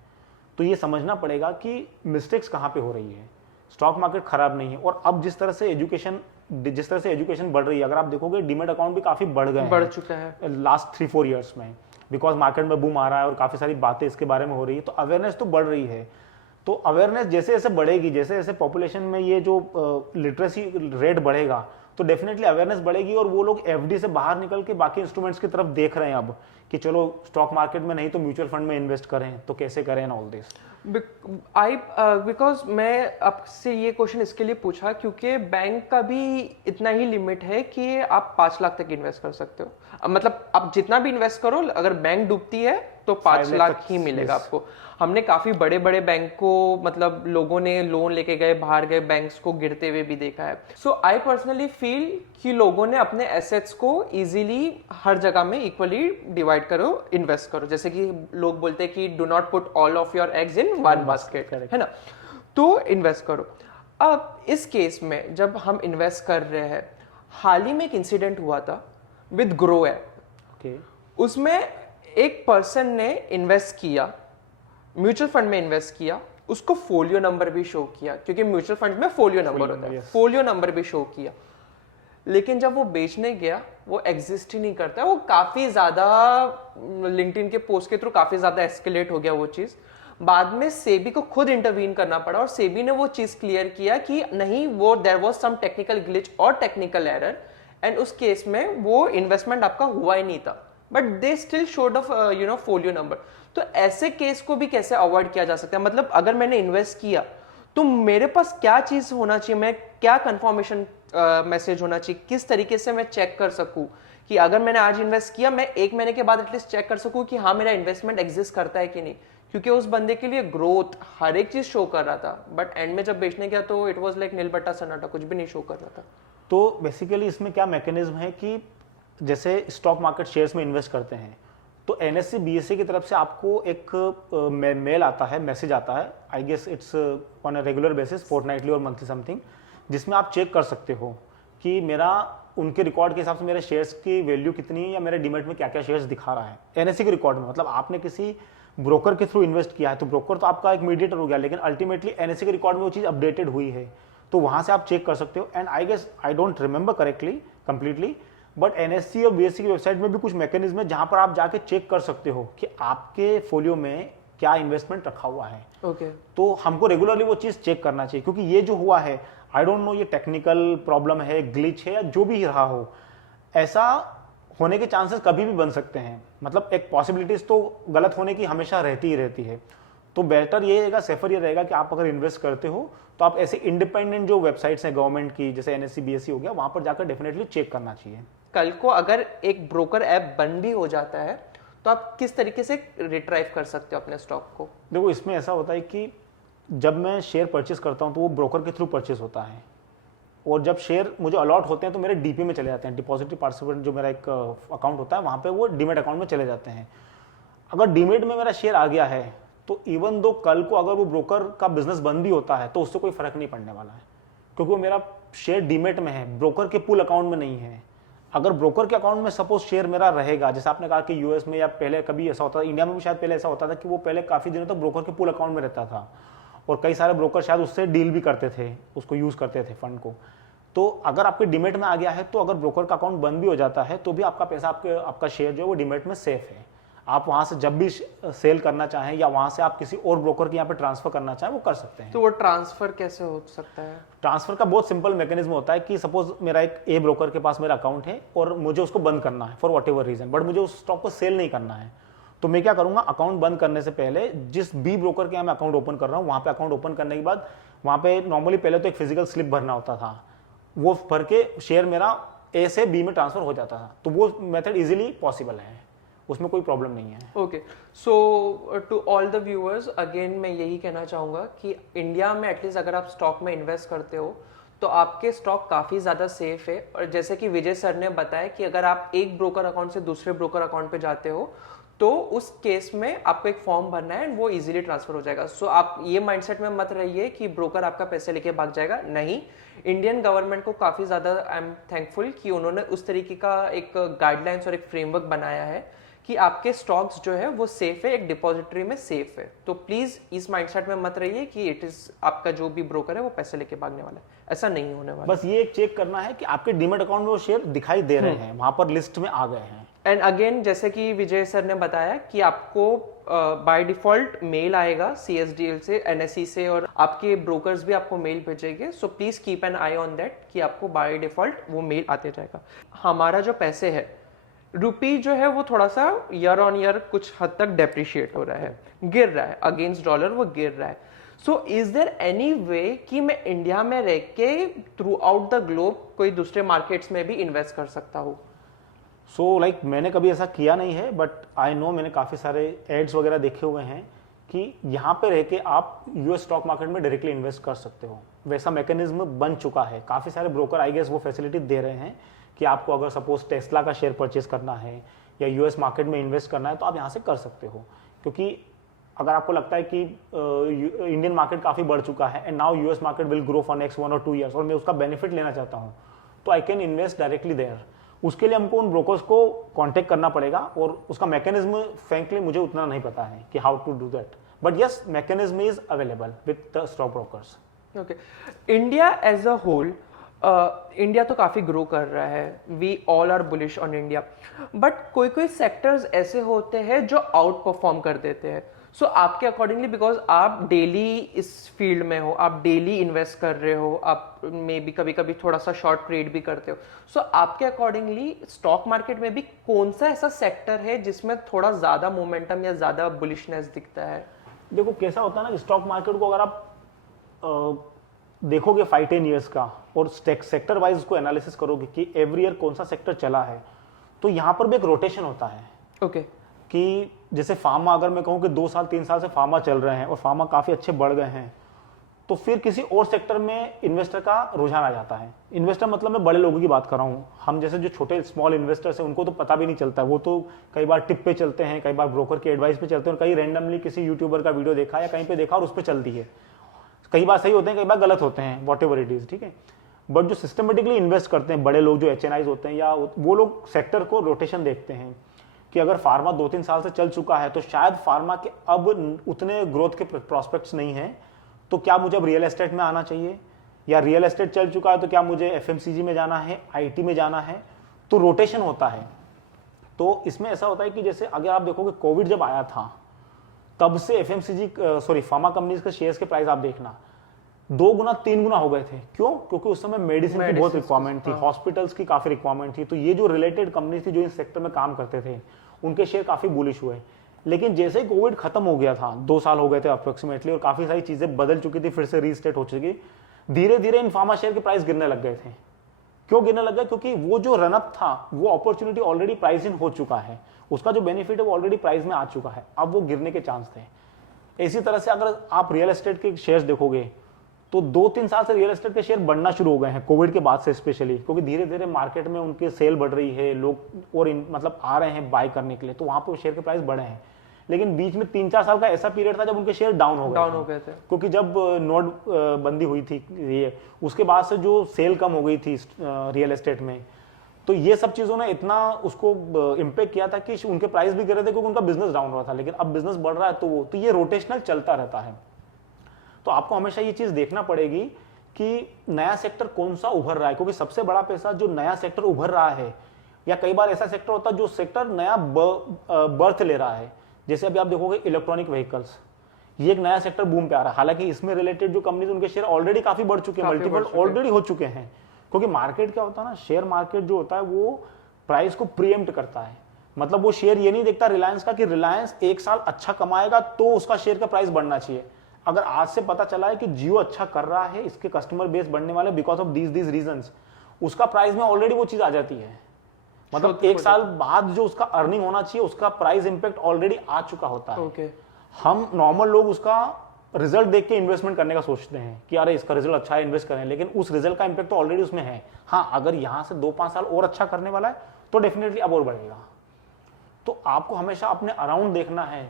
तो ये समझना पड़ेगा कि मिस्टेक्स कहाँ पे हो रही है। स्टॉक मार्केट खराब नहीं है। और अब जिस तरह से एजुकेशन बढ़ रही है, अगर आप देखोगे डीमेट अकाउंट भी काफी बढ़ चुका है लास्ट 3-4 ईयर्स में, बिकॉज मार्केट में बूम आ रहा है और काफी सारी बातें इसके बारे में हो रही है, तो अवेयरनेस तो बढ़ रही है। तो अवेयरनेस जैसे जैसे बढ़ेगी, जैसे जैसे पॉपुलेशन में ये जो लिटरेसी रेट बढ़ेगा, तो डेफिनेटली अवेयरनेस बढ़ेगी। और वो लोग एफडी से बाहर निकल के बाकी इंस्ट्रूमेंट्स की तरफ देख रहे हैं अब कि चलो स्टॉक मार्केट में नहीं तो म्यूचुअल फंड में इन्वेस्ट करें, तो कैसे करें ऑल दिस। बिकॉज मैं आपसे ये क्वेश्चन इसके लिए पूछा क्योंकि बैंक का भी इतना ही लिमिट है कि आप 5 लाख तक इन्वेस्ट कर सकते हो। मतलब आप जितना भी इन्वेस्ट करो, अगर बैंक डूबती है तो 5 लाख ही मिलेगा आपको। हमने काफी बड़े बड़े बैंक को, मतलब लोगों ने लोन लेके गए, बाहर गए, बैंक्स को गिरते हुए भी देखा है। सो आई पर्सनली फील कि लोगों ने अपने एसेट्स को इजीली हर जगह में इक्वली डिवाइड करो, इन्वेस्ट करो। जैसे कि लोग बोलते हैं कि do not put all of your eggs in one basket, है ना। तो इन्वेस्ट करो। अब इस केस में जब हम इन्वेस्ट कर रहे हैं, हाल ही में एक इंसिडेंट हुआ था विद ग्रो ऐप। उसमें एक पर्सन ने इन्वेस्ट किया, म्यूचुअल फंड में इन्वेस्ट किया, उसको फोलियो नंबर भी शो किया, क्योंकि म्यूचुअल फंड में फोलियो नंबर होता है, फोलियो नंबर भी शो किया। लेकिन जब वो बेचने गया, वो एग्जिस्ट ही नहीं करता। वो काफी ज्यादा लिंक्डइन के पोस्ट के थ्रू काफी ज्यादा एस्केलेट हो गया वो चीज। बाद में सेबी को खुद इंटरवीन करना पड़ा और सेबी ने वो चीज क्लियर किया कि नहीं, वो there was some technical glitch और टेक्निकल एरर, एंड उस केस में वो इन्वेस्टमेंट आपका हुआ ही नहीं था, but they still showed of folio number. तो ऐसे केस को भी कैसे अवॉइड किया जा सकता है? मतलब अगर मैंने इन्वेस्ट किया तो मेरे पास क्या चीज होना चाहिए, मैं क्या कंफर्मेशन मैसेज होना चाहिए, किस तरीके से मैं चेक कर सकूं कि अगर मैंने आज इन्वेस्ट किया, मैं 1 महीने के बाद एटलीस्ट चेक कर सकूं कि हाँ मेरा इन्वेस्टमेंट एग्जिस्ट करता है कि नहीं। क्योंकि उस बंदे के लिए ग्रोथ हर एक चीज शो कर रहा था, बट एंड में जब बेचने गया तो इट वाज लाइक नील बट्टा सन्नाटा, कुछ भी नहीं शो कर रहा था। तो बेसिकली इसमें क्या मैकेनिज्म है कि जैसे स्टॉक मार्केट शेयर्स में इन्वेस्ट करते हैं, तो एनएससी बीएससी की तरफ से आपको एक मेल आता है, मैसेज आता है, I guess it's on a regular basis, fortnightly और मंथली समथिंग, जिसमें आप चेक कर सकते हो कि मेरा उनके रिकॉर्ड के हिसाब से मेरे शेयर्स की वैल्यू कितनी है या मेरे डीमेट में क्या क्या शेयर्स दिखा रहा है एनएससी के रिकॉर्ड में। मतलब आपने किसी ब्रोकर के थ्रू इन्वेस्ट किया है, तो ब्रोकर तो आपका एक मीडिएटर हो गया, लेकिन अल्टीमेटली एनएससी के रिकॉर्ड में वो चीज़ अपडेटेड हुई है, तो वहाँ से आप चेक कर सकते हो। And I guess, I don't remember correctly completely, but NSC और बीएससी की वेबसाइट में भी कुछ मैकेनिज्म है जहां पर आप जाके चेक कर सकते हो कि आपके फोलियो में क्या इन्वेस्टमेंट रखा हुआ है। तो हमको रेगुलरली वो चीज चेक करना चाहिए, क्योंकि ये जो हुआ है, आई डोंट नो ये टेक्निकल प्रॉब्लम है, ग्लिच है, या जो भी रहा हो, ऐसा होने के चांसेस कभी भी बन सकते हैं। मतलब एक पॉसिबिलिटीज तो गलत होने की हमेशा रहती ही रहती है। तो बेटर ये रहेगा, सेफर ये रहेगा कि आप अगर इन्वेस्ट करते हो तो आप ऐसे इंडिपेंडेंट जो वेबसाइट्स हैं गवर्नमेंट की, जैसे एनएससी बीएससी हो गया, वहां पर जाकर डेफिनेटली चेक करना चाहिए। कल को अगर एक ब्रोकर ऐप बंद भी हो जाता है तो आप किस तरीके से रिट्राइव कर सकते हो अपने स्टॉक को? देखो, इसमें ऐसा होता है कि जब मैं शेयर परचेस करता हूं तो वो ब्रोकर के थ्रू परचेस होता है, और जब शेयर मुझे अलॉट होते हैं तो मेरे डीपी में चले जाते हैं, डिपॉजिटरी पार्टिसिपेंट जो मेरा एक अकाउंट होता है, वहां पे वो डीमेट अकाउंट में चले जाते हैं। अगर डीमेट में मेरा शेयर आ गया है तो इवन दो कल को अगर वो ब्रोकर का बिजनेस बंद भी होता है तो उससे कोई फर्क नहीं पड़ने वाला है, क्योंकि वो मेरा शेयर डीमेट में है, ब्रोकर के पूल अकाउंट में नहीं है। अगर ब्रोकर के अकाउंट में सपोज शेयर मेरा रहेगा, जैसे आपने कहा कि यूएस में या पहले कभी ऐसा होता था, इंडिया में भी शायद पहले ऐसा होता था कि वो पहले काफी दिनों तक ब्रोकर के पूल अकाउंट में रहता था, और कई सारे ब्रोकर शायद उससे डील भी करते थे, उसको यूज करते थे फंड को। तो अगर आपके डीमेट में आ गया है तो अगर ब्रोकर का अकाउंट बंद भी हो जाता है तो भी आपका पैसा, आपका शेयर जो है वो डीमेट में सेफ है। आप वहां से जब भी सेल करना चाहें या वहां से आप किसी और ब्रोकर के यहाँ पे ट्रांसफर करना चाहें वो कर सकते हैं। तो वो ट्रांसफर कैसे हो सकता है? ट्रांसफर का बहुत सिंपल मैकेनिज्म होता है कि सपोज मेरा एक ए ब्रोकर के पास मेरा अकाउंट है और मुझे उसको बंद करना है for whatever reason, but मुझे उस स्टॉक को सेल नहीं करना है, तो मैं क्या करूंगा, अकाउंट बंद करने से पहले जिस बी ब्रोकर के यहाँ मैं अकाउंट ओपन कर रहा हूँ, वहां पे अकाउंट ओपन करने के बाद वहां पे नॉर्मली पहले तो एक फिजिकल स्लिप भरना होता था, वो भर के शेयर मेरा ए से बी में ट्रांसफर हो जाता था, तो वो मेथड इजीली पॉसिबल है, उसमें कोई प्रॉब्लम नहीं है। Okay, so to all the viewers again मैं यही कहना चाहूँगा कि इंडिया में एटलीस्ट अगर आप स्टॉक में इन्वेस्ट करते हो तो आपके स्टॉक काफ़ी ज़्यादा सेफ है। और जैसे कि विजय सर ने बताया कि अगर आप एक ब्रोकर अकाउंट से दूसरे ब्रोकर अकाउंट पे जाते हो तो उस केस में आपको एक फॉर्म भरना है, वो इजीली ट्रांसफर हो जाएगा। सो आप ये माइंडसेट में मत रहिए कि ब्रोकर आपका पैसे लेके भाग जाएगा, नहीं। इंडियन गवर्नमेंट को काफ़ी ज़्यादा आई एम थैंकफुल कि उन्होंने उस तरीके का एक गाइडलाइंस और एक फ्रेमवर्क बनाया है कि आपके स्टॉक्स जो है वो सेफ है, एक डिपॉजिटरी में सेफ है। तो प्लीज इस माइंडसेट में मत रहिए कि इट इज आपका जो भी ब्रोकर है वो पैसे लेके भागने वाला है, ऐसा नहीं होने वाला। बस ये एक चेक करना है कि आपके डीमेट अकाउंट में वो शेयर दिखाई दे रहे हैं, वहां पर लिस्ट में आ गए हैं। एंड अगेन जैसे कि विजय सर ने बताया कि आपको बाय डिफॉल्ट मेल आएगा CSDL से, NSE से, और आपके ब्रोकर्स भी आपको मेल भेजेंगे। So please keep an I on that कि आपको बाय डिफॉल्ट वो मेल आते जाएगा। हमारा जो पैसे है, रुपी जो है वो थोड़ा सा ईयर ऑन ईयर कुछ हद तक डेप्रिशिएट हो रहा है, गिर रहा है अगेंस्ट डॉलर, वो गिर रहा है। So is there any way कि मैं इंडिया में रह के थ्रू आउट द ग्लोब कोई दूसरे मार्केट्स में भी इन्वेस्ट कर सकता हूँ? सो लाइक मैंने कभी ऐसा किया नहीं है, बट आई नो, मैंने काफ़ी सारे एड्स वगैरह देखे हुए हैं कि यहाँ पे रह के आप US स्टॉक मार्केट में डायरेक्टली इन्वेस्ट कर सकते हो। वैसा मैकेनिज्म बन चुका है, काफ़ी सारे ब्रोकर आई गेस वो फैसिलिटी दे रहे हैं कि आपको अगर सपोज टेस्ला का शेयर परचेज करना है या US मार्केट में इन्वेस्ट करना है तो आप यहाँ से कर सकते हो। क्योंकि अगर आपको लगता है कि इंडियन मार्केट काफ़ी बढ़ चुका है and now US market will grow for next 1 और 2 ईयर्स और मैं उसका बेनिफिट लेना चाहता हूँ, तो I can invest directly there. उसके लिए हमको उन ब्रोकर्स को कांटेक्ट करना पड़ेगा और उसका मैकेनिज्म फ्रैंकली मुझे उतना नहीं पता है कि how to do that, but yes mechanism is available with the stock brokers. Okay, India as a whole, India तो काफ़ी ग्रो कर रहा है, we all are bullish on India, but कोई कोई सेक्टर्स ऐसे होते हैं जो आउट परफॉर्म कर देते हैं। सो आपके अकॉर्डिंगली, बिकॉज आप डेली इस फील्ड में हो, आप डेली इन्वेस्ट कर रहे हो, आप मे बी कभी कभी थोड़ा सा शॉर्ट ट्रेड भी करते हो, सो आपके अकॉर्डिंगली स्टॉक मार्केट में भी कौन सा ऐसा सेक्टर है जिसमें थोड़ा ज़्यादा मोमेंटम या ज़्यादा बुलिशनेस दिखता है? देखो कैसा होता है ना, स्टॉक मार्केट को अगर आप देखोगे 5-10 ईयर्स का और सेक्टर वाइज उसको एनालिसिस करोगे कि एवरी ईयर कौन सा सेक्टर चला है, तो यहाँ पर भी एक रोटेशन होता है। ओके, कि जैसे फार्मा, अगर मैं कहूँ कि 2 साल 3 साल से फार्मा चल रहे हैं और फार्मा काफ़ी अच्छे बढ़ गए हैं, तो फिर किसी और सेक्टर में इन्वेस्टर का रुझान आ जाता है। इन्वेस्टर मतलब मैं बड़े लोगों की बात कर रहा हूँ, हम जैसे जो छोटे स्मॉल इन्वेस्टर्स हैं उनको तो पता भी नहीं चलता, वो तो कई बार टिप पे चलते हैं, कई बार ब्रोकर के एडवाइस पे चलते हैं, और कई रैंडमली किसी यूट्यूबर का वीडियो देखा या कहीं पे देखा और उस पर चल दी है। कई बार सही होते हैं, कई बार गलत होते हैं, वॉट एवर इट इज, ठीक है। बट जो सिस्टमेटिकली इन्वेस्ट करते हैं बड़े लोग, जो HNIs होते हैं, या वो लोग सेक्टर को रोटेशन देखते हैं कि अगर फार्मा 2-3 साल से चल चुका है तो शायद फार्मा के अब उतने ग्रोथ के प्रॉस्पेक्ट्स नहीं है, तो क्या मुझे अब रियल एस्टेट में आना चाहिए, या रियल एस्टेट चल चुका है तो क्या मुझे FMCG में जाना है, IT में जाना है। तो रोटेशन होता है। तो इसमें ऐसा होता है कि जैसे अगर आप देखोगे कोविड जब आया था तब से फार्मा कंपनीज के शेयर्स के प्राइस आप देखना 2 गुना 3 गुना हो गए थे। क्यों? क्योंकि उस समय मेडिसिन की बहुत रिक्वायरमेंट थी, हॉस्पिटल्स की काफी रिक्वायरमेंट थी, तो ये जो रिलेटेड कंपनी थी जो इस सेक्टर में काम करते थे उनके शेयर काफी बुलिश हुए। लेकिन जैसे ही कोविड खत्म हो गया था, 2 साल हो गए थे अप्रोक्सीमेटली, और काफी सारी चीजें बदल चुकी थी, फिर से रीस्टेट हो चुकी, धीरे धीरे इन फार्मा शेयर के प्राइस गिरने लग गए थे। क्यों गिरने लग गए? क्योंकि वो जो रनअप था वो अपॉर्चुनिटी ऑलरेडी प्राइस इन हो चुका है, उसका जो बेनिफिट है वो ऑलरेडी प्राइस में आ चुका है, अब वो गिरने के चांस थे। इसी तरह से अगर आप रियल एस्टेट के शेयर्स देखोगे तो 2-3 साल से रियल एस्टेट के शेयर बढ़ना शुरू हो गए हैं कोविड के बाद से स्पेशली, क्योंकि धीरे धीरे मार्केट में उनके सेल बढ़ रही है, लोग और मतलब आ रहे हैं बाय करने के लिए, तो वहां पे शेयर के प्राइस बढ़े हैं। लेकिन बीच में 3-4 साल का ऐसा पीरियड था जब उनके शेयर डाउन हो गए थे, क्योंकि जब नोट बंदी हुई थी ये, उसके बाद से जो सेल कम हो गई थी रियल एस्टेट में, तो ये सब चीजों ने इतना उसको इम्पेक्ट किया था कि उनके प्राइस भी गिर रहे थे क्योंकि उनका बिजनेस डाउन हो रहा था। लेकिन अब बिजनेस बढ़ रहा है तो ये रोटेशनल चलता रहता है। तो आपको हमेशा ये चीज देखना पड़ेगी कि नया सेक्टर कौन सा उभर रहा है, क्योंकि सबसे बड़ा पैसा जो नया सेक्टर उभर रहा है, या कई बार ऐसा सेक्टर होता है जो सेक्टर नया बर्थ ले रहा है। जैसे अभी आप देखोगे इलेक्ट्रॉनिक व्हीकल्स, ये एक नया सेक्टर बूम पे आ रहा है। हालांकि इसमें रिलेटेड जो कंपनीज उनके शेयर ऑलरेडी काफी बढ़ चुके हैं, मल्टीपल ऑलरेडी हो चुके हैं, क्योंकि मार्केट क्या होता है ना, शेयर मार्केट जो होता है वो प्राइस को प्रीएम्प्ट करता है। मतलब वो शेयर ये नहीं देखता रिलायंस का कि रिलायंस 1 साल अच्छा कमाएगा तो उसका शेयर का प्राइस बढ़ना चाहिए। अगर आज से पता चला है कि जियो अच्छा कर रहा है, इसके कस्टमर बेस बढ़ने वाले बिकॉज ऑफ दीज रीजंस, उसका प्राइस में ऑलरेडी वो चीज आ जाती है, मतलब एक साल बाद जो उसका अर्निंग होना चाहिए उसका प्राइस इंपैक्ट ऑलरेडी आ चुका होता है। ओके। हम नॉर्मल लोग उसका रिजल्ट देख के इन्वेस्टमेंट करने का सोचते हैं कि अरे इसका रिजल्ट अच्छा है, इन्वेस्ट करें, लेकिन उस रिजल्ट का इंपैक्ट तो ऑलरेडी उसमें है। हाँ, अगर यहां से 2-5 साल और अच्छा करने वाला है तो डेफिनेटली अब और बढ़ेगा। तो आपको हमेशा अपने अराउंड देखना है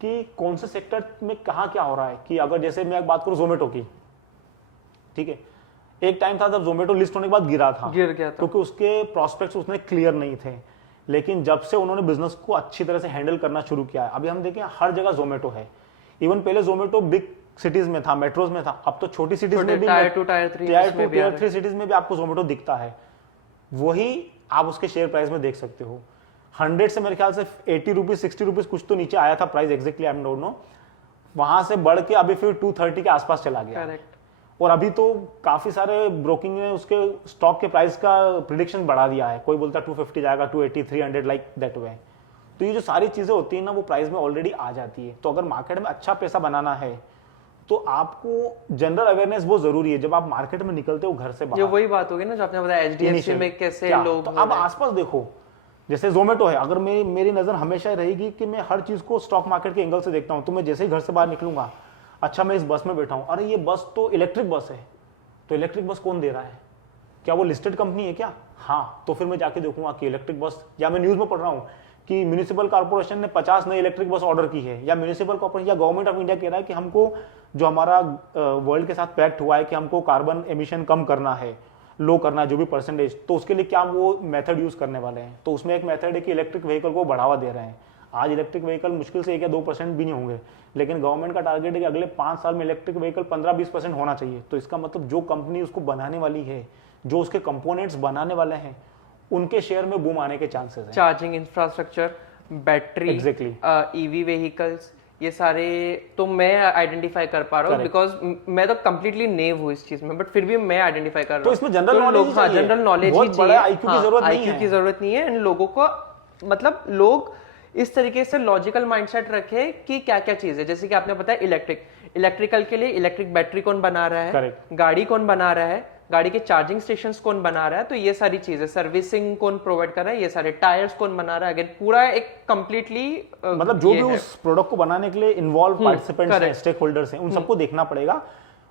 कि कौन से सेक्टर में कहाँ क्या हो रहा है। कि अगर जैसे मैं एक बात करूँ जोमेटो की, ठीक है, एक टाइम था जब जोमेटो लिस्ट होने के बाद गिर गया था क्योंकि उसके प्रोस्पेक्ट्स उसने क्लियर नहीं थे। लेकिन जब से उन्होंने बिजनेस को अच्छी तरह से हैंडल करना शुरू किया है, अभी हम देखें हर जगह जोमेटो है। इवन पहले जोमेटो बिग सिटीज में था, मेट्रोज में था, अब तो छोटी सिटीज में भी, टायर 2 टायर 3 सिटीज में भी आपको जोमेटो दिखता है। वही आप उसके शेयर प्राइस में देख सकते हो। 100 से मेरे ख्याल से 80 रुपीज 60 रुपीज कुछ तो नीचे आया था price, exactly I don't know, वहां से बढ़ के अभी फिर 230 के आसपास चला गया। और अभी तो काफी सारे ब्रोकिंग ने उसके स्टॉक के प्राइस का प्रिडिक्शन बढ़ा दिया है, कोई बोलता है 250 जाएगा, 280, 300 लाइक दैट वे। तो ये जो सारी चीजें होती है ना वो प्राइस में ऑलरेडी आ जाती है। तो अगर मार्केट में अच्छा पैसा बनाना है तो आपको जनरल अवेयरनेस बहुत जरूरी है। जब आप मार्केट में निकलते हो घर से बाहर, ये वही बात होगी ना जो आपने बताया एचडीएफसी में कैसे लोग, तो आप आसपास देखो, जैसे जोमेटो है, अगर मेरी नजर हमेशा रहेगी कि मैं हर चीज को स्टॉक मार्केट के एंगल से देखता हूं। तो मैं जैसे ही घर से बाहर निकलूंगा, अच्छा मैं इस बस में बैठा हूं, अरे ये बस तो इलेक्ट्रिक बस है, तो इलेक्ट्रिक बस कौन दे रहा है, क्या वो लिस्टेड कंपनी है क्या? हाँ, तो फिर मैं जाके देखूंगा कि इलेक्ट्रिक बस, या मैं न्यूज में पढ़ रहा हूँ कि म्यूनिसिपल कॉर्पोरेशन ने 50 नई इलेक्ट्रिक बस ऑर्डर की है, या म्यूनिसिपल कॉर्पोरेशन या गवर्नमेंट ऑफ इंडिया कह रहा है कि हमको जो हमारा वर्ल्ड के साथ पैक्ट हुआ है कि हमको कार्बन एमिशन कम करना है, लो करना है जो भी परसेंटेज, तो उसके लिए क्या वो मेथड यूज करने वाले हैं। तो उसमें एक मेथड है कि इलेक्ट्रिक व्हीकल को बढ़ावा दे रहे हैं। आज इलेक्ट्रिक व्हीकल मुश्किल से 1 या 2% भी नहीं होंगे, लेकिन गवर्नमेंट का टारगेट है कि अगले 5 साल में इलेक्ट्रिक व्हीकल 15-20% होना चाहिए। तो इसका मतलब जो कंपनी उसको बनाने वाली है, जो उसके कंपोनेंट्स बनाने वाले हैं, उनके शेयर में बूम आने के चांसेस हैं। Charging infrastructure, battery, exactly, EV vehicles, ये सारे तो मैं आइडेंटिफाई कर पा रहा हूँ, बिकॉज मैं तो कंप्लीटली नेव हूँ इस चीज में, बट फिर भी मैं आइडेंटिफाई कर रहा हूँ। तो इसमें जनरल नॉलेज, जनरल नॉलेज ही चाहिए, आईक्यू की जरूरत नहीं है। इन लोगों को मतलब लोग इस तरीके से लॉजिकल माइंडसेट रखे कि क्या क्या चीज है। जैसे कि आपने बताया इलेक्ट्रिकल के लिए इलेक्ट्रिक बैटरी कौन बना रहा है, गाड़ी कौन बना रहा है, गाड़ी के चार्जिंग स्टेशंस कौन बना रहा है, तो ये सारी चीजें, सर्विसिंग कौन प्रोवाइड कर रहा है, ये सारे टायर्स कौन बना रहा है, अगेन पूरा एक कंप्लीटली मतलब जो भी उस प्रोडक्ट को बनाने के लिए इन्वॉल्व पार्टिसिपेंट्स हैं, स्टेक होल्डर्स हैं, उन सबको देखना पड़ेगा।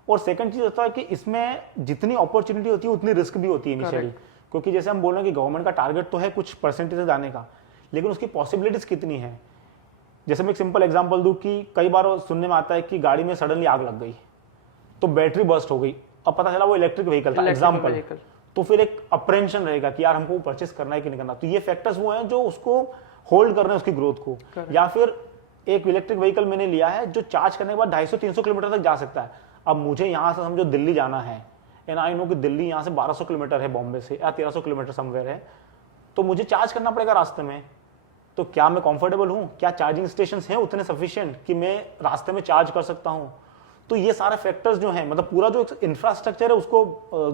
और सेकंड चीज होता है कि इसमें जितनी अपॉर्चुनिटी होती है उतनी रिस्क भी होती है इनिशियली, क्योंकि जैसे हम बोल रहे हैं कि गवर्नमेंट का टारगेट तो है कुछ परसेंटेज आने का, लेकिन उसकी पॉसिबिलिटीज कितनी है। जैसे मैं एक सिंपल एग्जांपल दूं कि कई बार सुनने में आता है कि गाड़ी में सडनली आग लग गई तो बैटरी बर्स्ट हो गई, अब पता चला वो इलेक्ट्रिक व्हीकल था एग्जांपल, तो फिर एक अप्रेंशन रहेगा कि यार हमको परचेस करना है कि नहीं करना। तो ये फैक्टर्स वो हैं जो उसको होल्ड कर रहे हैं उसकी ग्रोथ को। या फिर एक इलेक्ट्रिक व्हीकल मैंने लिया है जो चार्ज करने के बाद 250-300 किलोमीटर तक जा सकता है। अब मुझे यहाँ से समझो दिल्ली जाना है, एंड आई नो कि दिल्ली यहाँ से 1200 किलोमीटर है बॉम्बे से, या 1300 किलोमीटर समवेयर है, तो मुझे चार्ज करना पड़ेगा रास्ते में। तो क्या मैं कंफर्टेबल हूं, क्या चार्जिंग स्टेशन हैं उतने सफिशिएंट कि मैं रास्ते में चार्ज कर सकता हूं। तो ये सारे फैक्टर्स जो हैं, मतलब पूरा जो इंफ्रास्ट्रक्चर है उसको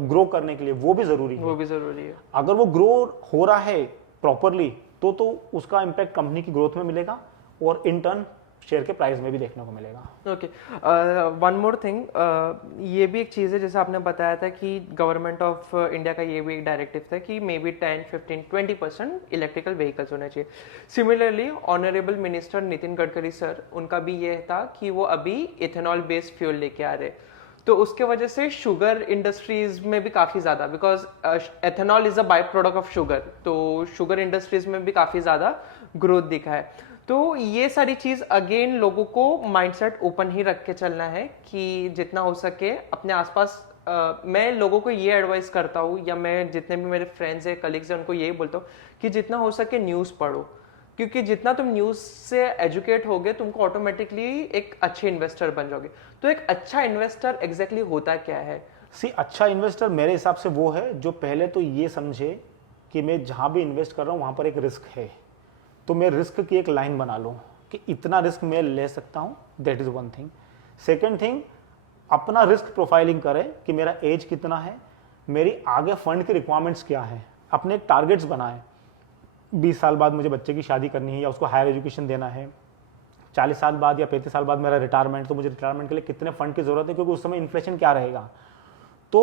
ग्रो करने के लिए वो भी जरूरी है। अगर वो ग्रो हो रहा है प्रॉपरली तो उसका इंपैक्ट कंपनी की ग्रोथ में मिलेगा और इन टर्न शेयर के प्राइस में भी देखने को मिलेगा। ओके, वन मोर थिंग, ये भी एक चीज़ है जैसे आपने बताया था कि गवर्नमेंट ऑफ इंडिया का ये भी एक डायरेक्टिव था कि मे बी 10, 15, 20% इलेक्ट्रिकल व्हीकल्स होने चाहिए। Similarly honourable minister Nitin Gadkari sir, उनका भी ये था कि वो अभी इथेनॉल बेस्ड फ्यूल लेके आ रहे, तो उसके वजह से शुगर इंडस्ट्रीज में भी काफ़ी ज़्यादा, because ethanol is a by product of sugar, तो शुगर इंडस्ट्रीज में भी काफ़ी ज़्यादा ग्रोथ दिखा है। तो ये सारी चीज़ अगेन लोगों को माइंडसेट ओपन ही रख के चलना है कि जितना हो सके अपने आसपास, मैं लोगों को ये एडवाइस करता हूँ, या मैं जितने भी मेरे फ्रेंड्स हैं, कलीग्स हैं, उनको यही बोलता हूँ कि जितना हो सके न्यूज़ पढ़ो, क्योंकि जितना तुम न्यूज़ से एजुकेट होगे तुमको ऑटोमेटिकली एक अच्छे इन्वेस्टर बन जाओगे। तो एक अच्छा इन्वेस्टर एग्जैक्टली होता क्या है? अच्छा इन्वेस्टर मेरे हिसाब से वो है जो पहले तो ये समझे कि मैं जहाँ भी इन्वेस्ट कर रहा हूँ वहाँ पर एक रिस्क है, तो मैं रिस्क की एक लाइन बना लूँ कि इतना रिस्क मैं ले सकता हूँ, that is one thing. Second thing, अपना रिस्क प्रोफाइलिंग करें कि मेरा एज कितना है, मेरी आगे फंड की रिक्वायरमेंट्स क्या है, अपने एक टारगेट्स बनाएं। 20 साल बाद मुझे बच्चे की शादी करनी है या उसको हायर एजुकेशन देना है, 40 साल बाद या 35 साल बाद मेरा रिटायरमेंट, तो मुझे रिटायरमेंट के लिए कितने फंड की जरूरत है, क्योंकि उस समय इन्फ्लेशन क्या रहेगा। तो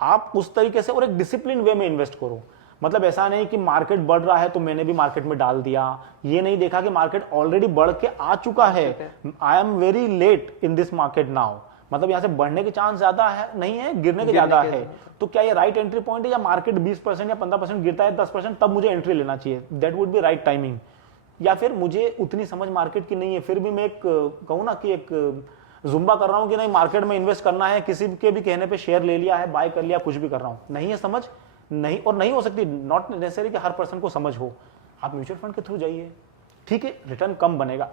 आप उस तरीके से और एक डिसिप्लिन वे में इन्वेस्ट करो। मतलब ऐसा नहीं कि मार्केट बढ़ रहा है तो मैंने भी मार्केट में डाल दिया, ये नहीं देखा कि मार्केट ऑलरेडी बढ़ के आ चुका है, I am very late in this market now, मतलब यहाँ से बढ़ने के चांस ज्यादा है नहीं है, गिरने के ज्यादा है, तो क्या ये राइट एंट्री पॉइंट है, या मार्केट 20% या 15% गिरता है 10% तब मुझे एंट्री लेना चाहिए, that would be right timing. या फिर मुझे उतनी समझ मार्केट की नहीं है, फिर भी मैं एक कहूँ ना कि एक जुम्बा कर रहा हूँ कि नहीं मार्केट में इन्वेस्ट करना है, किसी के भी कहने पे शेयर ले लिया है, बाय कर लिया, कुछ भी कर रहा हूँ, नहीं है समझ, नहीं, और नहीं हो सकती, नॉट नेसेसरी कि हर पर्सन को समझ हो। आप म्यूचुअल फंड के थ्रू जाइए, ठीक है, रिटर्न कम बनेगा,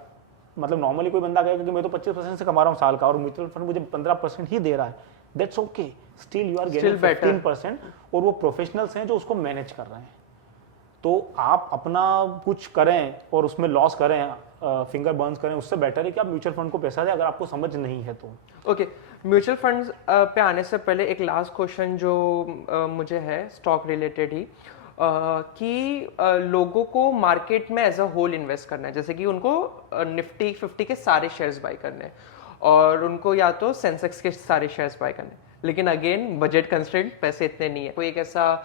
मतलब नॉर्मली कोई बंदा कहेगा कि मैं तो 25% से कमा रहा हूँ साल का और म्यूचुअल फंड मुझे 15% ही दे रहा है, that's okay, still you are getting 15%, और वो प्रोफेशनल्स हैं जो उसको मैनेज कर रहे हैं। तो आप अपना कुछ करें और उसमें लॉस करें, फिंगर बर्न्स करें, उससे बेटर है कि आप म्यूचुअल फंड को पैसा दें अगर आपको समझ नहीं है तो। ओके, म्यूचुअल फंड्स पे आने से पहले एक लास्ट क्वेश्चन जो मुझे है स्टॉक रिलेटेड ही, कि लोगों को मार्केट में एज अ होल इन्वेस्ट करना है, जैसे कि उनको निफ्टी 50 के सारे शेयर्स बाय करने हैं और उनको या तो सेंसेक्स के सारे शेयर्स बाय करने हैं, लेकिन अगेन बजट कंस्ट्रेंट, पैसे इतने नहीं है, कोई एक ऐसा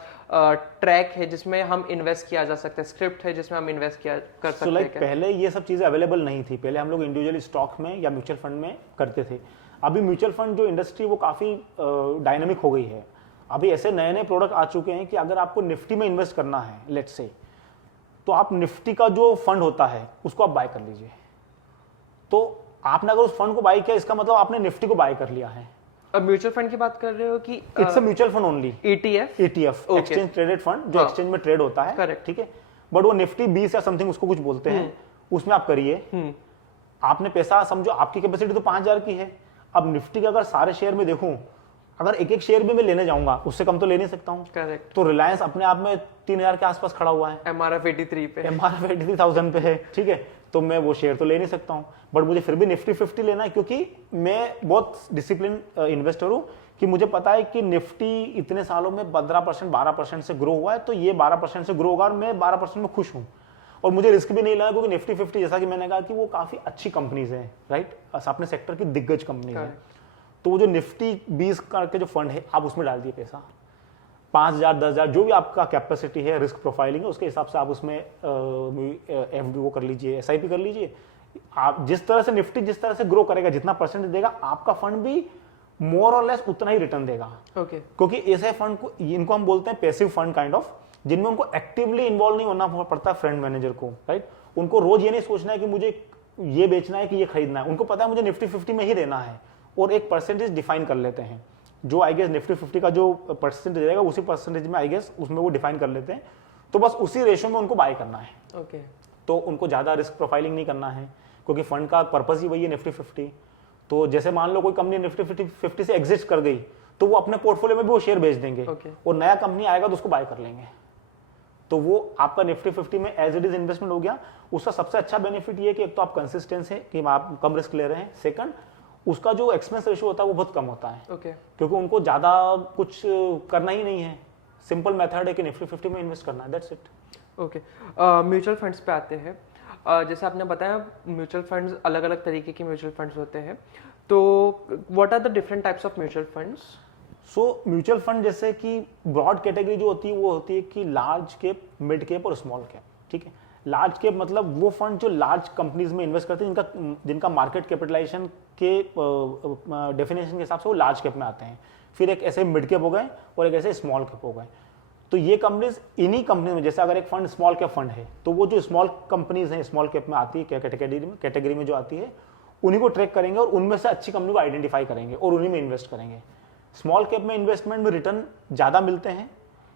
ट्रैक है जिसमें हम इन्वेस्ट किया जा सकता है, स्क्रिप्ट है जिसमें हम इन्वेस्ट किया कर सकते हैं? पहले ये सब चीज़ें अवेलेबल नहीं थी, पहले हम लोग इंडिविजुअली स्टॉक में या म्यूचुअल फंड में करते थे। अभी म्यूचुअल फंड जो इंडस्ट्री वो काफ़ी डायनामिक हो गई है, अभी ऐसे नए नए प्रोडक्ट आ चुके हैं कि अगर आपको निफ्टी में इन्वेस्ट करना है लेट्स से, तो आप निफ्टी का जो फंड होता है उसको आप बाय कर लीजिए। तो आपने अगर उस फंड को बाय किया, इसका मतलब आपने निफ्टी को बाय कर लिया है। अब म्यूचुअल फंड की बात कर रहे हो कि it's a mutual fund only, ETF exchange traded fund, जो एक्सचेंज में ट्रेड होता है, करेक्ट, ठीक है, बट वो निफ्टी 20 या समथिंग उसको कुछ बोलते हैं, उसमें आप करिए। आपने पैसा, समझो आपकी कैपेसिटी तो 5000 की है, अब निफ्टी के अगर सारे शेयर में देखूं, अगर एक एक शेयर भी मैं लेने जाऊंगा उससे कम तो ले नहीं सकता हूं, करेक्ट, तो रिलायंस अपने आप में 3000 के आसपास खड़ा हुआ है, MRF 83 पे, MRF 83,000 पे है, ठीक है, तो मैं वो शेयर तो ले नहीं सकता हूं, बट मुझे फिर भी निफ्टी 50 लेना है, क्योंकि मैं बहुत डिसिप्लिन इन्वेस्टर हूं कि मुझे पता है कि निफ्टी इतने सालों में 15% 12% से ग्रो हुआ है, तो ये 12% से ग्रो होगा और मैं 12% में खुश हूं, और मुझे रिस्क भी नहीं लेना, क्योंकि निफ्टी 50 जैसा कि मैंने कहा कि वो काफी अच्छी कंपनीज हैं, राइट, अपने सेक्टर की दिग्गज कंपनी है। तो वो जो निफ्टी 20 के जो फंड है, आप उसमें डाल दिए पैसा, 5000 10,000 जो भी आपका कैपेसिटी है, रिस्क प्रोफाइलिंग है, उसके हिसाब से आप उसमें FD वो कर लीजिए, SIP कर लीजिए। आप जिस तरह से निफ्टी जिस तरह से ग्रो करेगा, जितना परसेंटेज देगा, आपका फंड भी मोर और लेस उतना ही रिटर्न देगा। ओके, क्योंकि ऐसे फंड को, इनको हम बोलते हैं पैसिव फंड काइंड ऑफ, जिनमें उनको एक्टिवली इन्वॉल्व नहीं होना पड़ता फ्रंट मैनेजर को, राइट। उनको रोज ये नहीं सोचना है कि मुझे ये बेचना है कि ये खरीदना है, उनको पता है मुझे निफ्टी 50 में ही देना है, और एक परसेंटेज डिफाइन कर लेते हैं, जो आई गेस निफ्टी 50 का जो परसेंटेज रहेगा उसी परसेंटेज में आई गेस उसमें वो डिफाइन कर लेते हैं, तो बस उसी रेशियो में उनको बाय करना है। ओके, तो उनको ज़्यादा रिस्क प्रोफाइलिंग नहीं करना है, क्योंकि फंड का पर्पस ही वही है निफ्टी 50। तो जैसे मान लो कोई कंपनी निफ्टी 50 से एग्जिस्ट कर गई, तो वो अपने पोर्टफोलियो में भी वो शेयर बेच देंगे, और नया कंपनी आएगा तो उसको बाय कर लेंगे, तो वो आपका निफ्टी 50 में एज इट इज इन्वेस्टमेंट हो गया। उसका सबसे अच्छा बेनिफिट ये कि एक तो आप कंसिस्टेंस है कि आप कम रिस्क ले रहे हैं, सेकंड उसका जो एक्सपेंस रेशियो होता है वो बहुत कम होता है, क्योंकि उनको ज़्यादा कुछ करना ही नहीं है, सिंपल मेथड है कि निफ्टी 50 में इन्वेस्ट करना है, that's it. Okay, mutual funds पे आते हैं। जैसे आपने बताया म्यूचुअल फंड्स अलग अलग तरीके के म्यूचुअल फंड्स होते हैं, तो what are the different types of mutual funds? So mutual fund जैसे कि ब्रॉड कैटेगरी जो होती है वो होती है कि लार्ज कैप, मिड कैप और स्मॉल कैप, ठीक है। लार्ज कैप मतलब वो फंड जो लार्ज कंपनीज में इन्वेस्ट करते हैं, जिनका मार्केट कैपिटलाइजेशन के डेफिनेशन के हिसाब से वो लार्ज कैप में आते हैं। फिर एक ऐसे मिड कैप हो गए और एक ऐसे स्मॉल कैप हो गए। तो ये कंपनीज, इन्हीं कंपनी में, जैसे अगर एक फंड स्मॉल कैप फंड है तो वो जो स्मॉल कंपनीज हैं स्मॉल कैप में आती है, कैटेगरी में जो आती है, उन्हीं को ट्रैक करेंगे और उनमें से अच्छी कंपनी को आइडेंटिफाई करेंगे और उन्हीं में इन्वेस्ट करेंगे। स्मॉल कैप में इन्वेस्टमेंट में रिटर्न ज़्यादा मिलते हैं,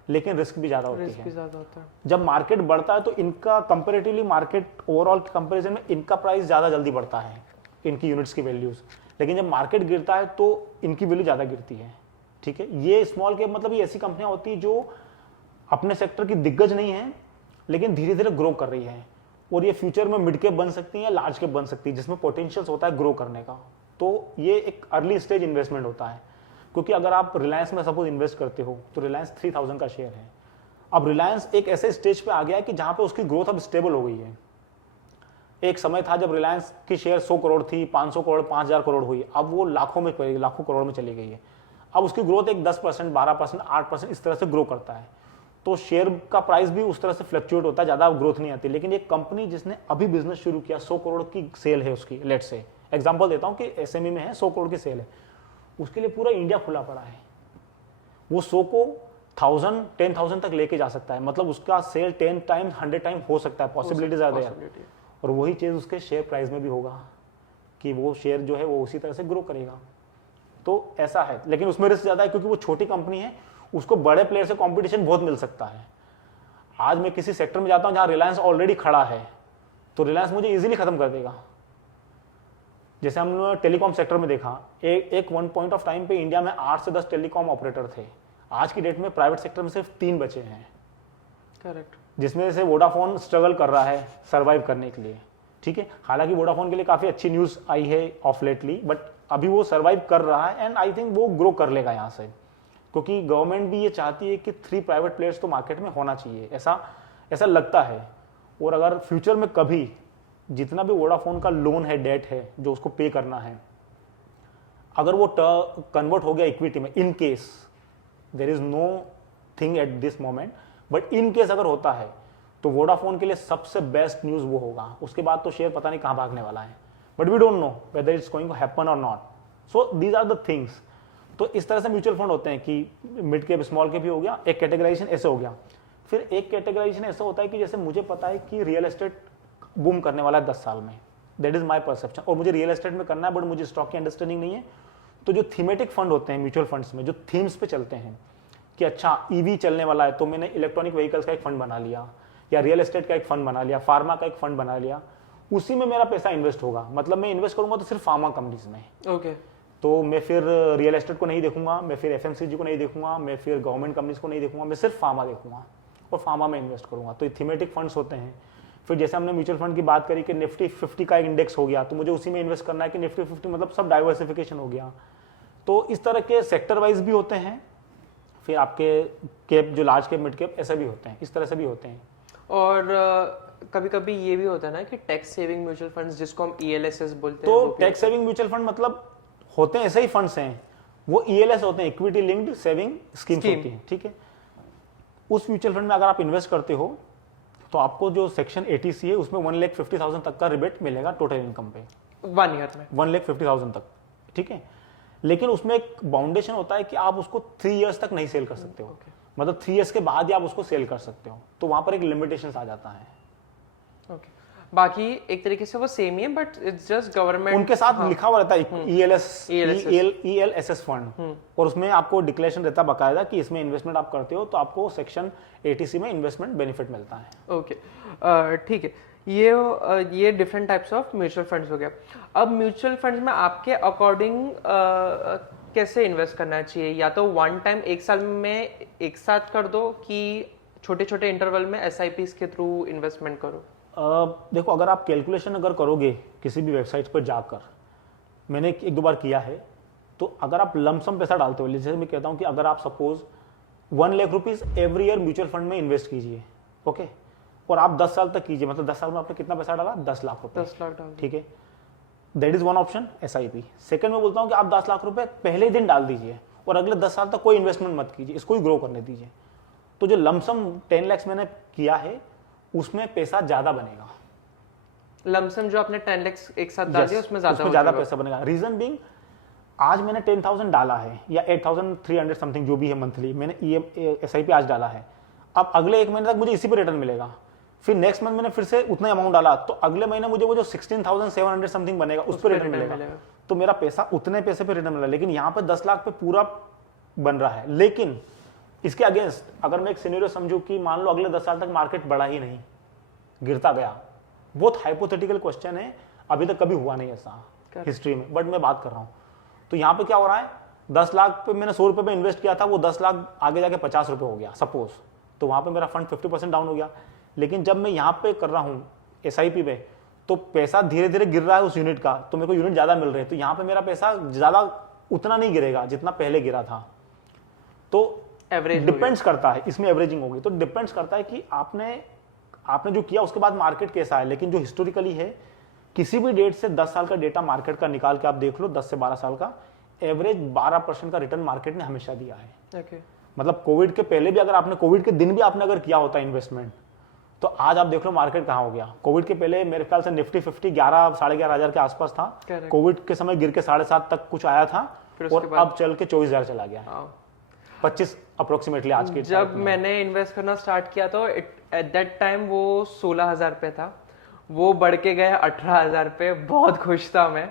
लेकिन रिस्क भी ज़्यादा होती है। जब मार्केट बढ़ता है तो इनका कंपेरेटिवली मार्केट ओवरऑल कंपेरिजन में इनका प्राइस ज़्यादा जल्दी बढ़ता है, इनकी यूनिट्स की वैल्यूज़, लेकिन जब मार्केट गिरता है तो इनकी वैल्यू ज़्यादा गिरती है, ठीक है। ये स्मॉल कैप मतलब ये ऐसी कंपनियां होती है जो अपने सेक्टर की दिग्गज नहीं है, लेकिन धीरे धीरे ग्रो कर रही है, और ये फ्यूचर में मिड कैप बन सकती है या लार्ज कैप बन सकती है, जिसमें पोटेंशियल होता है ग्रो करने का। तो ये एक अर्ली स्टेज इन्वेस्टमेंट होता है, क्योंकि अगर आप रिलायंस में सपोज इन्वेस्ट करते हो तो रिलायंस 3000 का शेयर है। अब रिलायंस एक ऐसे स्टेज पे आ गया है कि जहां पे उसकी ग्रोथ अब स्टेबल हो गई है। एक समय था जब रिलायंस की शेयर 100 करोड़ थी, 500 करोड़, 5000 करोड़ हुई, अब वो लाखों करोड़ में चली गई है। अब उसकी ग्रोथ एक 10%, 12%, 8% इस तरह से ग्रो करता है, तो शेयर का प्राइस भी उस तरह से फ्लक्चुएट होता है, ज़्यादा ग्रोथ नहीं आती। लेकिन एक कंपनी जिसने अभी बिजनेस शुरू किया, 100 करोड़ की सेल है उसकी, लेट से एग्जांपल देता हूँ कि एसएमई में है 100 करोड़ की सेल है, उसके लिए पूरा इंडिया खुला पड़ा है, वो 100 को 1000 10,000 तक लेके जा सकता है, मतलब उसका सेल 10 टाइम 100 टाइम हो सकता है, पॉसिबिलिटी ज़्यादा है। और वही चीज़ उसके शेयर प्राइस में भी होगा कि वो शेयर जो है वो उसी तरह से ग्रो करेगा। तो ऐसा है, लेकिन उसमें रिस्क ज़्यादा है क्योंकि वो छोटी कंपनी है, उसको बड़े प्लेयर से कंपटीशन बहुत मिल सकता है। आज मैं किसी सेक्टर में जाता हूँ जहाँ रिलायंस ऑलरेडी खड़ा है, तो रिलायंस मुझे इजीली खत्म कर देगा। जैसे हमने टेलीकॉम सेक्टर में देखा, एक वन पॉइंट ऑफ टाइम पे इंडिया में 8 से 10 टेलीकॉम ऑपरेटर थे, आज की डेट में प्राइवेट सेक्टर में सिर्फ 3 बचे हैं। करेक्ट। जिसमें से वोडाफोन स्ट्रगल कर रहा है सर्वाइव करने के लिए, ठीक है। हालांकि वोडाफोन के लिए काफ़ी अच्छी न्यूज़ आई है ऑफ लेटली, बट अभी वो सर्वाइव कर रहा है एंड आई थिंक वो ग्रो कर लेगा यहाँ से, क्योंकि गवर्नमेंट भी ये चाहती है कि 3 प्राइवेट प्लेयर्स तो मार्केट में होना चाहिए, ऐसा लगता है। और अगर फ्यूचर में कभी जितना भी वोडाफोन का लोन है, डेट है जो उसको पे करना है, अगर वो कन्वर्ट हो गया इक्विटी में, in case there is nothing at this moment, but in case अगर होता है तो वोडाफोन के लिए सबसे बेस्ट न्यूज़ वो होगा। उसके बाद तो शेयर पता नहीं कहाँ भागने वाला है, but we don't know whether it's going to happen और not. So these are the things. तो इस तरह से म्यूचुअल फंड होते हैं कि मिड कैप स्मॉल कैप भी हो गया, एक कैटेगराइजेशन ऐसे हो गया। फिर एक कैटेगराइजेशन ऐसा होता है कि जैसे मुझे पता है कि रियल एस्टेट बूम करने वाला है 10 साल में, दैट इज माई परसेप्शन, और मुझे रियल एस्टेट में करना है, बट मुझे स्टॉक की अंडरस्टैंडिंग नहीं है। तो जो थीमेटिक फंड होते हैं म्यूचुअल फंड्स में, जो थीम्स पे चलते हैं कि अच्छा ईवी चलने वाला है तो मैंने इलेक्ट्रॉनिक व्हीकल्स का एक फंड बना लिया, या रियल एस्टेट का एक फंड बना लिया, फार्मा का एक फंड बना लिया, उसी में मेरा पैसा इन्वेस्ट होगा। मतलब मैं इन्वेस्ट करूंगा तो सिर्फ फार्मा कंपनीज में, ओके। तो मैं फिर रियल एस्टेट को नहीं देखूंगा, मैं फिर एफएमसीजी को नहीं देखूंगा, मैं फिर गवर्नमेंट कंपनीज को नहीं देखूंगा, मैं सिर्फ फार्मा देखूंगा और फार्मा में इन्वेस्ट करूंगा। तो ये थीमेटिक फंड्स होते हैं। फिर जैसे हमने म्यूचुअल फंड की बात करी कि निफ्टी 50 का एक इंडेक्स हो गया, तो मुझे उसी में इन्वेस्ट करना है कि निफ्टी 50, मतलब सब डाइवर्सिफिकेशन हो गया। तो इस तरह के सेक्टर वाइज भी होते हैं, फिर आपके कैप जो लार्ज कैप मिड कैप ऐसे भी होते हैं, इस तरह से भी होते हैं। और कभी कभी ये भी होता है ना कि टैक्स सेविंग म्यूचुअल फंड्स, जिसको हम ELSS बोलते हैं। तो टैक्स सेविंग म्यूचुअल फंड मतलब होते हैं ऐसे ही फंड्स हैं, वो ELS होते हैं, इक्विटी लिंक्ड सेविंग स्कीम्स होती हैं, ठीक है। उस म्यूचुअल फंड में अगर आप इन्वेस्ट करते हो तो आपको जो सेक्शन 80C है उसमें 1,50,000 तक का रिबेट मिलेगा टोटल इनकम पे, 1 ईयर में 1,50,000 तक, ठीक है। लेकिन उसमें एक बाउंडेशन होता है कि आप उसको 3 इयर्स तक नहीं सेल कर सकते हो, मतलब 3 इयर्स के बाद ही आप उसको सेल कर सकते हो, तो वहां पर एक लिमिटेशन आ जाता है। ओके। बाकी एक तरीके से वो सेम ही है, बट इट्स जस्ट गवर्नमेंट उनके साथ लिखा हुआ रहता है ELSS फंड, और उसमें आपको डिक्लेरेशन रहता है बाकायदा कि इसमें इन्वेस्टमेंट आप करते हो तो आपको सेक्शन 80C में इन्वेस्टमेंट बेनिफिट मिलता है। ओके, ठीक है। ये different types of mutual funds हो गया। अब म्यूचुअल फंड्स में आपके अकॉर्डिंग कैसे इन्वेस्ट करना चाहिए? या तो वन टाइम एक साल में एक साथ कर दो, कि छोटे छोटे इंटरवल में SIPs के थ्रू इन्वेस्टमेंट करो? देखो, अगर आप कैलकुलेशन अगर करोगे किसी भी वेबसाइट पर जाकर, मैंने एक दो बार किया है, तो अगर आप लमसम पैसा डालते हो, जैसे मैं कहता हूँ कि अगर आप suppose 1 lakh rupees every year mutual fund में इन्वेस्ट कीजिए, ओके, और आप 10 साल तक कीजिए, मतलब 10 साल में आपने कितना पैसा डाला? 10 लाख रुपए, 10 लाख डाल, ठीक है। That is one option, SIP। Second में बोलता हूँ कि आप 10 लाख रुपए पहले दिन डाल दीजिए और अगले 10 साल तक कोई इन्वेस्टमेंट मत कीजिए, इसको ही ग्रो करने दीजिए। तो जो लमसम 10 लाख मैंने किया है उसमें पैसा ज्यादा बनेगा। लमसम जो आपने 10 लाख एक साथ डाल दिया उसमें ज्यादा पैसा बनेगा। रीजन बीइंग, आज मैंने 10,000 डाला है या 8,300 समथिंग जो भी है मंथली, मैंने SIP आज डाला है, अब अगले 1 महीने तक मुझे इसी पे रिटर्न मिलेगा। फिर नेक्स्ट मंथ मैंने फिर से उतना अमाउंट डाला, तो अगले महीने मुझे वो जो 16,700 समथिंग बनेगा उस पर रिटर्न मिलेगा। तो मेरा पैसा उतने पैसे पे रिटर्न मिला, लेकिन यहाँ पे 10 लाख पे पूरा बन रहा है। लेकिन इसके अगेंस्ट अगर मैं एक सिनेरियो समझूं कि मान लो अगले 10 साल तक मार्केट बढ़ा ही नहीं, गिरता गया, बहुत हाइपोथेटिकल क्वेश्चन है, अभी तक कभी हुआ नहीं ऐसा हिस्ट्री में, बट मैं बात कर रहा हूँ। तो यहाँ पे क्या हो रहा है, 10 लाख पे मैंने 100 रुपए पे इन्वेस्ट किया था, वो 10 लाख आगे जाके 50 रुपए हो गया सपोज, तो वहां पे मेरा फंड 50% डाउन हो गया। लेकिन जब मैं यहाँ पे कर रहा हूँ SIP पे, तो पैसा धीरे धीरे गिर रहा है उस यूनिट का, तो मेरे को यूनिट ज्यादा मिल रहे हैं, तो यहाँ पे मेरा पैसा ज्यादा उतना नहीं गिरेगा जितना पहले गिरा था। तो एवरेज डिपेंड्स करता है, इसमें एवरेजिंग होगी, तो डिपेंड्स करता है कि आपने जो किया उसके बाद मार्केट कैसा है। लेकिन जो हिस्टोरिकली है, किसी भी डेट से 10 साल का डेटा मार्केट का निकाल के आप देख लो, 10 से 12 साल का, एवरेज 12% का रिटर्न मार्केट ने हमेशा दिया है। ओके। मतलब कोविड के पहले भी अगर आपने, कोविड के दिन भी आपने अगर किया होता इन्वेस्टमेंट, तो आज आप देख लो मार्केट कहाँ हो गया। कोविड के पहले मेरे ख्याल से निफ्टी 50 11,500 के आसपास था, कोविड के समय गिर के 7.5 तक कुछ आया था, और अब चल के 24,000 चला गया, 25 अप्रोक्सीमेटली आज के। जब मैंने इन्वेस्ट करना स्टार्ट किया तो एट दैट टाइम वो 16,000 पे था, वो बढ़ के गया 18,000 पे, बहुत खुश था मैं।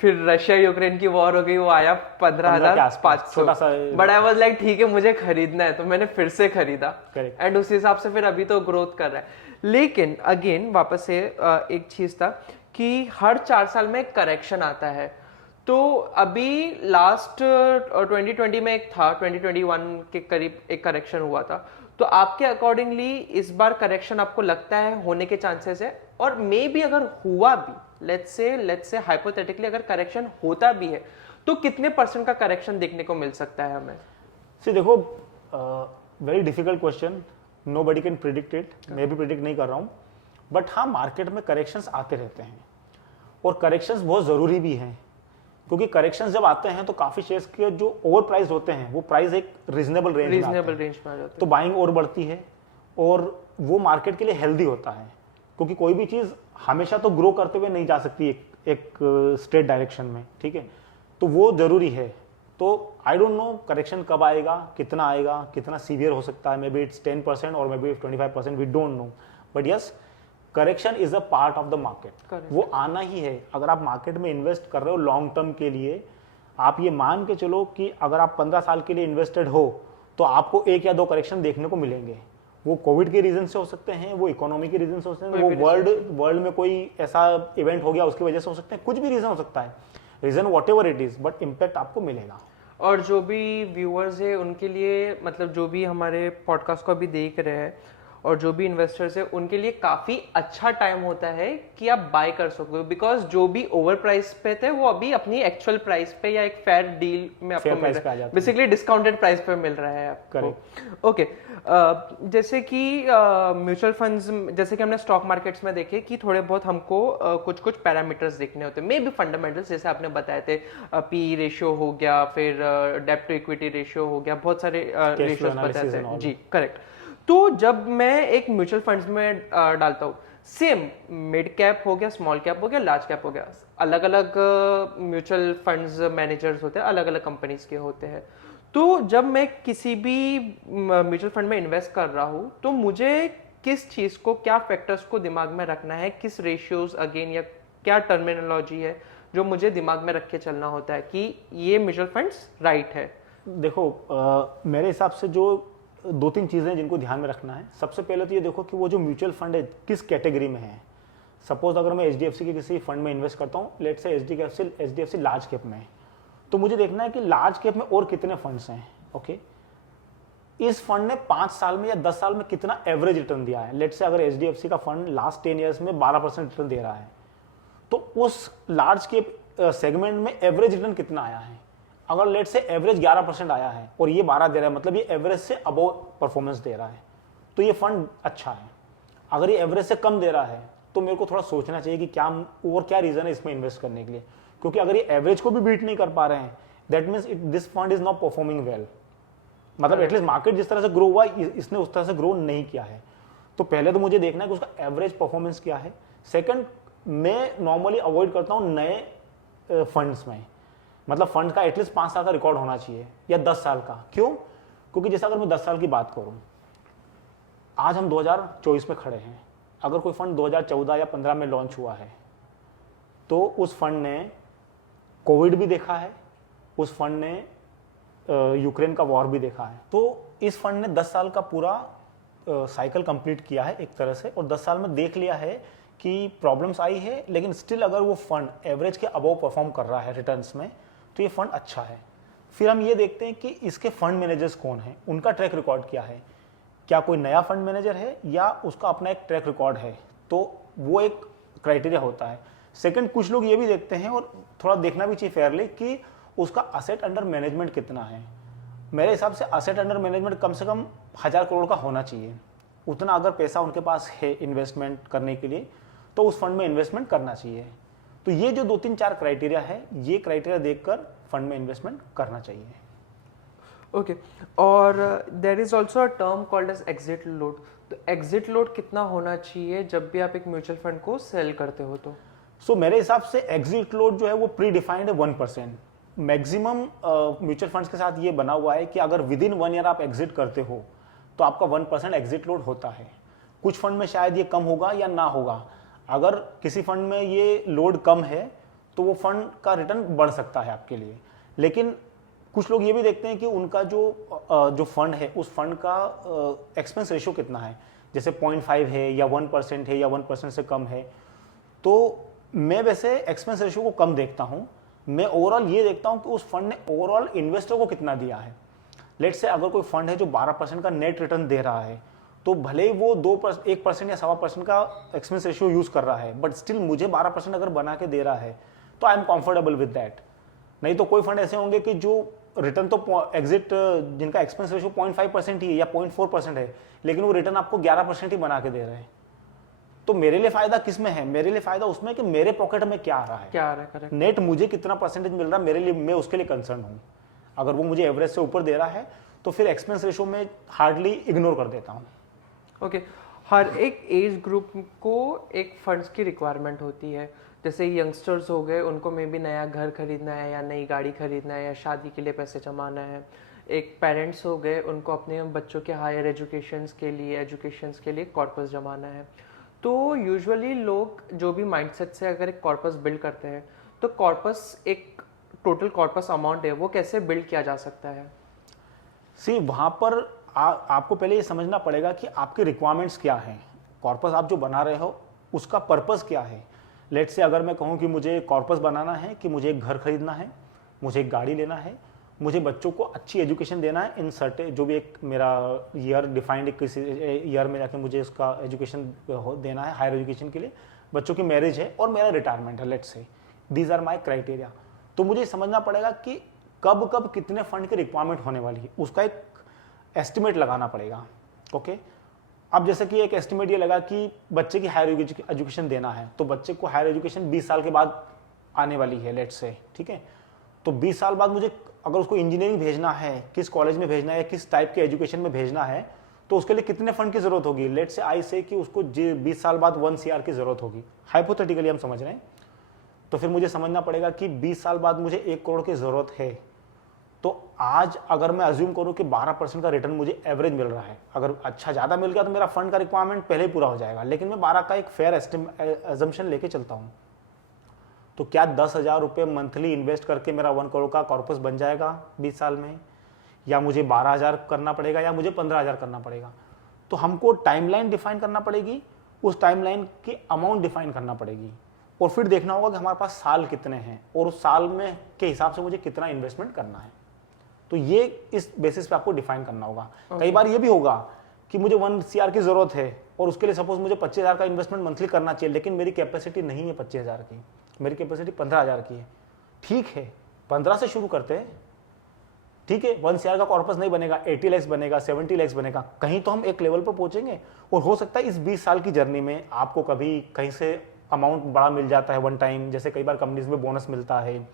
फिर रशिया यूक्रेन की वॉर हो गई, वो आया 15,500, बट आई वाज लाइक ठीक है मुझे खरीदना है, तो मैंने फिर से खरीदा, एंड उस हिसाब से फिर अभी तो ग्रोथ कर रहा है। लेकिन अगेन वापस से एक चीज था कि हर 4 साल में एक करेक्शन आता है, तो अभी लास्ट 2020 में एक था, 2021 के करीब एक करेक्शन हुआ था, तो आपके अकॉर्डिंगली इस बार करेक्शन आपको लगता है होने के चांसेस है? और मे बी अगर हुआ भी, लेट्स से हाइपोथेटिकली अगर करेक्शन होता भी है, तो कितने % का करेक्शन देखने को मिल सकता है हमें? सी देखो, very difficult question, nobody can predict it, मैं भी प्रिडिक्ट नहीं कर रहा हूँ, बट हाँ मार्केट में करेक्शंस आते रहते हैं, और करेक्शंस बहुत ज़रूरी भी हैं, क्योंकि करेक्शंस जब आते हैं तो काफ़ी शेयर्स के जो ओवर प्राइस होते हैं वो प्राइस एक रीजनेबल रेंज में आ जाता है, तो बाइंग और बढ़ती है, और वो मार्केट के लिए हेल्दी होता है, क्योंकि कोई भी चीज़ हमेशा तो ग्रो करते हुए नहीं जा सकती एक स्ट्रेट डायरेक्शन में, ठीक है, तो वो ज़रूरी है। तो आई डोंट नो करेक्शन कब आएगा, कितना सीवियर हो सकता है, मे बी इट्स 10% और maybe 25%, we don't know, but yes correction is a part of the market, वो आना ही है। अगर आप मार्केट में इन्वेस्ट कर रहे हो लॉन्ग टर्म के लिए, आप ये मान के चलो कि अगर आप 15 साल के लिए इन्वेस्टेड हो तो आपको 1 या 2 करेक्शन देखने को मिलेंगे। वो कोविड के रीजन से हो सकते हैं, वो इकोनॉमी के रीजन से हो सकते हैं, वो वर्ल्ड में कोई ऐसा इवेंट हो गया उसकी वजह से हो सकते हैं, कुछ भी रीजन हो सकता है, reason whatever it is, but impact आपको मिलेगा। और जो भी व्यूअर्स है उनके लिए, मतलब जो भी हमारे पॉडकास्ट को अभी देख रहे हैं और जो भी इन्वेस्टर्स है उनके लिए काफी अच्छा टाइम होता है कि आप बाय कर सको, बिकॉज जो भी ओवर प्राइस पे थे वो अभी अपनी एक्चुअल प्राइस पे या एक फेयर डील में आपको मिल रहा है, बेसिकली डिस्काउंटेड प्राइस पे मिल रहा है आपको। ओके, जैसे कि म्यूचुअल फंड्स, जैसे कि हमने स्टॉक मार्केट्स में देखे कि थोड़े बहुत हमको कुछ कुछ पैरामीटर्स देखने होते हैं, मे बी फंडामेंटल्स, जैसे आपने बताए थे पी रेशियो हो गया, फिर डेब्ट टू इक्विटी रेशियो हो गया, बहुत सारे रेशियोज बताए थे जी, करेक्ट। तो जब मैं एक म्यूचुअल फंड्स में डालता हूँ, सेम मिड कैप हो गया, स्मॉल कैप हो गया, लार्ज कैप हो गया, अलग अलग म्यूचुअल फंड्स मैनेजर्स होते हैं, अलग अलग कंपनीज के होते हैं। तो जब मैं किसी भी म्यूचुअल फंड में इन्वेस्ट कर रहा हूँ तो मुझे किस चीज को, क्या फैक्टर्स को दिमाग में रखना है, किस रेशियोज अगेन या क्या टर्मिनोलॉजी है जो मुझे दिमाग में रख के चलना होता है कि ये म्यूचुअल फंड्स राइट है? देखो मेरे हिसाब से जो 2-3 चीज़ें जिनको ध्यान में रखना है, सबसे पहले तो ये देखो कि वो जो म्यूचुअल फंड है किस कैटेगरी में है। सपोज अगर मैं HDFC के किसी फंड में इन्वेस्ट करता हूँ, let's say HDFC large cap में है, तो मुझे देखना है कि लार्ज कैप में और कितने फंड्स हैं। ओके, इस फंड ने 5 साल में या 10 साल में कितना एवरेज रिटर्न दिया है। लेट्स से अगर HDFC का फंड लास्ट 10 ईयर्स में 12% रिटर्न दे रहा है, तो उस लार्ज कैप सेगमेंट में एवरेज रिटर्न कितना आया है। अगर लेट से एवरेज 11% आया है और ये 12 दे रहा है, मतलब ये एवरेज से अबव परफॉर्मेंस दे रहा है, तो ये फंड अच्छा है। अगर ये एवरेज से कम दे रहा है तो मेरे को थोड़ा सोचना चाहिए कि क्या रीजन है इसमें इन्वेस्ट करने के लिए, क्योंकि अगर ये एवरेज को भी बीट नहीं कर पा रहे हैं, that means this fund is not performing well. मतलब एटलीस्ट मार्केट जिस तरह से ग्रो हुआ इसने उस तरह से ग्रो नहीं किया है। तो पहले तो मुझे देखना है कि उसका एवरेज परफॉर्मेंस क्या है। सेकंड, मैं नॉर्मली अवॉइड करता हूँ नए फंड्स में, मतलब फंड का एटलीस्ट 5 साल का रिकॉर्ड होना चाहिए या 10 साल का। क्यों? क्योंकि जैसे अगर मैं 10 साल की बात करूं, आज हम 2024 में खड़े हैं, अगर कोई फंड 2014 या 15 में लॉन्च हुआ है तो उस फंड ने कोविड भी देखा है, उस फंड ने यूक्रेन का वॉर भी देखा है, तो इस फंड ने 10 साल का पूरा साइकिल कंप्लीट किया है एक तरह से, और 10 साल में देख लिया है कि प्रॉब्लम्स आई है, लेकिन स्टिल अगर वो फंड एवरेज के अबव परफॉर्म कर रहा है रिटर्न्स में, तो ये फंड अच्छा है। फिर हम ये देखते हैं कि इसके फंड मैनेजर्स कौन हैं, उनका ट्रैक रिकॉर्ड क्या है, क्या कोई नया फंड मैनेजर है या उसका अपना एक ट्रैक रिकॉर्ड है, तो वो एक क्राइटेरिया होता है। सेकंड, कुछ लोग ये भी देखते हैं और थोड़ा देखना भी चाहिए फेयरली कि उसका असेट अंडर मैनेजमेंट कितना है। मेरे हिसाब से असेट अंडर मैनेजमेंट कम से कम 1000 करोड़ का होना चाहिए। उतना अगर पैसा उनके पास है इन्वेस्टमेंट करने के लिए तो उस फंड में इन्वेस्टमेंट करना चाहिए। तो ये जो 2-3-4 क्राइटेरिया है, ये क्राइटेरिया देखकर फंड में इन्वेस्टमेंट करना चाहिए। ओके और there is also a term called as exit load. तो एग्जिट लोड कितना होना चाहिए जब भी आप एक म्यूचुअल फंड को सेल करते हो? तो सो मेरे हिसाब से एग्जिट लोड जो है वो प्री डिफाइंड है 1%। मैक्सिमम म्यूचुअल फंड्स के साथ ये बना हुआ है कि अगर विद इन 1 ईयर आप एग्जिट करते हो तो आपका 1% एग्जिट लोड होता है। कुछ फंड में शायद ये कम होगा या ना होगा। अगर किसी फंड में ये लोड कम है तो वो फंड का रिटर्न बढ़ सकता है आपके लिए। लेकिन कुछ लोग ये भी देखते हैं कि उनका जो फंड है उस फंड का एक्सपेंस रेशियो कितना है, जैसे 0.5 है या 1% है या 1% से कम है। तो मैं वैसे एक्सपेंस रेशियो को कम देखता हूं, मैं ओवरऑल ये देखता हूं कि उस फंड ने ओवरऑल इन्वेस्टर को कितना दिया है। लेट से अगर कोई फंड है जो 12% का नेट रिटर्न दे रहा है तो भले ही वो 1% या 1.25% का एक्सपेंस रेशियो यूज कर रहा है, बट स्टिल मुझे 12% अगर बना के दे रहा है तो I am comfortable with that. नहीं तो कोई फंड ऐसे होंगे कि जो रिटर्न तो एग्जिट जिनका एक्सपेंस रेशियो 0.5% ही है या 0.4% है, लेकिन वो रिटर्न आपको 11% ही बना के दे रहे हैं। तो मेरे लिए फायदा किस में है? मेरे लिए फायदा उसमें कि मेरे पॉकेट में क्या आ रहा है, करेक्ट। नेट मुझे कितना परसेंटेज मिल रहा है, मेरे लिए, मैं उसके लिए कंसर्न हूं। अगर वो मुझे एवरेज से ऊपर दे रहा है तो फिर एक्सपेंस रेशियो में हार्डली इग्नोर कर देता हूं। ओके हर एक एज ग्रुप को एक फंड्स की रिक्वायरमेंट होती है। जैसे यंगस्टर्स हो गए, उनको मे भी नया घर खरीदना है या नई गाड़ी खरीदना है या शादी के लिए पैसे जमाना है। एक पेरेंट्स हो गए, उनको अपने बच्चों के हायर एजुकेशंस के लिए कॉर्पस जमाना है। तो यूजुअली लोग जो भी माइंडसेट से अगर एक कॉर्पस बिल्ड करते हैं तो कॉर्पस एक टोटल कॉर्पस अमाउंट है वो कैसे बिल्ड किया जा सकता है? सी वहाँ पर आपको पहले ये समझना पड़ेगा कि आपके रिक्वायरमेंट्स क्या हैं। कॉर्पस आप जो बना रहे हो उसका पर्पस क्या है। लेट से अगर मैं कहूँ कि मुझे कॉर्पस बनाना है कि मुझे एक घर खरीदना है, मुझे एक गाड़ी लेना है, मुझे बच्चों को अच्छी एजुकेशन देना है इन सर्टे जो भी एक मेरा ईयर डिफाइंड, किसी ईयर में जाके मुझे उसका एजुकेशन देना है, हायर एजुकेशन के लिए, बच्चों की मैरिज है और मेरा रिटायरमेंट है, लेट से दीज आर माई क्राइटेरिया। तो मुझे समझना पड़ेगा कि कब कब कितने फंड की रिक्वायरमेंट होने वाली है, उसका एक एस्टिमेट लगाना पड़ेगा। ओके अब जैसे कि एक एस्टिमेट ये लगा कि बच्चे की हायर एजुकेशन देना है, तो बच्चे को हायर एजुकेशन 20 साल के बाद आने वाली है, लेट से, ठीक है। तो 20 साल बाद मुझे अगर उसको इंजीनियरिंग भेजना है, किस कॉलेज में भेजना है, किस टाइप के एजुकेशन में भेजना है, तो उसके लिए कितने फंड की जरूरत होगी। लेट से आई से कि उसको 20 साल बाद 1 CR की जरूरत होगी, हाइपोथेटिकली हम समझ रहे हैं। तो फिर मुझे समझना पड़ेगा कि 20 साल बाद मुझे 1 करोड़ की जरूरत है। तो आज अगर मैं अज्यूम करूं कि 12% का रिटर्न मुझे एवरेज मिल रहा है, अगर अच्छा ज़्यादा मिल गया तो मेरा फंड का रिक्वायरमेंट पहले ही पूरा हो जाएगा, लेकिन मैं 12 का एक फेयर एजम्पशन लेके चलता हूं। तो क्या 10,000 रुपये मंथली इन्वेस्ट करके मेरा 1 करोड़ का कॉर्पस बन जाएगा 20 साल में, या मुझे 12,000 करना पड़ेगा या मुझे 15,000 करना पड़ेगा? तो हमको टाइमलाइन डिफाइन करना पड़ेगी, उस टाइमलाइन की अमाउंट डिफाइन करना पड़ेगी, और फिर देखना होगा कि हमारे पास साल कितने हैं और उस साल में के हिसाब से मुझे कितना इन्वेस्टमेंट करना है। तो ये इस बेसिस पे आपको डिफाइन करना होगा। कई बार ये भी होगा कि मुझे 1 CR की जरूरत है और उसके लिए सपोज मुझे 25,000 का इन्वेस्टमेंट मंथली करना चाहिए, लेकिन मेरी कैपेसिटी नहीं है 25,000 की, मेरी कैपेसिटी 15,000 की है। ठीक है, 15 से शुरू करते हैं, ठीक है। 1 CR का कॉर्पस नहीं बनेगा, 80 lakhs बनेगा, 70 lakhs बनेगा, कहीं तो हम एक लेवल पर पहुंचेंगे। और हो सकता है इस 20 साल की जर्नी में आपको कभी कहीं से अमाउंट बड़ा मिल जाता है वन टाइम, जैसे कई बार कंपनीज में बोनस मिलता है,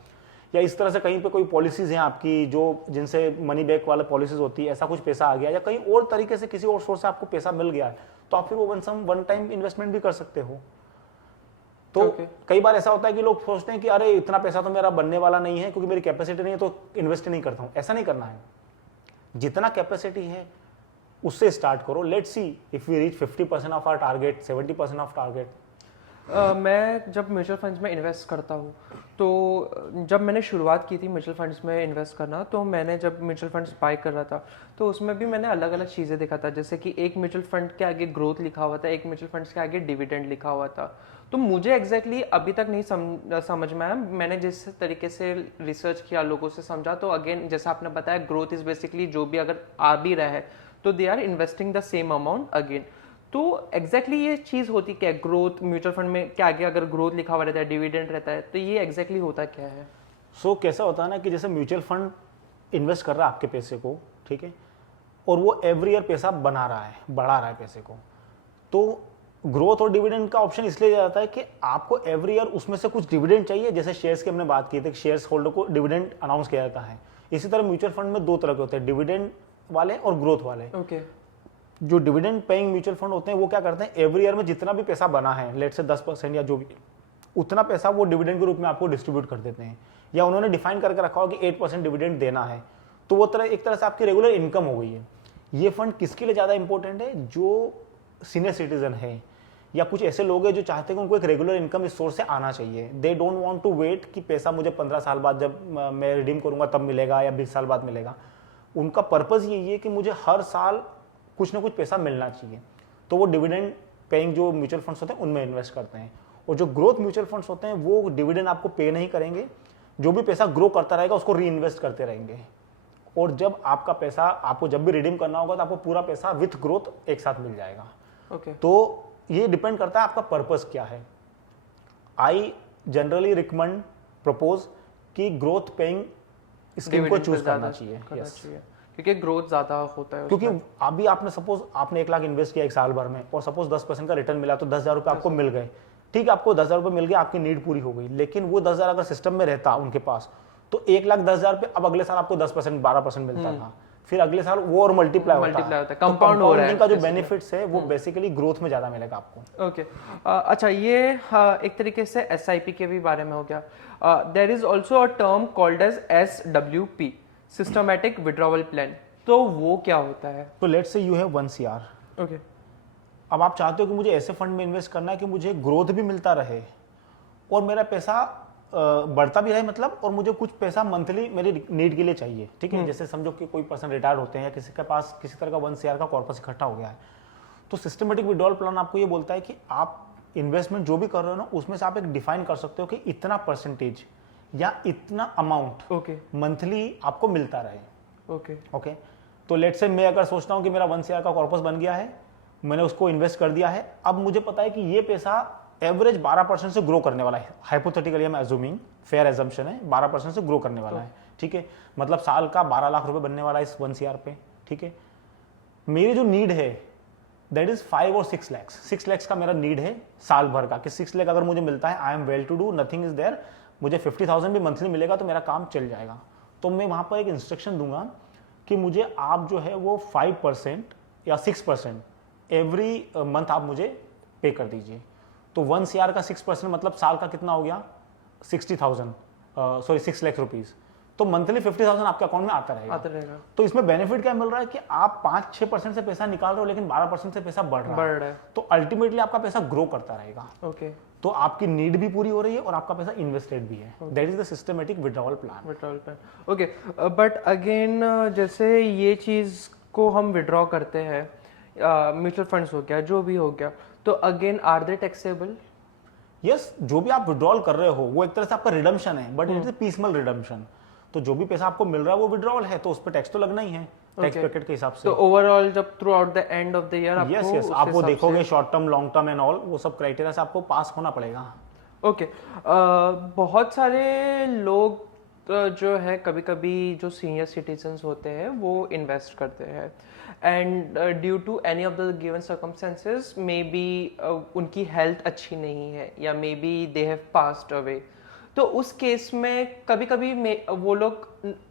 या इस तरह से कहीं पे कोई पॉलिसीज हैं आपकी जो जिनसे मनी बैक वाला पॉलिसीज होती है, ऐसा कुछ पैसा आ गया, या कहीं और तरीके से किसी और सोर्स से आपको पैसा मिल गया है, तो आप फिर वो वन टाइम इन्वेस्टमेंट भी कर सकते हो। तो कई बार ऐसा होता है कि लोग सोचते हैं कि अरे इतना पैसा तो मेरा बनने वाला नहीं है क्योंकि मेरी कैपेसिटी नहीं है तो इन्वेस्ट नहीं करता हूं। ऐसा नहीं करना है, जितना कैपेसिटी है उससे स्टार्ट करो। Let's see if we reach 50% of our target, 70% of target. मैं जब म्यूचुअल फंड्स में इन्वेस्ट करता हूँ तो जब मैंने शुरुआत की थी म्यूचुअल फंड्स में इन्वेस्ट करना, तो मैंने जब म्यूचुअल फंड्स बाय कर रहा था तो उसमें भी मैंने अलग अलग चीज़ें देखा था। जैसे कि एक म्यूचुअल फंड के आगे ग्रोथ लिखा हुआ था, एक म्यूचुअल फंड्स के आगे डिविडेंड लिखा हुआ था। तो मुझे एग्जैक्टली अभी तक नहीं समझ में आया। मैंने जिस तरीके से रिसर्च किया, लोगों से समझा, तो अगेन जैसा आपने बताया ग्रोथ इज बेसिकली जो भी अगर आ भी रहा है तो they are investing the same amount again. तो एग्जैक्टली ये चीज़ होती क्या है? ग्रोथ म्यूचुअल फंड में क्या आगे अगर ग्रोथ लिखा हुआ रहता है, डिविडेंड रहता है, तो ये एग्जैक्टली होता क्या है? सो कैसा होता है ना कि जैसे म्यूचुअल फंड इन्वेस्ट कर रहा है आपके पैसे को, ठीक है, और वो एवरी ईयर पैसा बना रहा है, बढ़ा रहा है पैसे को, तो ग्रोथ और डिविडेंड का ऑप्शन इसलिए जाता है कि आपको एवरी ईयर उसमें से कुछ डिविडेंड चाहिए। जैसे शेयर्स की हमने बात की थी, शेयर्स होल्डर को डिविडेंड अनाउंस किया जाता है। इसी तरह म्यूचुअल फंड में दो तरह के होते हैं, डिविडेंड वाले और ग्रोथ वाले। ओके। जो डिविडेंड पेइंग म्यूचुअल फंड होते हैं वो क्या करते हैं, एवरी ईयर में जितना भी पैसा बना है, लेट से 10% या जो भी, उतना पैसा वो डिविडेंड के रूप में आपको डिस्ट्रीब्यूट कर देते हैं। या उन्होंने डिफाइन करके रखा हो कि 8% डिविडेंड देना है, तो वो एक तरह से आपकी रेगुलर इनकम हो गई है। ये फंड किसके लिए ज़्यादा इंपॉर्टेंट है, जो सीनियर सिटीजन है या कुछ ऐसे लोग हैं जो चाहते हैं कि उनको एक रेगुलर इनकम इस सोर्स से आना चाहिए। They don't want to wait कि पैसा मुझे 15 साल बाद जब मैं रिडीम करूंगा तब मिलेगा या 20 साल बाद मिलेगा। उनका पर्पज़ यही है कि मुझे हर साल कुछ ना कुछ पैसा मिलना चाहिए, तो वो डिविडेंड पेइंग जो म्यूचुअल फंड्स होते हैं उनमें इन्वेस्ट करते हैं। और जो ग्रोथ म्यूचुअल फंड्स होते हैं वो डिविडेंड आपको पे नहीं करेंगे, जो भी पैसा ग्रो करता रहेगा उसको री इन्वेस्ट करते रहेंगे। और जब आपका पैसा आपको जब भी रिडीम करना होगा तो आपको पूरा पैसा विथ ग्रोथ एक साथ मिल जाएगा। ओके। तो ये डिपेंड करता है आपका पर्पस क्या है। आई जनरली रिकमेंड प्रपोज कि ग्रोथ पेइंग स्कीम को चूज करना चाहिए। क्योंकि ग्रोथ ज्यादा होता है, क्योंकि अभी आपने सपोज आपने 1 लाख इन्वेस्ट किया एक साल भर में और सपोज 10% का रिटर्न मिला तो 10,000 रुपये आपको मिल गए। ठीक है, आपको 10,000 रुपये मिल गए, आपकी नीड पूरी हो गई। लेकिन वो 10,000 अगर सिस्टम में रहता उनके पास तो 1,10,000 पे अब अगले साल आपको 10% 12% मिलता था, फिर अगले साल वो और मल्टीप्लाई होता है। कंपाउंड हो रहा है। का जो बेनिफिट्स है वो बेसिकली ग्रोथ में ज्यादा मिलेगा आपको। ओके। अच्छा, ये एक तरीके से SIP के भी बारे में हो गया। There is also a term called as SWP, systematic withdrawal plan. तो वो क्या होता है? तो let's say you have 1 CR। Okay. अब आप चाहते हो कि मुझे ऐसे फंड में इन्वेस्ट करना है कि मुझे ग्रोथ भी मिलता रहे और मेरा पैसा बढ़ता भी रहे, मतलब, और मुझे कुछ पैसा मंथली मेरी नीड के लिए चाहिए। ठीक है, जैसे समझो कि कोई पर्सन रिटायर्ड होते हैं या किसी के पास किसी तरह का 1 CR का कॉर्पस इकट्ठा हो गया है, तो सिस्टमेटिक विड्रॉल प्लान आपको ये बोलता है कि आप इन्वेस्टमेंट जो भी कर रहे हो ना उसमें से आप एक डिफाइन कर सकते हो कि इतना परसेंटेज या इतना अमाउंट ओके मंथली आपको मिलता रहे। ओके ओके, तो लेट से मैं अगर सोचता हूँ कि मेरा 1 CR का कॉर्पस बन गया है, मैंने उसको इन्वेस्ट कर दिया है, अब मुझे पता है कि ये पैसा एवरेज 12% से ग्रो करने वाला है। हाइपोथेटिकली मैं अज्यूमिंग, फेयर एजम्पशन है, 12% से ग्रो करने वाला है। ठीक है, मतलब साल का 12 लाख रुपए बनने वाला है इस 1 CR पे। ठीक है, मेरी जो नीड है दैट इज 5 और 6 लैक्स। 6 लैक्स का मेरा नीड है साल भर का, कि 6 लाख अगर मुझे मिलता है, I am well to do, nothing is there, मुझे 50,000 भी मंथली मिलेगा तो मेरा काम चल जाएगा। तो मैं वहां पर एक इंस्ट्रक्शन दूंगा कि मुझे आप जो है वो 5% या 6% एवरी मंथ आप मुझे पे कर दीजिए। तो 1 CR का 6% मतलब साल का कितना हो गया, 6 लाख रुपीज। तो मंथली 50,000 आपके अकाउंट में आता रहेगा। तो इसमें बेनिफिट क्या मिल रहा है कि आप 5-6% से पैसा निकाल रहे हो लेकिन 12% से पैसा बढ़ रहा है। तो अल्टीमेटली आपका पैसा ग्रो करता रहेगा। ओके, तो आपकी नीड भी पूरी हो रही है और आपका पैसा इन्वेस्टेड भी है। That is the systematic withdrawal plan. Okay, but again जैसे ये चीज को हम विड्रॉ करते हैं, म्यूचुअल फंड्स हो गया, जो भी हो गया, तो again are they taxable? Yes, जो भी आप विड्रॉल कर रहे हो वो एक तरह से आपका रिडम्पशन है, बट इट इज पीसमल रिडम्पशन। तो जो भी पैसा आपको मिल रहा है वो विड्रॉल है, तो उस पर टैक्स तो लगना ही है, टैक्स पैकेट के हिसाब से। तो ओवरऑल जब through out the end of the year आपको आप वो देखोगे short term, long term and all, वो सब क्राइटेरिया से आपको पास होना पड़ेगा। ओके, बहुत सारे लोग जो है कभी कभी जो सीनियर सिटीजन्स होते हैं वो इन्वेस्ट करते हैं and due to any of the given circumstances may be उनकी हेल्थ अच्छी नहीं है या may be they have passed away. तो उस केस में कभी कभी वो लोग,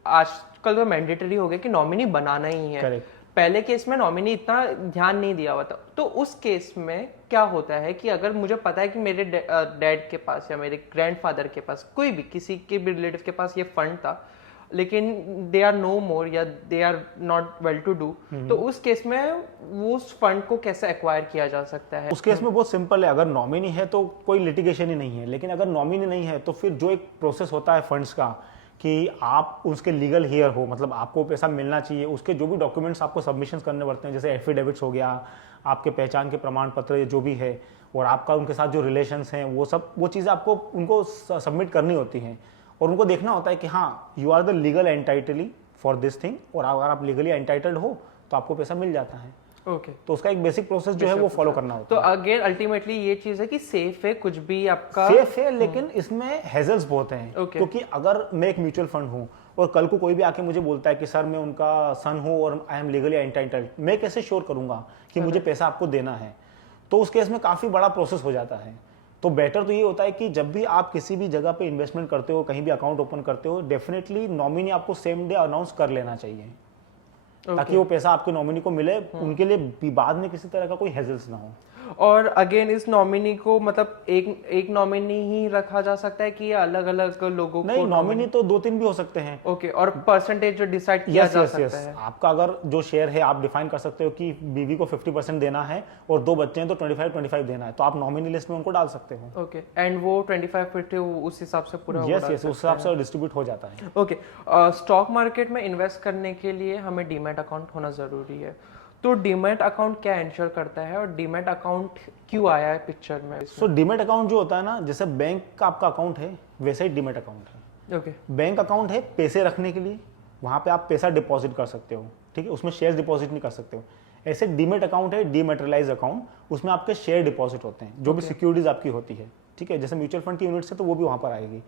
आजकल तो मैंडेटरी हो गया कि नॉमिनी बनाना ही है। Correct. पहले केस में नॉमिनी इतना ध्यान नहीं दिया हुआ था। तो उस केस में क्या होता है कि अगर मुझे पता है कि मेरे डैड के पास या मेरे ग्रैंडफादर के पास, कोई भी किसी के भी रिलेटिव के पास ये फंड था, लेकिन दे आर नो मोर या they are not well to do, तो उस केस में वो उस फंड को कैसे एक्वायर किया जा सकता है? उस केस में बहुत सिंपल है, अगर नॉमिनी है तो कोई लिटिगेशन ही नहीं है, लेकिन अगर नॉमिनी नहीं है तो फिर जो एक प्रोसेस होता है फंड्स का कि आप उसके लीगल हेयर हो, मतलब आपको पैसा मिलना चाहिए, उसके जो भी डॉक्यूमेंट्स आपको सबमिशन करने पड़ते हैं, जैसे एफिडेविट्स हो गया, आपके पहचान के प्रमाण पत्र जो भी है, और आपका उनके साथ जो रिलेशंस हैं वो चीज़ें आपको उनको सबमिट करनी होती हैं और उनको देखना होता है कि हाँ you are the legal entity for this thing, और अगर आप लीगली एंटाइटल्ड हो तो आपको पैसा मिल जाता है। ओके, तो उसका एक बेसिक प्रोसेस जो है वो फॉलो करना होता है। तो अगेन अल्टीमेटली ये चीज है कि सेफ है, कुछ भी आपका सेफ है, लेकिन इसमें हेजल्स बहुत हैं। क्योंकि अगर मैं एक म्यूचुअल फंड हूँ और कल को कोई भी आके मुझे बोलता है कि सर मैं उनका सन हूँ और आई एम लीगली एंटाइटल्ड, मैं कैसे श्योर करूंगा कि मुझे पैसा आपको देना है? तो उस केस में काफ़ी बड़ा प्रोसेस हो जाता है। तो बेटर तो ये होता है कि जब भी आप किसी भी जगह पे इन्वेस्टमेंट करते हो, कहीं भी अकाउंट ओपन करते हो, डेफिनेटली नॉमिनी आपको सेम डे अनाउंस कर लेना चाहिए, ताकि वो पैसा आपके नॉमिनी को मिले, उनके लिए भी बाद में किसी तरह का कोई हेजल्स ना हो। और अगेन इस नॉमिनी को मतलब एक नॉमिनी ही रखा जा सकता है कि ये अलग अलग लोगों को? नहीं, नॉमिनी तो 2-3 भी हो सकते हैं। ओके, और परसेंटेज जो डिसाइड किया जा सकता है? आपका अगर जो शेयर है आप डिफाइन कर सकते हो कि बीवी को 50% देना है और 2 बच्चे हैं तो 25-25 देना है, तो आप नॉमिनी लिस्ट में उनको डाल सकते हो। ओके, एंड वो 25-50 उस हिसाब से पूरा यस, उस हिसाब से डिस्ट्रीब्यूट हो जाता है। ओके, स्टॉक मार्केट में इन्वेस्ट करने के लिए हमें डीमैट अकाउंट होना जरूरी है, तो डीमैट अकाउंट क्या इंश्योर करता है और डीमैट अकाउंट क्यों आया है पिक्चर में? सो डीमैट अकाउंट जो होता है ना, जैसे बैंक का आपका अकाउंट है वैसे ही डीमैट अकाउंट है। ओके, बैंक अकाउंट है पैसे रखने के लिए, वहाँ पे आप पैसा डिपॉजिट कर सकते हो, ठीक है, उसमें शेयर डिपॉजिट नहीं कर सकते हो। ऐसे डीमैट अकाउंट है डीमैटेरियलाइज अकाउंट, उसमें आपके शेयर डिपॉजिट होते हैं, जो भी सिक्योरिटीज आपकी होती है, ठीक है, जैसे म्यूचुअल फंड की यूनिट्स है तो वो भी वहाँ पर आएगी।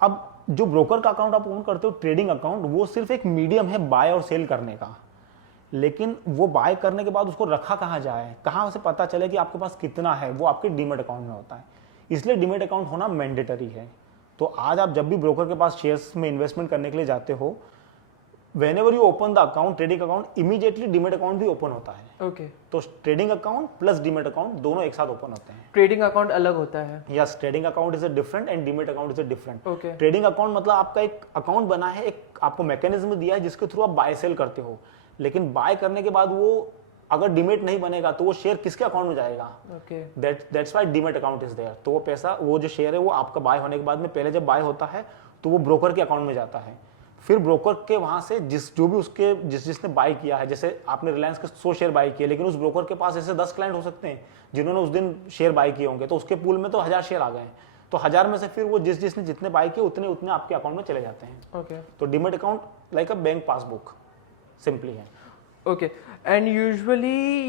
अब जो ब्रोकर का अकाउंट आप ओपन करते हो, ट्रेडिंग अकाउंट, वो सिर्फ एक मीडियम है बाय और सेल करने का, लेकिन वो बाय करने के बाद उसको रखा कहाँ जाए, कहाँ से पता चले कि आपके पास कितना है, वो आपके डीमैट अकाउंट में होता है। इसलिए डीमैट अकाउंट होना मैंडेटरी है। तो आज आप जब भी ब्रोकर के पास शेयर्स में इन्वेस्टमेंट करने के लिए जाते हो, whenever you open the account, trading account, immediately demat account भी ओपन होता है। ओके, तो trading account plus demat account दोनों एक साथ ओपन होते हैं। ट्रेडिंग अकाउंट अलग होता है? Yes, trading account is a different and demat account is a different. Okay, trading account मतलब आपका एक अकाउंट बना है, एक आपको मैकेनिज्म दिया है जिसके थ्रू आप बाय सेल करते हो, लेकिन बाय करने के बाद वो अगर डीमैट नहीं बनेगा तो वो शेयर किसके अकाउंट में जाएगा? Okay, that's why demat account is there. तो वो पैसा, वो जो शेयर है वो आपका बाय होने के बाद में, पहले जब बाय होता है तो वो ब्रोकर के अकाउंट में जाता है, फिर ब्रोकर के वहां से जिसने बाय किया है, जैसे आपने रिलायंस के 100 शेयर बाय किए, लेकिन उस ब्रोकर के पास ऐसे 10 क्लाइंट हो सकते हैं जिन्होंने उस दिन शेयर बाय किए होंगे, तो उसके पूल में तो 1000 शेयर आ गए, तो 1000 में से फिर वो जिसने जितने बाय किए उतने उतने आपके अकाउंट में चले जाते हैं। ओके, तो demat account like a bank passbook simply है। ओके, एंड यूजुअली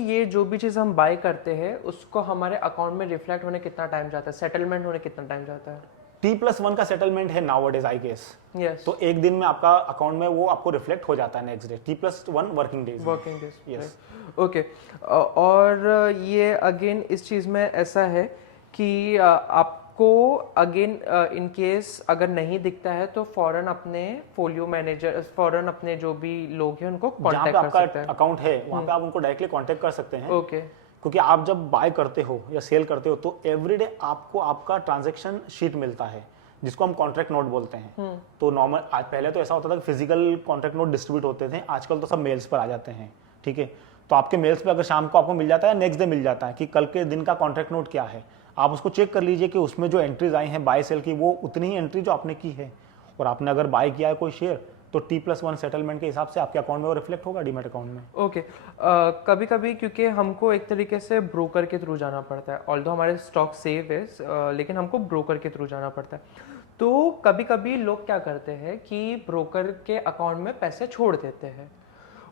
ये जो भी चीज़ हम बाय करते हैं उसको हमारे अकाउंट में रिफ्लेक्ट होने कितना टाइम जाता है, सेटलमेंट होने कितना टाइम जाता है? T+1 का सेटलमेंट है नाउअडेज आई गेस। यस, तो एक दिन में आपका अकाउंट में वो आपको रिफ्लेक्ट हो जाता है next day. T+1 working days. Working days. Yes. Okay, और ये अगेन इस चीज़ में ऐसा है कि आपको अगेन इन केस अगर नहीं दिखता है तो फौरन अपने फोलियो मैनेजर, फौरन अपने जो भी लोग हैं उनको कांटेक्ट कर सकते आपका हैं। अकाउंट है वहाँ पे आप उनको डायरेक्टली कांटेक्ट कर सकते हैं। ओके, क्योंकि आप जब बाय करते हो या सेल करते हो तो एवरीडे आपको आपका ट्रांजैक्शन शीट मिलता है, जिसको हम कॉन्ट्रैक्ट नोट बोलते हैं। तो नॉर्मल, आज पहले तो ऐसा होता था कि फिजिकल कॉन्ट्रैक्ट नोट डिस्ट्रीब्यूट होते थे, आजकल तो सब मेल्स पर आ जाते हैं, ठीक है। तो आपके मेल्स पे अगर शाम को आपको मिल जाता है, नेक्स्ट डे मिल जाता है कि कल के दिन का कॉन्ट्रैक्ट नोट क्या है, आप उसको चेक कर लीजिए कि उसमें जो एंट्रीज आई हैं बाय सेल की, वो उतनी ही एंट्री जो आपने की है, और आपने अगर बाय किया है कोई शेयर तो T+1 सेटलमेंट के हिसाब से आपके अकाउंट में वो रिफ्लेक्ट होगा डीमैट अकाउंट में। ओके, कभी कभी क्योंकि हमको एक तरीके से ब्रोकर के थ्रू जाना पड़ता है, ऑल्दो हमारे स्टॉक सेव है लेकिन हमको ब्रोकर के थ्रू जाना पड़ता है। तो कभी कभी लोग क्या करते हैं कि ब्रोकर के अकाउंट में पैसे छोड़ देते हैं,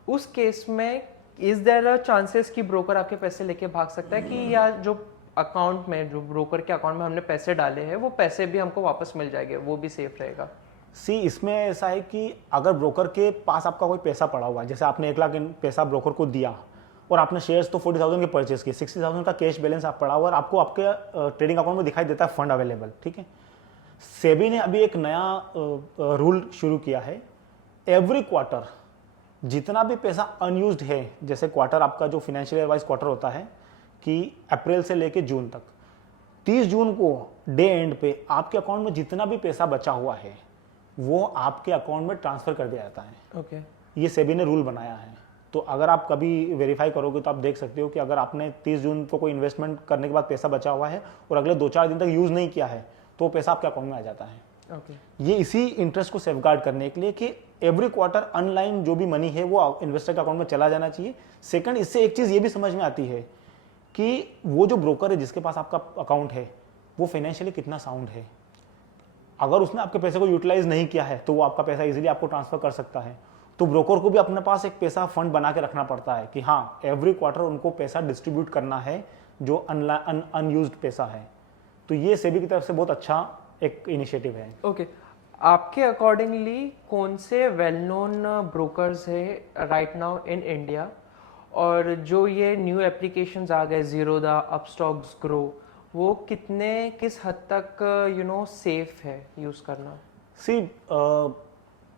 उस केस में इज देयर अ चांसेस कि ब्रोकर आपके पैसे लेके भाग सकता है, कि या जो अकाउंट में, जो ब्रोकर के अकाउंट में हमने पैसे डाले हैं वो पैसे भी हमको वापस मिल जाएंगे, वो भी सेफ रहेगा? इसमें ऐसा है कि अगर ब्रोकर के पास आपका कोई पैसा पड़ा हुआ है, जैसे आपने 1 लाख पैसा ब्रोकर को दिया और आपने शेयर्स तो 40,000 के परचेज किए, 60,000 का कैश बैलेंस आप पड़ा हुआ और आपको आपके ट्रेडिंग अकाउंट में दिखाई देता है फंड अवेलेबल, ठीक है। सेबी ने अभी एक नया रूल शुरू किया है, एवरी क्वार्टर जितना भी पैसा अनयूज्ड है, जैसे क्वार्टर आपका जो फाइनेंशियल ईयर वाइज क्वार्टर होता है कि अप्रैल से लेके जून तक, 30 जून को डे एंड पे आपके अकाउंट में जितना भी पैसा बचा हुआ है वो आपके अकाउंट में ट्रांसफर कर दिया जाता है। ओके, ये सेबी ने रूल बनाया है। तो अगर आप कभी वेरीफाई करोगे तो आप देख सकते हो कि अगर आपने 30 जून को कोई इन्वेस्टमेंट करने के बाद पैसा बचा हुआ है और अगले 2-4 दिन तक यूज नहीं किया है तो वो पैसा आपके अकाउंट में आ जाता है। ओके, ये इसी इंटरेस्ट को सेफगार्ड करने के लिए कि एवरी क्वार्टर अनलाइन जो भी मनी है वो इन्वेस्टर के अकाउंट में चला जाना चाहिए। सेकंड, इससे एक चीज ये भी समझ में आती है कि वो जो ब्रोकर है जिसके पास आपका अकाउंट है वो फाइनेंशियली कितना साउंड है। अगर उसने आपके पैसे को यूटिलाइज नहीं किया है तो वो आपका पैसा इजीली आपको ट्रांसफर कर सकता है। तो ब्रोकर को भी अपने पास एक पैसा फंड बना के रखना पड़ता है कि हाँ, एवरी क्वार्टर उनको पैसा डिस्ट्रीब्यूट करना है जो अनयूज्ड पैसा है। तो ये सेबी की तरफ से बहुत अच्छा एक इनिशिएटिव है। ओके, आपके अकॉर्डिंगली कौन से वेल नोन ब्रोकर्स है राइट नाउ इन इंडिया, और जो ये न्यू एप्लीकेशंस आ गए ज़ीरोधा, अपस्टॉक्स, ग्रो, वो किस हद तक सेफ है यूज़ करना? See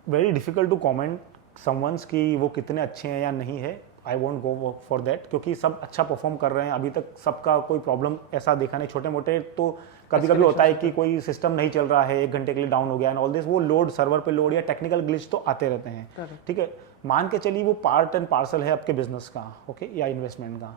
very difficult to comment someone's कि वो कितने अच्छे हैं या नहीं है। I won't go for that, क्योंकि सब अच्छा परफॉर्म कर रहे हैं अभी तक, सबका कोई प्रॉब्लम ऐसा देखा नहीं। छोटे मोटे तो कभी कभी होता है कि कोई सिस्टम नहीं चल रहा है, 1 घंटे के लिए डाउन हो गया एंड ऑल दिस, वो लोड सर्वर पे लोड या टेक्निकल ग्लिच तो आते रहते हैं, ठीक है। मान के चलिए वो पार्ट एंड पार्सल है आपके बिजनेस का, ओके, या इन्वेस्टमेंट का।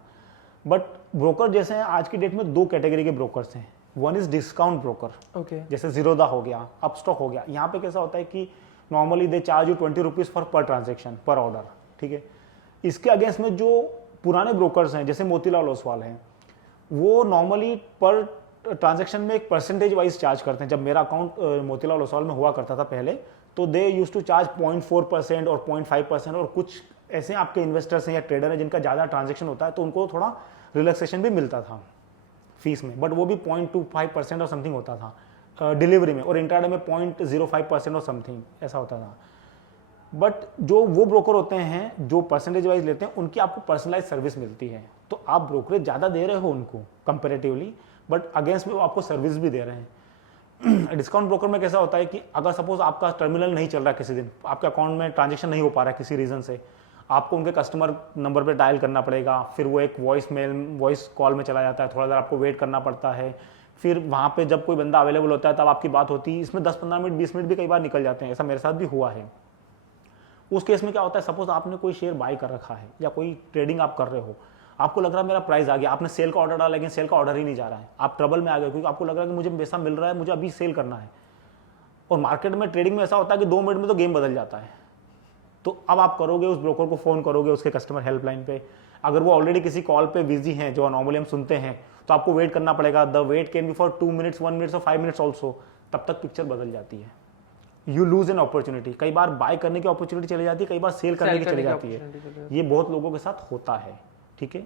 बट ब्रोकर जैसे हैं आज की डेट में 2 कैटेगरी के ब्रोकर्स हैं। One is discount broker, okay, जैसे ज़ीरोधा हो गया, अपस्टॉक हो गया। यहाँ पे कैसा होता है कि normally they charge you 20 rupees for per transaction, पर ऑर्डर, ठीक है। इसके अगेंस्ट में जो पुराने ब्रोकर्स हैं जैसे मोतीलाल ओसवाल हैं, वो नॉर्मली पर ट्रांजैक्शन में एक परसेंटेज वाइज चार्ज करते हैं। जब मेरा अकाउंट मोतीलाल ओसवाल में हुआ करता था पहले, तो दे यूज टू चार्ज 0.4% और 0.5%, और कुछ ऐसे आपके इन्वेस्टर्स हैं या ट्रेडर हैं जिनका ज़्यादा ट्रांजैक्शन होता है तो उनको थोड़ा रिलैक्सेशन भी मिलता था फीस में, बट वो भी 0.25% और समथिंग होता था डिलीवरी में, और इंट्राडे में 0.05% और समथिंग ऐसा होता था। बट जो वो ब्रोकर होते हैं जो परसेंटेज वाइज लेते हैं, उनकी आपको पर्सनलाइज सर्विस मिलती है, तो आप ब्रोकरेज ज़्यादा दे रहे हो उनको कंपेरेटिवली, बट अगेंस्ट में वो आपको सर्विस भी दे रहे हैं। डिस्काउंट ब्रोकर में कैसा होता है कि अगर सपोज आपका टर्मिनल नहीं चल रहा किसी दिन, आपके अकाउंट में ट्रांजेक्शन नहीं हो पा रहा है किसी रीज़न से, आपको उनके कस्टमर नंबर पे डायल करना पड़ेगा, फिर वो एक वॉइस कॉल में चला जाता है, थोड़ा देर आपको वेट करना पड़ता है, फिर वहाँ पे जब कोई बंदा अवेलेबल होता है तब आपकी बात होती है। इसमें 10-15 मिनट 20 मिनट भी कई बार निकल जाते हैं, ऐसा मेरे साथ भी हुआ है। उस केस में क्या होता है, सपोज आपने कोई शेयर बाय कर रखा है या कोई ट्रेडिंग आप कर रहे हो, आपको लग रहा है मेरा प्राइस आ गया, आपने सेल का ऑर्डर डाला लेकिन सेल का ऑर्डर ही नहीं जा रहा है, आप ट्रबल में आ गए क्योंकि आपको लग रहा है कि मुझे पैसा मिल रहा है, मुझे अभी सेल करना है। और मार्केट में ट्रेडिंग में ऐसा होता है कि 2 मिनट में तो गेम बदल जाता है। तो अब आप करोगे, उस ब्रोकर को फ़ोन करोगे उसके कस्टमर हेल्पलाइन पे, अगर वो ऑलरेडी किसी कॉल पे बिजी हैं जो नॉर्मली हम सुनते हैं, तो आपको वेट करना पड़ेगा। The wait can be for 2 minutes, 1 minutes और 5 मिनट्स ऑल्सो। तब तक पिक्चर बदल जाती है, यू लूज एन अपॉर्चुनिटी। कई बार बाय करने की अपॉर्चुनिटी चली जाती है, कई बार सेल करने की चली जाती है। ये बहुत लोगों के साथ होता है, ठीक है।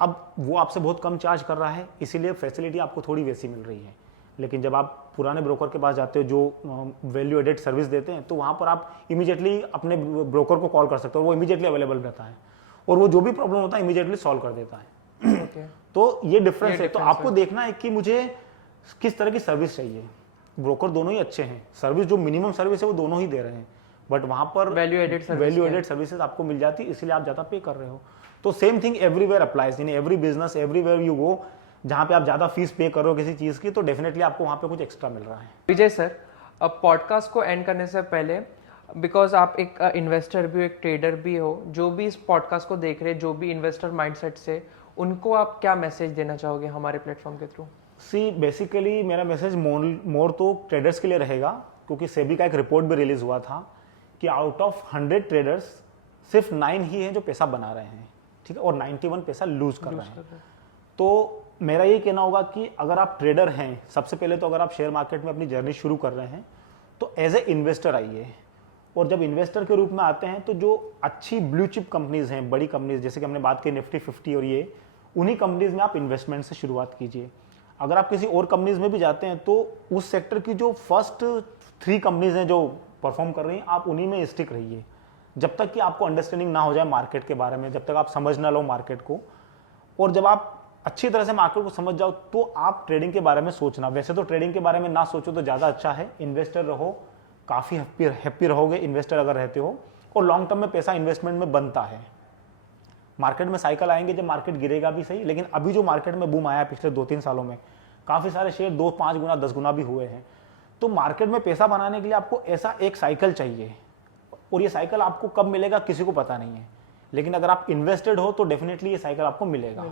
अब वो आपसे बहुत कम चार्ज कर रहा है, इसीलिए फैसिलिटी आपको थोड़ी वैसी मिल रही है। लेकिन जब आप पुराने ब्रोकर के पास जाते हो जो वैल्यू एडेड सर्विस देते हैं, तो वहाँ पर आप इमीडिएटली अपने ब्रोकर को कॉल कर सकते हो, वो इमीडिएटली अवेलेबल रहता है और वो जो भी प्रॉब्लम होता है इमीडिएटली सॉल्व कर देता है। तो ये डिफरेंस है। तो आपको देखना है कि मुझे किस तरह की सर्विस चाहिए। ब्रोकर दोनों ही अच्छे हैं, सर्विस जो मिनिमम सर्विस है वो दोनों ही दे रहे हैं, बट वहाँ पर वैल्यू एडेड सर्विसेज आपको मिल जाती है, इसलिए आप ज़्यादा पे कर रहे हो। तो same thing everywhere applies, in every business, everywhere you go, जहाँ पे आप ज़्यादा फीस पे करो किसी चीज़ की, तो डेफिनेटली आपको वहाँ पे कुछ एक्स्ट्रा मिल रहा है। विजय सर, अब पॉडकास्ट को एंड करने से पहले, बिकॉज आप एक इन्वेस्टर भी हो, एक ट्रेडर भी हो, जो भी इस पॉडकास्ट को देख रहे हैं, जो भी इन्वेस्टर माइंडसेट से, उनको आप क्या मैसेज देना चाहोगे हमारे प्लेटफॉर्म के थ्रू? सी बेसिकली मेरा मैसेज मोर तो ट्रेडर्स के लिए रहेगा, क्योंकि सेबी का एक रिपोर्ट भी रिलीज हुआ था कि आउट ऑफ 100 ट्रेडर्स सिर्फ 9 ही हैं जो पैसा बना रहे हैं, ठीक है, और 91 पैसा लूज कर रहे हैं। तो मेरा ये कहना होगा कि अगर आप ट्रेडर हैं, सबसे पहले तो अगर आप शेयर मार्केट में अपनी जर्नी शुरू कर रहे हैं तो एज ए इन्वेस्टर आइए, और जब इन्वेस्टर के रूप में आते हैं तो जो अच्छी ब्लू चिप कंपनीज हैं, बड़ी कंपनीज, जैसे कि हमने बात की निफ्टी 50 और ये, उन्हीं कंपनीज में आप इन्वेस्टमेंट से शुरुआत कीजिए। अगर आप किसी और कंपनीज में भी जाते हैं तो उस सेक्टर की जो फर्स्ट 3 कंपनीज हैं जो परफॉर्म कर रही हैं, आप उन्हीं में स्टिक रहिए जब तक कि आपको अंडरस्टैंडिंग ना हो जाए मार्केट के बारे में, जब तक आप समझ ना लो मार्केट को। और जब आप अच्छी तरह से मार्केट को समझ जाओ तो आप ट्रेडिंग के बारे में सोचना। वैसे तो ट्रेडिंग के बारे में ना सोचो तो ज़्यादा अच्छा है, इन्वेस्टर रहो, काफ़ी हैप्पी रहोगे इन्वेस्टर अगर रहते हो, और लॉन्ग टर्म में पैसा इन्वेस्टमेंट में बनता है। मार्केट में साइकिल आएंगे जब मार्केट गिरेगा भी सही, लेकिन अभी जो मार्केट में बूम आया पिछले 2-3 सालों में, काफ़ी सारे शेयर 2-5 गुना 10 गुना भी हुए हैं। तो मार्केट में पैसा बनाने के लिए आपको ऐसा एक साइकिल चाहिए, और ये साइकिल आपको कब मिलेगा किसी को पता नहीं है, लेकिन अगर आप इन्वेस्टेड हो तो डेफिनेटली ये साइकिल आपको मिलेगा।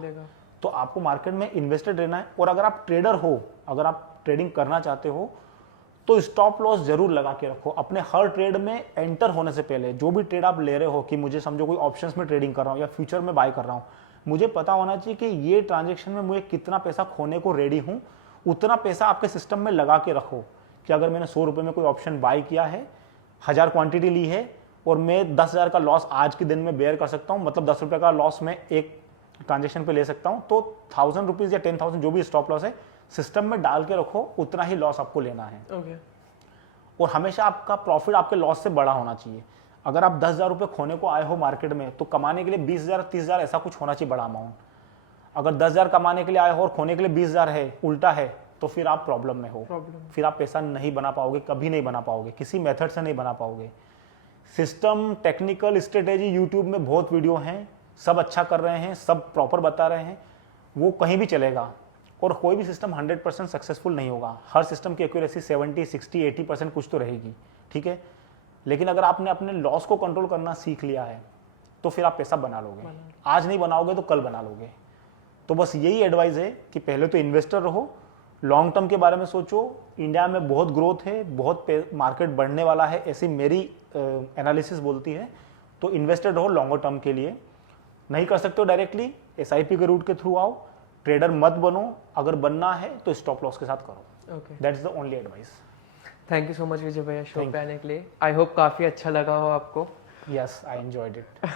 तो आपको मार्केट में इन्वेस्टेड रहना है। और अगर आप ट्रेडर हो, अगर आप ट्रेडिंग करना चाहते हो तो स्टॉप लॉस जरूर लगा के रखो अपने हर ट्रेड में। एंटर होने से पहले जो भी ट्रेड आप ले रहे हो, कि मुझे समझो कोई ऑप्शंस में ट्रेडिंग कर रहा हूँ या फ्यूचर में बाय कर रहा हूँ, मुझे पता होना चाहिए कि ये ट्रांजेक्शन में मुझे कितना पैसा खोने को रेडी हूँ। उतना पैसा आपके सिस्टम में लगा के रखो कि अगर मैंने 100 रुपये में कोई ऑप्शन बाय किया है, 1000 क्वांटिटी ली है, और मैं 10,000 का लॉस आज के दिन में बेयर कर सकता हूँ, मतलब 10 रुपये का लॉस मैं एक ट्रांजेक्शन पे ले सकता हूँ, तो 1000 रुपीज़ या 10,000 जो भी स्टॉप लॉस है सिस्टम में डाल के रखो, उतना ही लॉस आपको लेना है। और हमेशा आपका प्रॉफिट आपके लॉस से बड़ा होना चाहिए। अगर आप 10,000 रुपये खोने को आए हो मार्केट में, तो कमाने के लिए 20,000 30,000 ऐसा कुछ होना चाहिए बड़ा अमाउंट। अगर 10,000 कमाने के लिए आए हो और खोने के लिए 20,000 है, उल्टा है, तो फिर आप प्रॉब्लम में हो। फिर आप पैसा नहीं बना पाओगे, कभी नहीं बना पाओगे, किसी मेथड से नहीं बना पाओगे। सिस्टम, टेक्निकल स्ट्रेटेजी यूट्यूब में बहुत वीडियो हैं, सब अच्छा कर रहे हैं, सब प्रॉपर बता रहे हैं, वो कहीं भी चलेगा। और कोई भी सिस्टम 100% सक्सेसफुल नहीं होगा। हर सिस्टम की एक्यूरेसी 70, 60, 80% कुछ तो रहेगी, ठीक है। लेकिन अगर आपने अपने लॉस को कंट्रोल करना सीख लिया है, तो फिर आप पैसा बना लोगे। आज नहीं बनाओगे तो कल बना लोगे। तो बस यही एडवाइस है कि पहले तो इन्वेस्टर रहो, लॉन्ग टर्म के बारे में सोचो। इंडिया में बहुत ग्रोथ है, बहुत मार्केट बढ़ने वाला है, ऐसी मेरी एनालिसिस बोलती है। तो इन्वेस्टेड रहो लॉन्गर टर्म के लिए। नहीं कर सकते हो डायरेक्टली, SIP के रूट के थ्रू आओ। ट्रेडर मत बनो, अगर बनना है तो स्टॉप लॉस के साथ करो। That's the only advice. Thank you so much Vijay भैया शो पे आने के लिए। आई होप काफ़ी अच्छा लगा हो आपको। Yes, I enjoyed it.